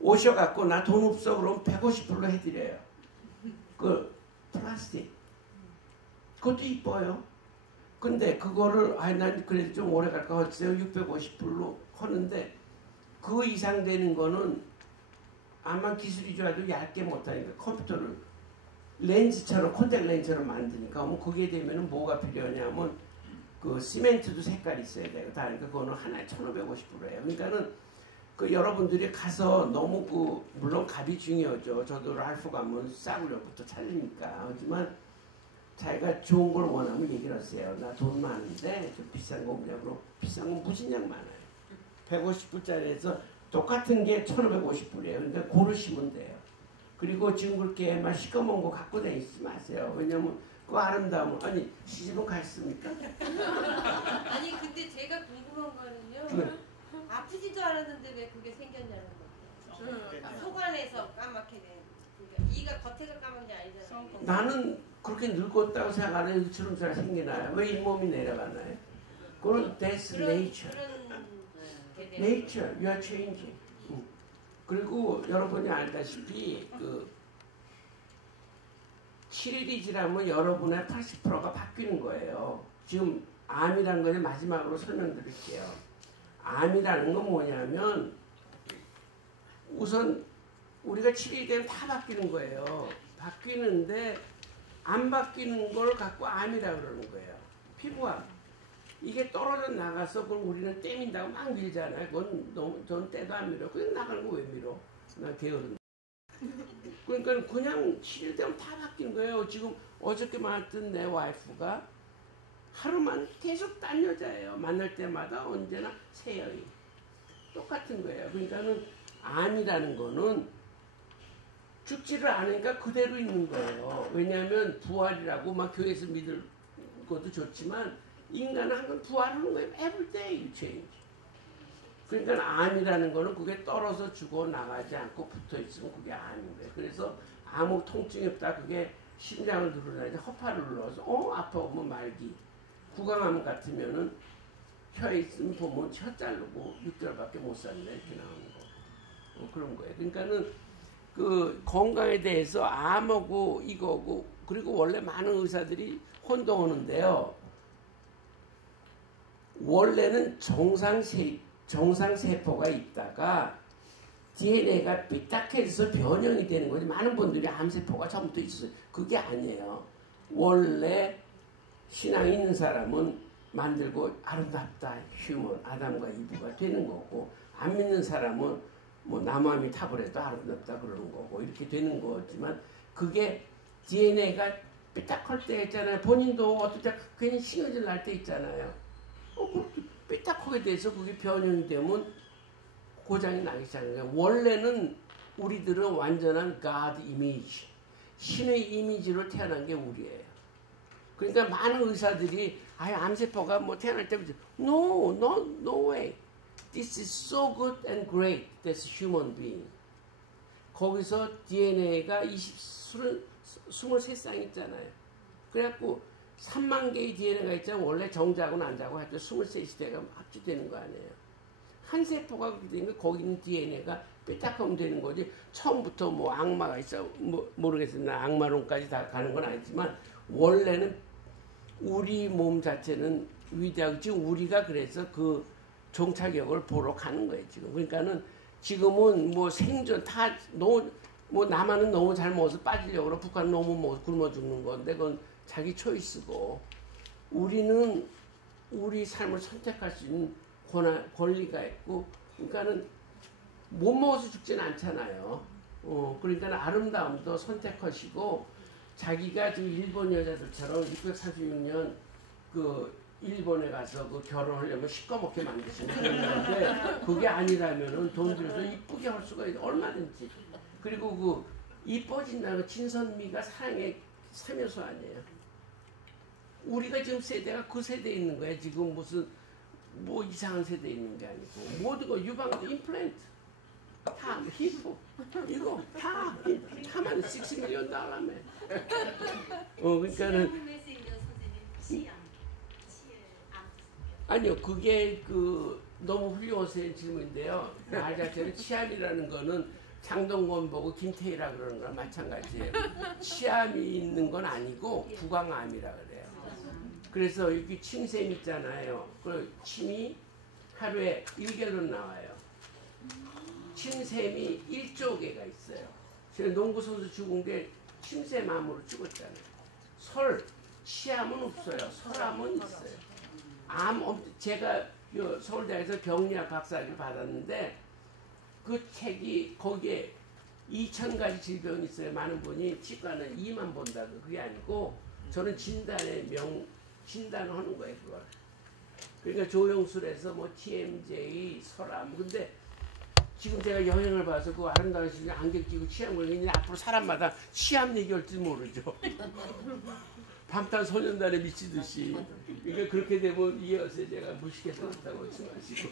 오셔갖고 나 돈 없어 그러면 150불로 해드려요. 그 플라스틱. 그것도 이뻐요. 근데 그거를 난 그래도 좀 오래 갈까 했어요. 650불로 하는데 그 이상 되는 거는 아마 기술이 좋아도 얇게 못하니까 컴퓨터를 렌즈처럼 콘택 렌즈처럼 만드니까 그게 되면은 뭐가 필요하냐면 그 시멘트도 색깔이 있어야 돼요. 그러니까 그거는 하나에 1,550불이에요. 그러니까는 그 여러분들이 가서 너무 그 물론 값이 중요하죠. 저도 랄프 가면 싸구려부터 찾으니까. 하지만 자기가 좋은 걸 원하면 얘기를 하세요. 나 돈 많은데 좀 비싼 거 없냐고. 비싼 건 무진장 많아요. 150불짜리에서 똑같은 게 1,550불이에요. 그러니까 고르시면 돼요. 그리고 지금 그렇게 막 시꺼먼 거 갖고 다니지 마세요. 왜냐면 그 아름다움은 아니 시집은 갔습니까? 아니 근데 제가 궁금한 거는요. 네. 아프지도 않았는데 왜 그게 생겼냐는 거예요. 속안에서 까맣게 된. 그러니까 이가 겉에서 까만 게 아니잖아요. 나는 그렇게 늙었다고 생각 안 해도 주름살 생기나요? 왜 잇몸이 내려가나요? 그건 that's nature. nature, you are changing. 그리고 여러분이 알다시피 그 7일이 지나면 여러분의 80%가 바뀌는 거예요. 지금 암이라는 거를 마지막으로 설명드릴게요. 암이라는 건 뭐냐면 우선 우리가 7일이 되면 다 바뀌는 거예요. 바뀌는데 안 바뀌는 걸 갖고 암이라고 그러는 거예요. 피부암. 이게 떨어져 나가서 그걸 우리는 떼민다고 막 밀잖아요. 그건 너무, 전 떼도 안 밀어. 그냥 나가는 거 왜 밀어? 나 게으른데. 그러니까 그냥 7일 되면 다 바뀐 거예요. 지금 어저께 만났던 내 와이프가 하루만 계속 딴 여자예요. 만날 때마다 언제나 새 여인. 똑같은 거예요. 그러니까는 암이라는 거는 죽지를 않으니까 그대로 있는 거예요. 왜냐하면 부활이라고 막 교회에서 믿을 것도 좋지만 인간은 항상 부활하는 거예요. Every day you change. 그러니까 암이라는 거는 그게 떨어져 죽어 나가지 않고 붙어 있으면 그게 암인 거예요. 그래서 아무 통증이 없다. 그게 심장을 누르는데 허파를 눌러서 아파 오면 말기. 구강암 같으면은 혀에 있으면 보면 혀 자르고 6개월밖에 못 산다 이렇게 나오는 거. 그런 거예요. 그러니까는 그 건강에 대해서 암하고 이거고 그리고 원래 많은 의사들이 혼동하는데요. 원래는 정상세포가 있다가 DNA가 삐딱해져서 변형이 되는 거지. 많은 분들이 암세포가 처음부터 있었어요. 그게 아니에요. 원래 신앙이 있는 사람은 만들고 아름답다. 휴먼, 아담과 이브가 되는 거고 안 믿는 사람은 뭐 나무함이 타버려도 아름답다 그러는 거고 이렇게 되는 거지만 그게 DNA가 삐딱할 때 있잖아요. 본인도 어떨 때 괜히 신경질 날 때 있잖아요. 삐딱하게 돼서 그게 변형이 되면 고장이 나기 시작해요. 원래는 우리들은 완전한 God 이미지, 신의 이미지로 태어난 게 우리예요. 그러니까 많은 의사들이 암세포가 뭐 태어날 때부터 No way. This is so good and great. That's human being. 거기서 DNA가 23쌍 있잖아요. 그래갖고 3만 개의 DNA가 있잖아요. 원래 정자하고 난자하고 할 때 23시대가 합치되는 거 아니에요. 한 세포가 그렇게 되니까 거기 있는 DNA가 삐딱하면 되는 거지. 처음부터 뭐 악마가 있어 모르겠어요. 나 악마론까지 다 가는 건 아니지만 원래는 우리 몸 자체는 위대하고 지금 우리가 그래서 그 종착역을 보러 가는 거예요. 지금. 그러니까는 지금은 뭐 생존 다 너무 뭐 남한은 너무 잘 먹어서 빠지려고 그러고 북한은 너무 먹어서 굶어 죽는 건데 그건 자기 초이스고 우리는 우리 삶을 선택할 수 있는 권리가 있고 그러니까는 못 먹어서 죽지는 않잖아요. 그러니까 아름다움도 선택하시고 자기가 지금 일본 여자들처럼 636년 그 일본에 가서 그 결혼하려면 시꺼멓게 만드시는 건데 그게 아니라면은 돈 들여서 이쁘게 할 수가 있어 얼마든지. 그리고 그 이뻐진다는 건 진선미가 사랑의 참여소 아니에요. 우리가 지금 세대가 그 세대에 있는 거야. 지금 무슨 뭐 이상한 세대에 있는 게 아니고 모든 거 유방도 임플란트 다 히프 이거 다만 $60 달러며. 그러니까는 아니요, 그게 너무 훌륭하신 질문인데요. 말 자체는 치암이라는 거는 장동건 보고 김태희라 그러는 거랑 마찬가지예요. 치암이 있는 건 아니고 구강암이라 그래요. 그래서 여기 침샘 있잖아요. 그 침이 하루에 1갤런 나와요. 침샘이 1조 개가 있어요. 제가 농구 선수 죽은 게 침샘암으로 죽었잖아요. 치암은 없어요. 설암은 있어요. 제가 서울대학에서 병리학 박사학위를 받았는데 그 책이 거기에 2,000가지 질병이 있어요. 많은 분이 치과는 이만 본다고. 그게 아니고 저는 진단을 하는 거예요. 그걸. 그러니까 조영술에서 뭐 TMJ, 설암. 근데 지금 제가 여행을 봐서 그 아름다운 시즌에 안경 끼고 치암 걸리니 앞으로 사람마다 치암 얘기할지 모르죠. 방탄소년단에 미치듯이. 그러니까 그렇게 되면 이어서 제가 무식해서 그렇다고 말씀하시고.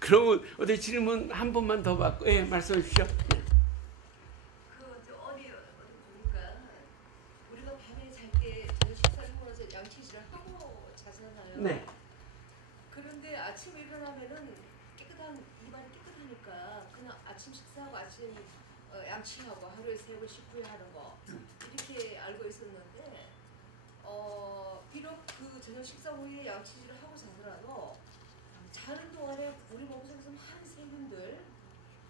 그러면 어디 질문 한 번만 더 받고, 예, 말씀해 주십시오. 보니까 우리가 밤에 잘 때 식사를 하고 나서 양치질을 하고 자잖아요. 네. 그런데 아침에 일어나면은 입안이 깨끗하니까 그냥 아침 식사하고 아침 양치하고 하루에 3번 10분에 하는 거 이렇게 알고 있었는데 비록 그 저녁 식사 후에 양치질을 하고 자더라도 자는 동안에 우리 몸속에서 많은 세균들,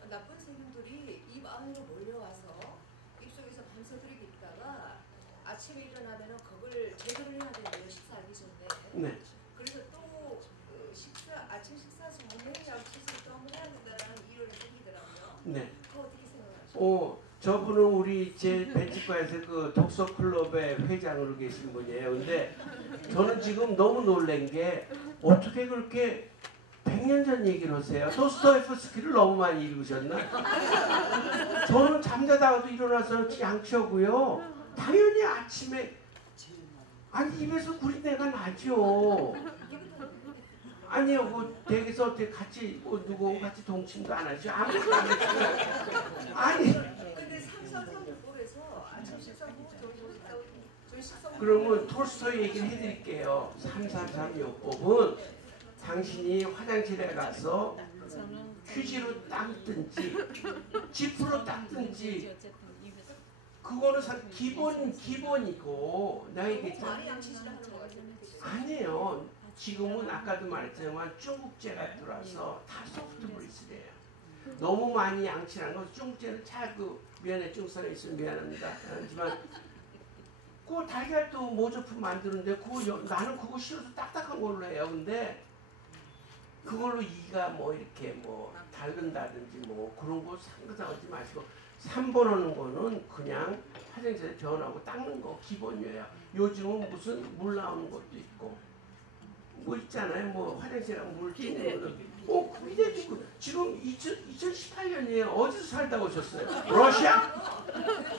나쁜 세균들이 입 안으로 몰려와서 입속에서 밤새도록 있다가 아침에 일어나면은 그걸 제거를 해야 되는데요. 식사하기 전에. 네. 그래서 또 아침 식사 전에 양치질을 또 한번 해야 된다는 이론이 생기더라고요. 네. 그거 어떻게 생각하세요? 저분은 우리 제 벤치과에서 그 독서클럽의 회장으로 계신 분이에요. 근데 저는 지금 너무 놀란 게 어떻게 그렇게 100년 전 얘기를 하세요? 도스토옙스키를 너무 많이 읽으셨나? 저는 잠자다가도 일어나서 양치하고요. 당연히 아침에 입에서 구린내가 나죠. 아니요, 그 댁에서 어떻게 같이 누구하고 같이 동침도 안 하죠. 아무것도 안 하죠. 아니. 근데 삼삼삼법에서 아침 식사 후 저희 식사 후 그러면 톨스토이 얘기를 해드릴게요. 333요법은 당신이 화장실에 가서 휴지로 닦든지 지프로 닦든지 그거는 기본이고 내가 얘기했잖아. 아니에요. 지금은 아까도 말했지만 중국제가 들어와서 다 소프트브리스래요. 너무 많이 양치한 건 중국제는 미안해, 중국 사람이 있으면 미안합니다. 하지만 그 달걀도 모조품 만드는데 나는 그거 싫어서 딱딱한 걸로 해요. 근데 그걸로 이가 뭐 이렇게 뭐 닳는다든지 뭐 그런 거 상상하지 마시고 3번 하는 거는 그냥 화장실에 변하고 닦는 거 기본이에요. 요즘은 무슨 물 나오는 것도 있고 뭐 있잖아요. 뭐 화장실에 물 찌는 거는 그게 지금 2018년이에요. 어디서 살다 오셨어요? 러시아?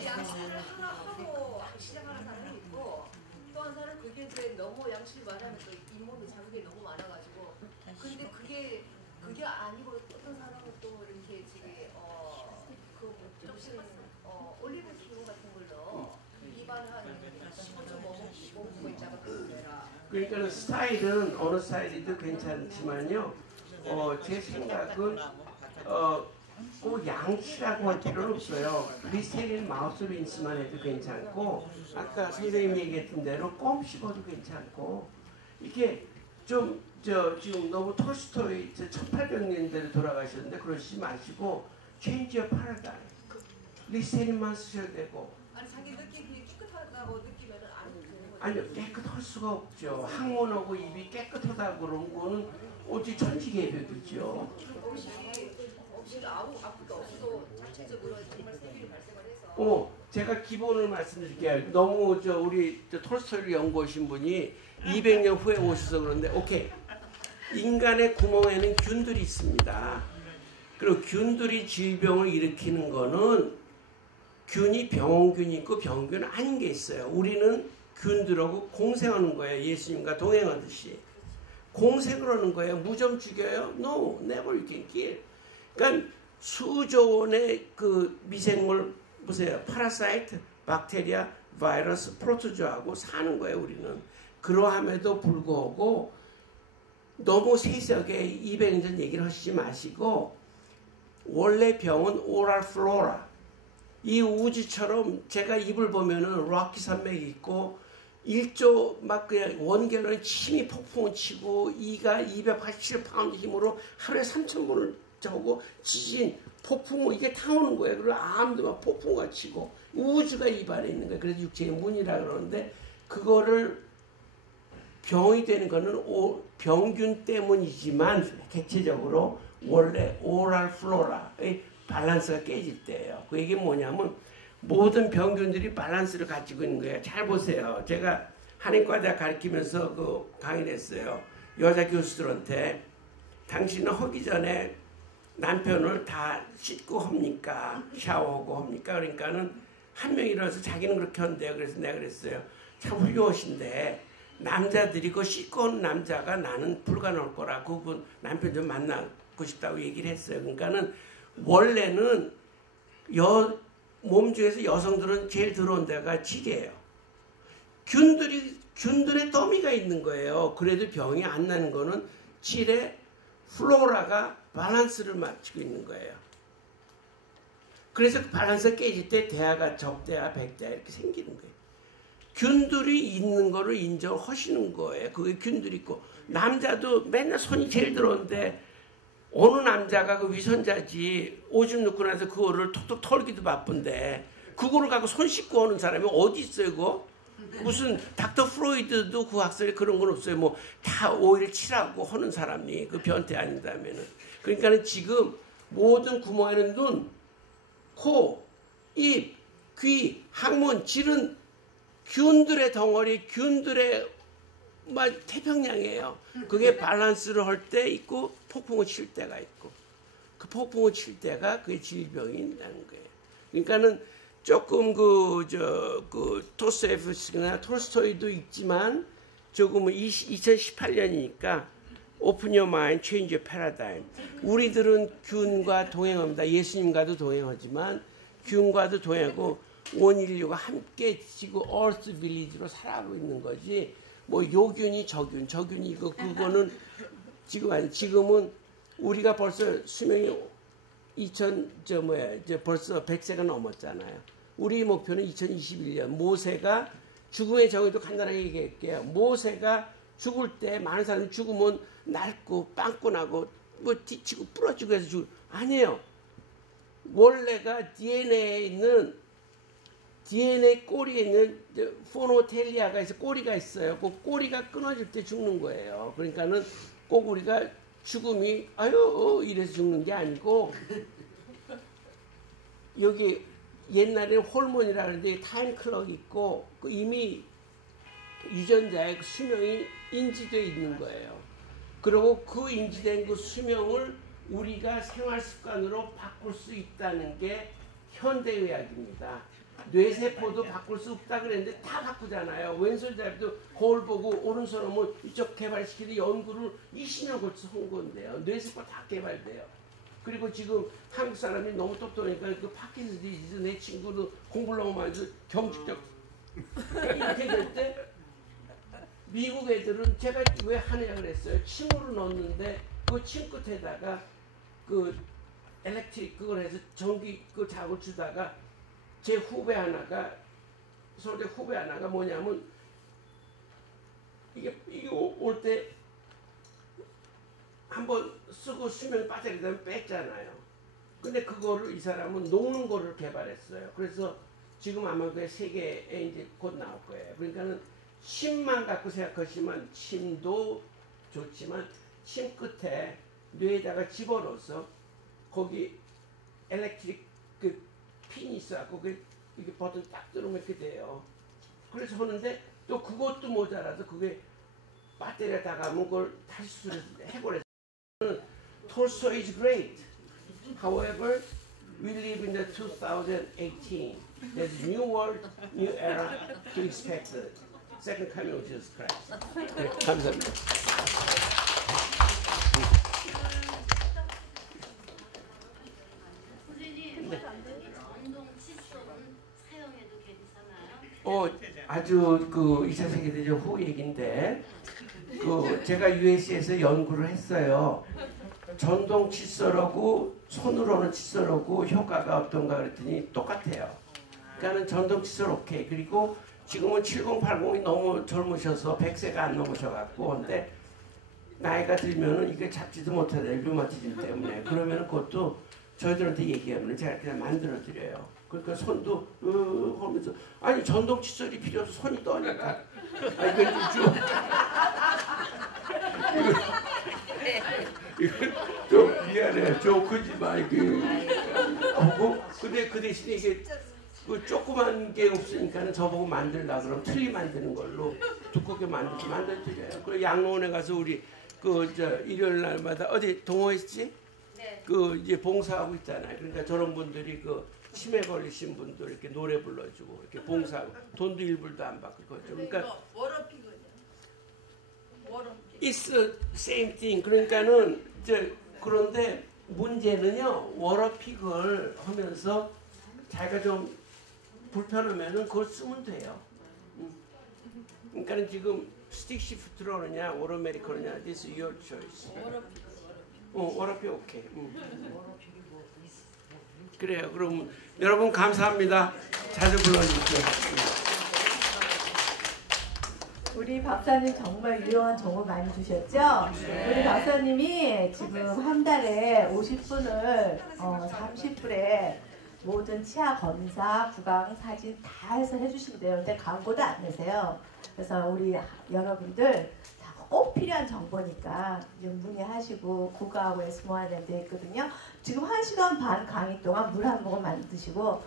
양치를 하나 하고 시작하는 사람이 있고 또 한 사람은 그게 이제 너무 양치를 많으면 또 잇몸에 자극이 너무 많아가지고 근데 그게 아니고 어떤 사람은 또 이렇게 올리브 기호 같은 걸로 입안 한 15초 머금고 있다가 그러더라. 그러니까 스타일은 어느 스타일이도 괜찮지만요. 제 생각은 꼭 양치라고 할 필요는 없어요. 리스테린 마우스 린스만 해도 괜찮고 아까 선생님이 얘기했던 대로 껌 씹어도 괜찮고 이게 좀 지금 너무 톨스토이 1800년대로 돌아가셨는데 그러시지 마시고 체인지 어 파라다임 리스테린만 쓰셔도 되고 자기 느낌이 깨끗하다고 느끼면 안 되는 거죠? 아니요, 깨끗할 수가 없죠. 항문하고 입이 깨끗하다고 그런 거는 어디 천지개벽이죠. 없이 아무것도 없어도 자체적으로 정말 세균이 발생을 해서 제가 기본을 말씀드릴게요. 너무 우리 톨스토이를 연구하신 분이 200년 후에 오셔서 그런데 오케이. 인간의 구멍에는 균들이 있습니다. 그리고 균들이 질병을 일으키는 거는 균이 병원균이 있고 병균 아닌 게 있어요. 우리는 균들하고 공생하는 거예요. 예수님과 동행하듯이. 공생을 하는 거예요. 무좀 죽여요? No, never you can kill. 그러니까 수조 원의 그 미생물 보세요. 파라사이트, 박테리아, 바이러스, 프로토조하고 사는 거예요. 우리는. 그러함에도 불구하고 너무 세세하게 200년 전 얘기를 하시지 마시고 원래 병은 오랄 플로라. 이 우주처럼 제가 입을 보면은 록키 산맥이 있고 1조 막 그냥 원계는 침이 폭풍을 치고 이가 287파운드 힘으로 하루에 3,000번을 저고 지진, 폭풍 이게 타오는 거예요. 그리고 암도 막 폭풍과 치고 우주가 입 안에 있는 거예요. 그래서 육체의 문이라 그러는데 그거를 병이 되는 거는 병균 때문이지만 객체적으로 원래 오랄 플로라의 밸런스가 깨질 때예요. 그 얘기 뭐냐면 모든 병균들이 밸런스를 가지고 있는 거예요. 잘 보세요. 제가 한인과대 가르치면서 그 강의를 했어요. 여자 교수들한테 당신은 하기 전에 남편을 다 씻고 합니까? 샤워하고 합니까? 그러니까는 한 명이 일어나서 자기는 그렇게 한대요. 그래서 내가 그랬어요. 참 훌륭하신데 남자들이 그 씻고 온 남자가 나는 불가능할 거라 그분 남편 좀 만나고 싶다고 얘기를 했어요. 그러니까는 원래는 몸 중에서 여성들은 제일 들어온 데가 질이에요. 균들의 더미가 있는 거예요. 그래도 병이 안 나는 거는 질의 플로라가 밸런스를 맞추고 있는 거예요. 그래서 그 밸런스가 깨질 때 대하가 적대하, 백대하 이렇게 생기는 거예요. 균들이 있는 거를 인정하시는 거예요. 그게 균들이 있고 남자도 맨날 손이 제일 들어오는데 어느 남자가 그 위선자지 오줌 넣고 나서 그거를 톡톡 털기도 바쁜데 그거를 갖고 손 씻고 오는 사람이 어디 있어요 그거? 무슨 닥터 프로이드도 그 학설에 그런 건 없어요. 뭐 다 오일 칠하고 하는 사람이 그 변태 아닌다면은. 그러니까는 지금 모든 구멍에는 눈, 코, 입, 귀, 항문, 질은 균들의 덩어리, 균들의 막 태평양이에요. 그게 밸런스를 할 때 있고 폭풍을 칠 때가 있고 그 폭풍을 칠 때가 그게 질병이 있다는 거예요. 그러니까는 조금 그 도스토옙스키나 톨스토이도 있지만 조금은 2018년이니까 Open your mind, change your paradigm. 우리들은 균과 동행합니다. 예수님과도 동행하지만 균과도 동행하고 온 인류가 함께 지구 Earth Village로 살아가고 있는 거지. 뭐 요균이 저균이 이거 그거는 지금은 우리가 벌써 수명이 벌써 100세가 넘었잖아요. 우리 목표는 2021년 모세가 죽음의 정의도 간단하게 얘기할게요. 모세가 죽을 때 많은 사람이 죽으면 낡고 빵꾸 나고 뭐 뒤치고 부러지고 해서 아니에요. 원래가 DNA에 있는 DNA 꼬리에 있는 포노텔리아가 있어 꼬리가 있어요. 그 꼬리가 끊어질 때 죽는 거예요. 그러니까는 꼭 우리가 죽음이 이래서 죽는 게 아니고 여기 옛날에 호르몬이라 그러는데 타임 클럭이 있고 그 이미 유전자의 그 수명이 인지되어 있는 거예요. 그리고 그 인지된 그 수명을 우리가 생활 습관으로 바꿀 수 있다는 게 현대의학입니다. 뇌세포도 바꿀 수 없다 그랬는데 다 바꾸잖아요. 왼손잡이도 거울 보고 오른손 하면 이쪽 개발시키는 연구를 20년 걸쳐서 한 건데요. 뇌세포 다 개발돼요. 그리고 지금 한국 사람이 너무 똑똑하니까 그 파킨슨 디지즈 내 친구도 공부를 너무 많이 해서 경직적 이렇게 될 때 미국 애들은 제가 왜 하느냐 그랬어요. 침으로 넣었는데 그 침 끝에다가 그 엘렉트릭 그걸 해서 전기 그 작업을 주다가 제 후배 하나가 서울대 후배 하나가 뭐냐면 이게 올 때 한번 쓰고 수명 빠지게 되면 뺐잖아요. 근데 그거를 이 사람은 녹는 거를 개발했어요. 그래서 지금 아마 그게 세계에 이제 곧 나올 거예요. 그러니까는 침만 갖고 생각하시면 침도 좋지만 침 끝에 뇌에다가 집어넣어서 거기 엘렉트릭 그 핀이 있어갖고 이게 버튼 딱 누르면 이렇게 돼요. 그래서 하는데 또 그것도 모자라서 그게 배터리가 다 가면 그걸 다시 수술해서 해버려서 Torso is great. However, we live in the 2018. There's a new world, new era to expect the second coming of Jesus Christ. 네, 감사합니다. 아주 그 2차 세계대전 후 얘기인데 제가 USC에서 연구를 했어요. 전동 칫솔하고 손으로는 칫솔하고 효과가 어떤가 그랬더니 똑같아요. 그러니까는 전동 칫솔 오케이. 그리고 지금은 7080이 너무 젊으셔서 100세가 안 넘으셔갖고 근데 나이가 들면은 이게 잡지도 못하대요. 류마티즘 때문에. 그러면은 그것도 저희들한테 얘기하면 제가 그냥 만들어 드려요. 그러니까 손도 하면서 아니 전동 칫솔이 필요 없어 손이 떠니까 이걸 좀 미안해 조크지 마 이게 하고 근데 그 대신에 이게 그 조그만 게 없으니까는 저보고 만들라 그러면 틀리 만드는 걸로 두껍게 만들어드려요. 그리고 양로원에 가서 우리 일요일 날마다 어디 동호회지? 네. 이제 봉사하고 있잖아요. 그러니까 저런 분들이 치매 걸리신 분들 이렇게 노래 불러주고 이렇게 봉사하고 돈도 1불도 안 받고 그거죠. 그러니까 It's the same thing. 그러니까는 그런데 문제는요 워러픽을 하면서 자기가 좀 불편하면은 그걸 쓰면 돼요. 그러니까는 지금 스틱 시프트로 하느냐 워러메리커 하느냐 This is your choice. 워러픽 오케이. 그래요. 그럼 여러분 감사합니다. 자주 불러주십시오. 우리 박사님 정말 유용한 정보 많이 주셨죠? 네. 우리 박사님이 지금 한 달에 50분을 30분에 모든 치아 검사, 구강, 사진 다 해서 해주신대요. 근데 광고도 안 내세요. 그래서 우리 여러분들 꼭 필요한 정보니까 문의하시고 구가하고 에스모아는 돼 있거든요. 지금 1시간 반 강의 동안 물 한 모금 안 드시고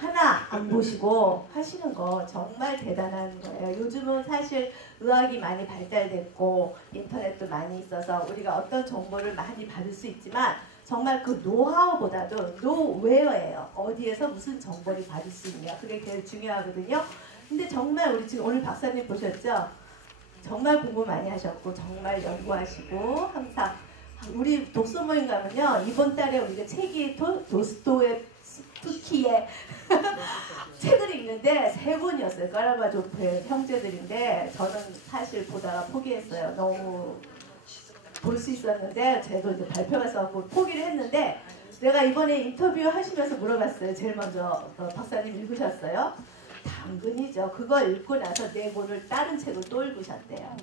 하나 안 보시고 하시는 거 정말 대단한 거예요. 요즘은 사실 의학이 많이 발달됐고 인터넷도 많이 있어서 우리가 어떤 정보를 많이 받을 수 있지만 정말 그 노하우보다도 노웨어예요. 어디에서 무슨 정보를 받을 수 있냐. 그게 제일 중요하거든요. 근데 정말 우리 지금 오늘 박사님 보셨죠? 정말 공부 많이 하셨고 정말 연구하시고 항상 우리 독서 모임 가면요 이번 달에 우리가 책이 도스토옙스키의 책을 읽는데 3권이었어요. 까라바조프의 형제들인데 저는 사실 보다가 포기했어요. 너무 볼 수 있었는데 저도 이제 발표가 있어서 포기를 했는데 내가 이번에 인터뷰 하시면서 물어봤어요. 제일 먼저 박사님 읽으셨어요? 당근이죠. 그거 읽고 나서 4권을 다른 책을 또 읽으셨대요.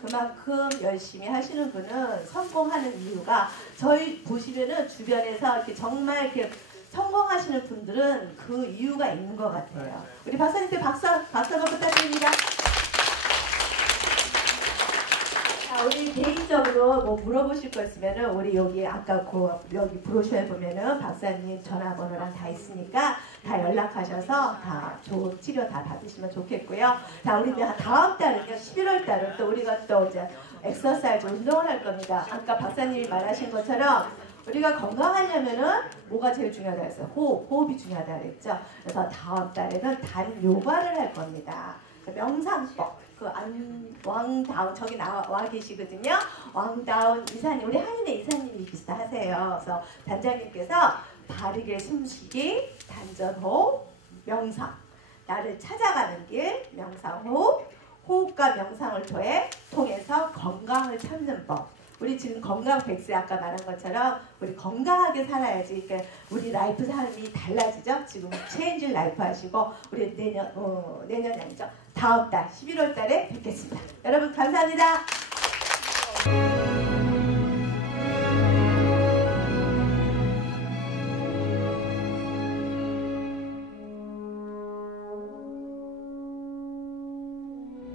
그만큼 열심히 하시는 분은 성공하는 이유가 저희 보시면은 주변에서 이렇게 정말 이렇게 성공하시는 분들은 그 이유가 있는 것 같아요. 우리 박사님께 박수 부탁드립니다. 자, 우리 개인적으로 뭐 물어보실 거 있으면은 우리 여기 아까 여기 브로셔에 보면은 박사님 전화번호랑 다 있으니까 다 연락하셔서 다 좋은 치료 다 받으시면 좋겠고요. 자, 우리 다음 달은요 11월 달은 또 우리가 또 이제 엑서사이즈 운동을 할 겁니다. 아까 박사님이 말하신 것처럼 우리가 건강하려면은 뭐가 제일 중요하다 했어요? 호흡이 중요하다 그랬죠. 그래서 다음 달에는 단 요가를 할 겁니다. 명상법. 왕다운 저기 와 계시거든요. 왕다운 이사님, 우리 한인의 이사님이 비슷하세요. 그래서 단장님께서 바르게 숨쉬기, 단전호흡, 명상, 나를 찾아가는 길, 명상호흡, 호흡과 명상을 통해서 건강을 찾는 법. 우리 지금 건강 100세 아까 말한 것처럼 우리 건강하게 살아야지. 그러니까 우리 라이프 삶이 달라지죠. 지금 체인지 라이프 하시고 우리 내년이 아니죠. 다음 달 11월 달에 뵙겠습니다. 여러분 감사합니다.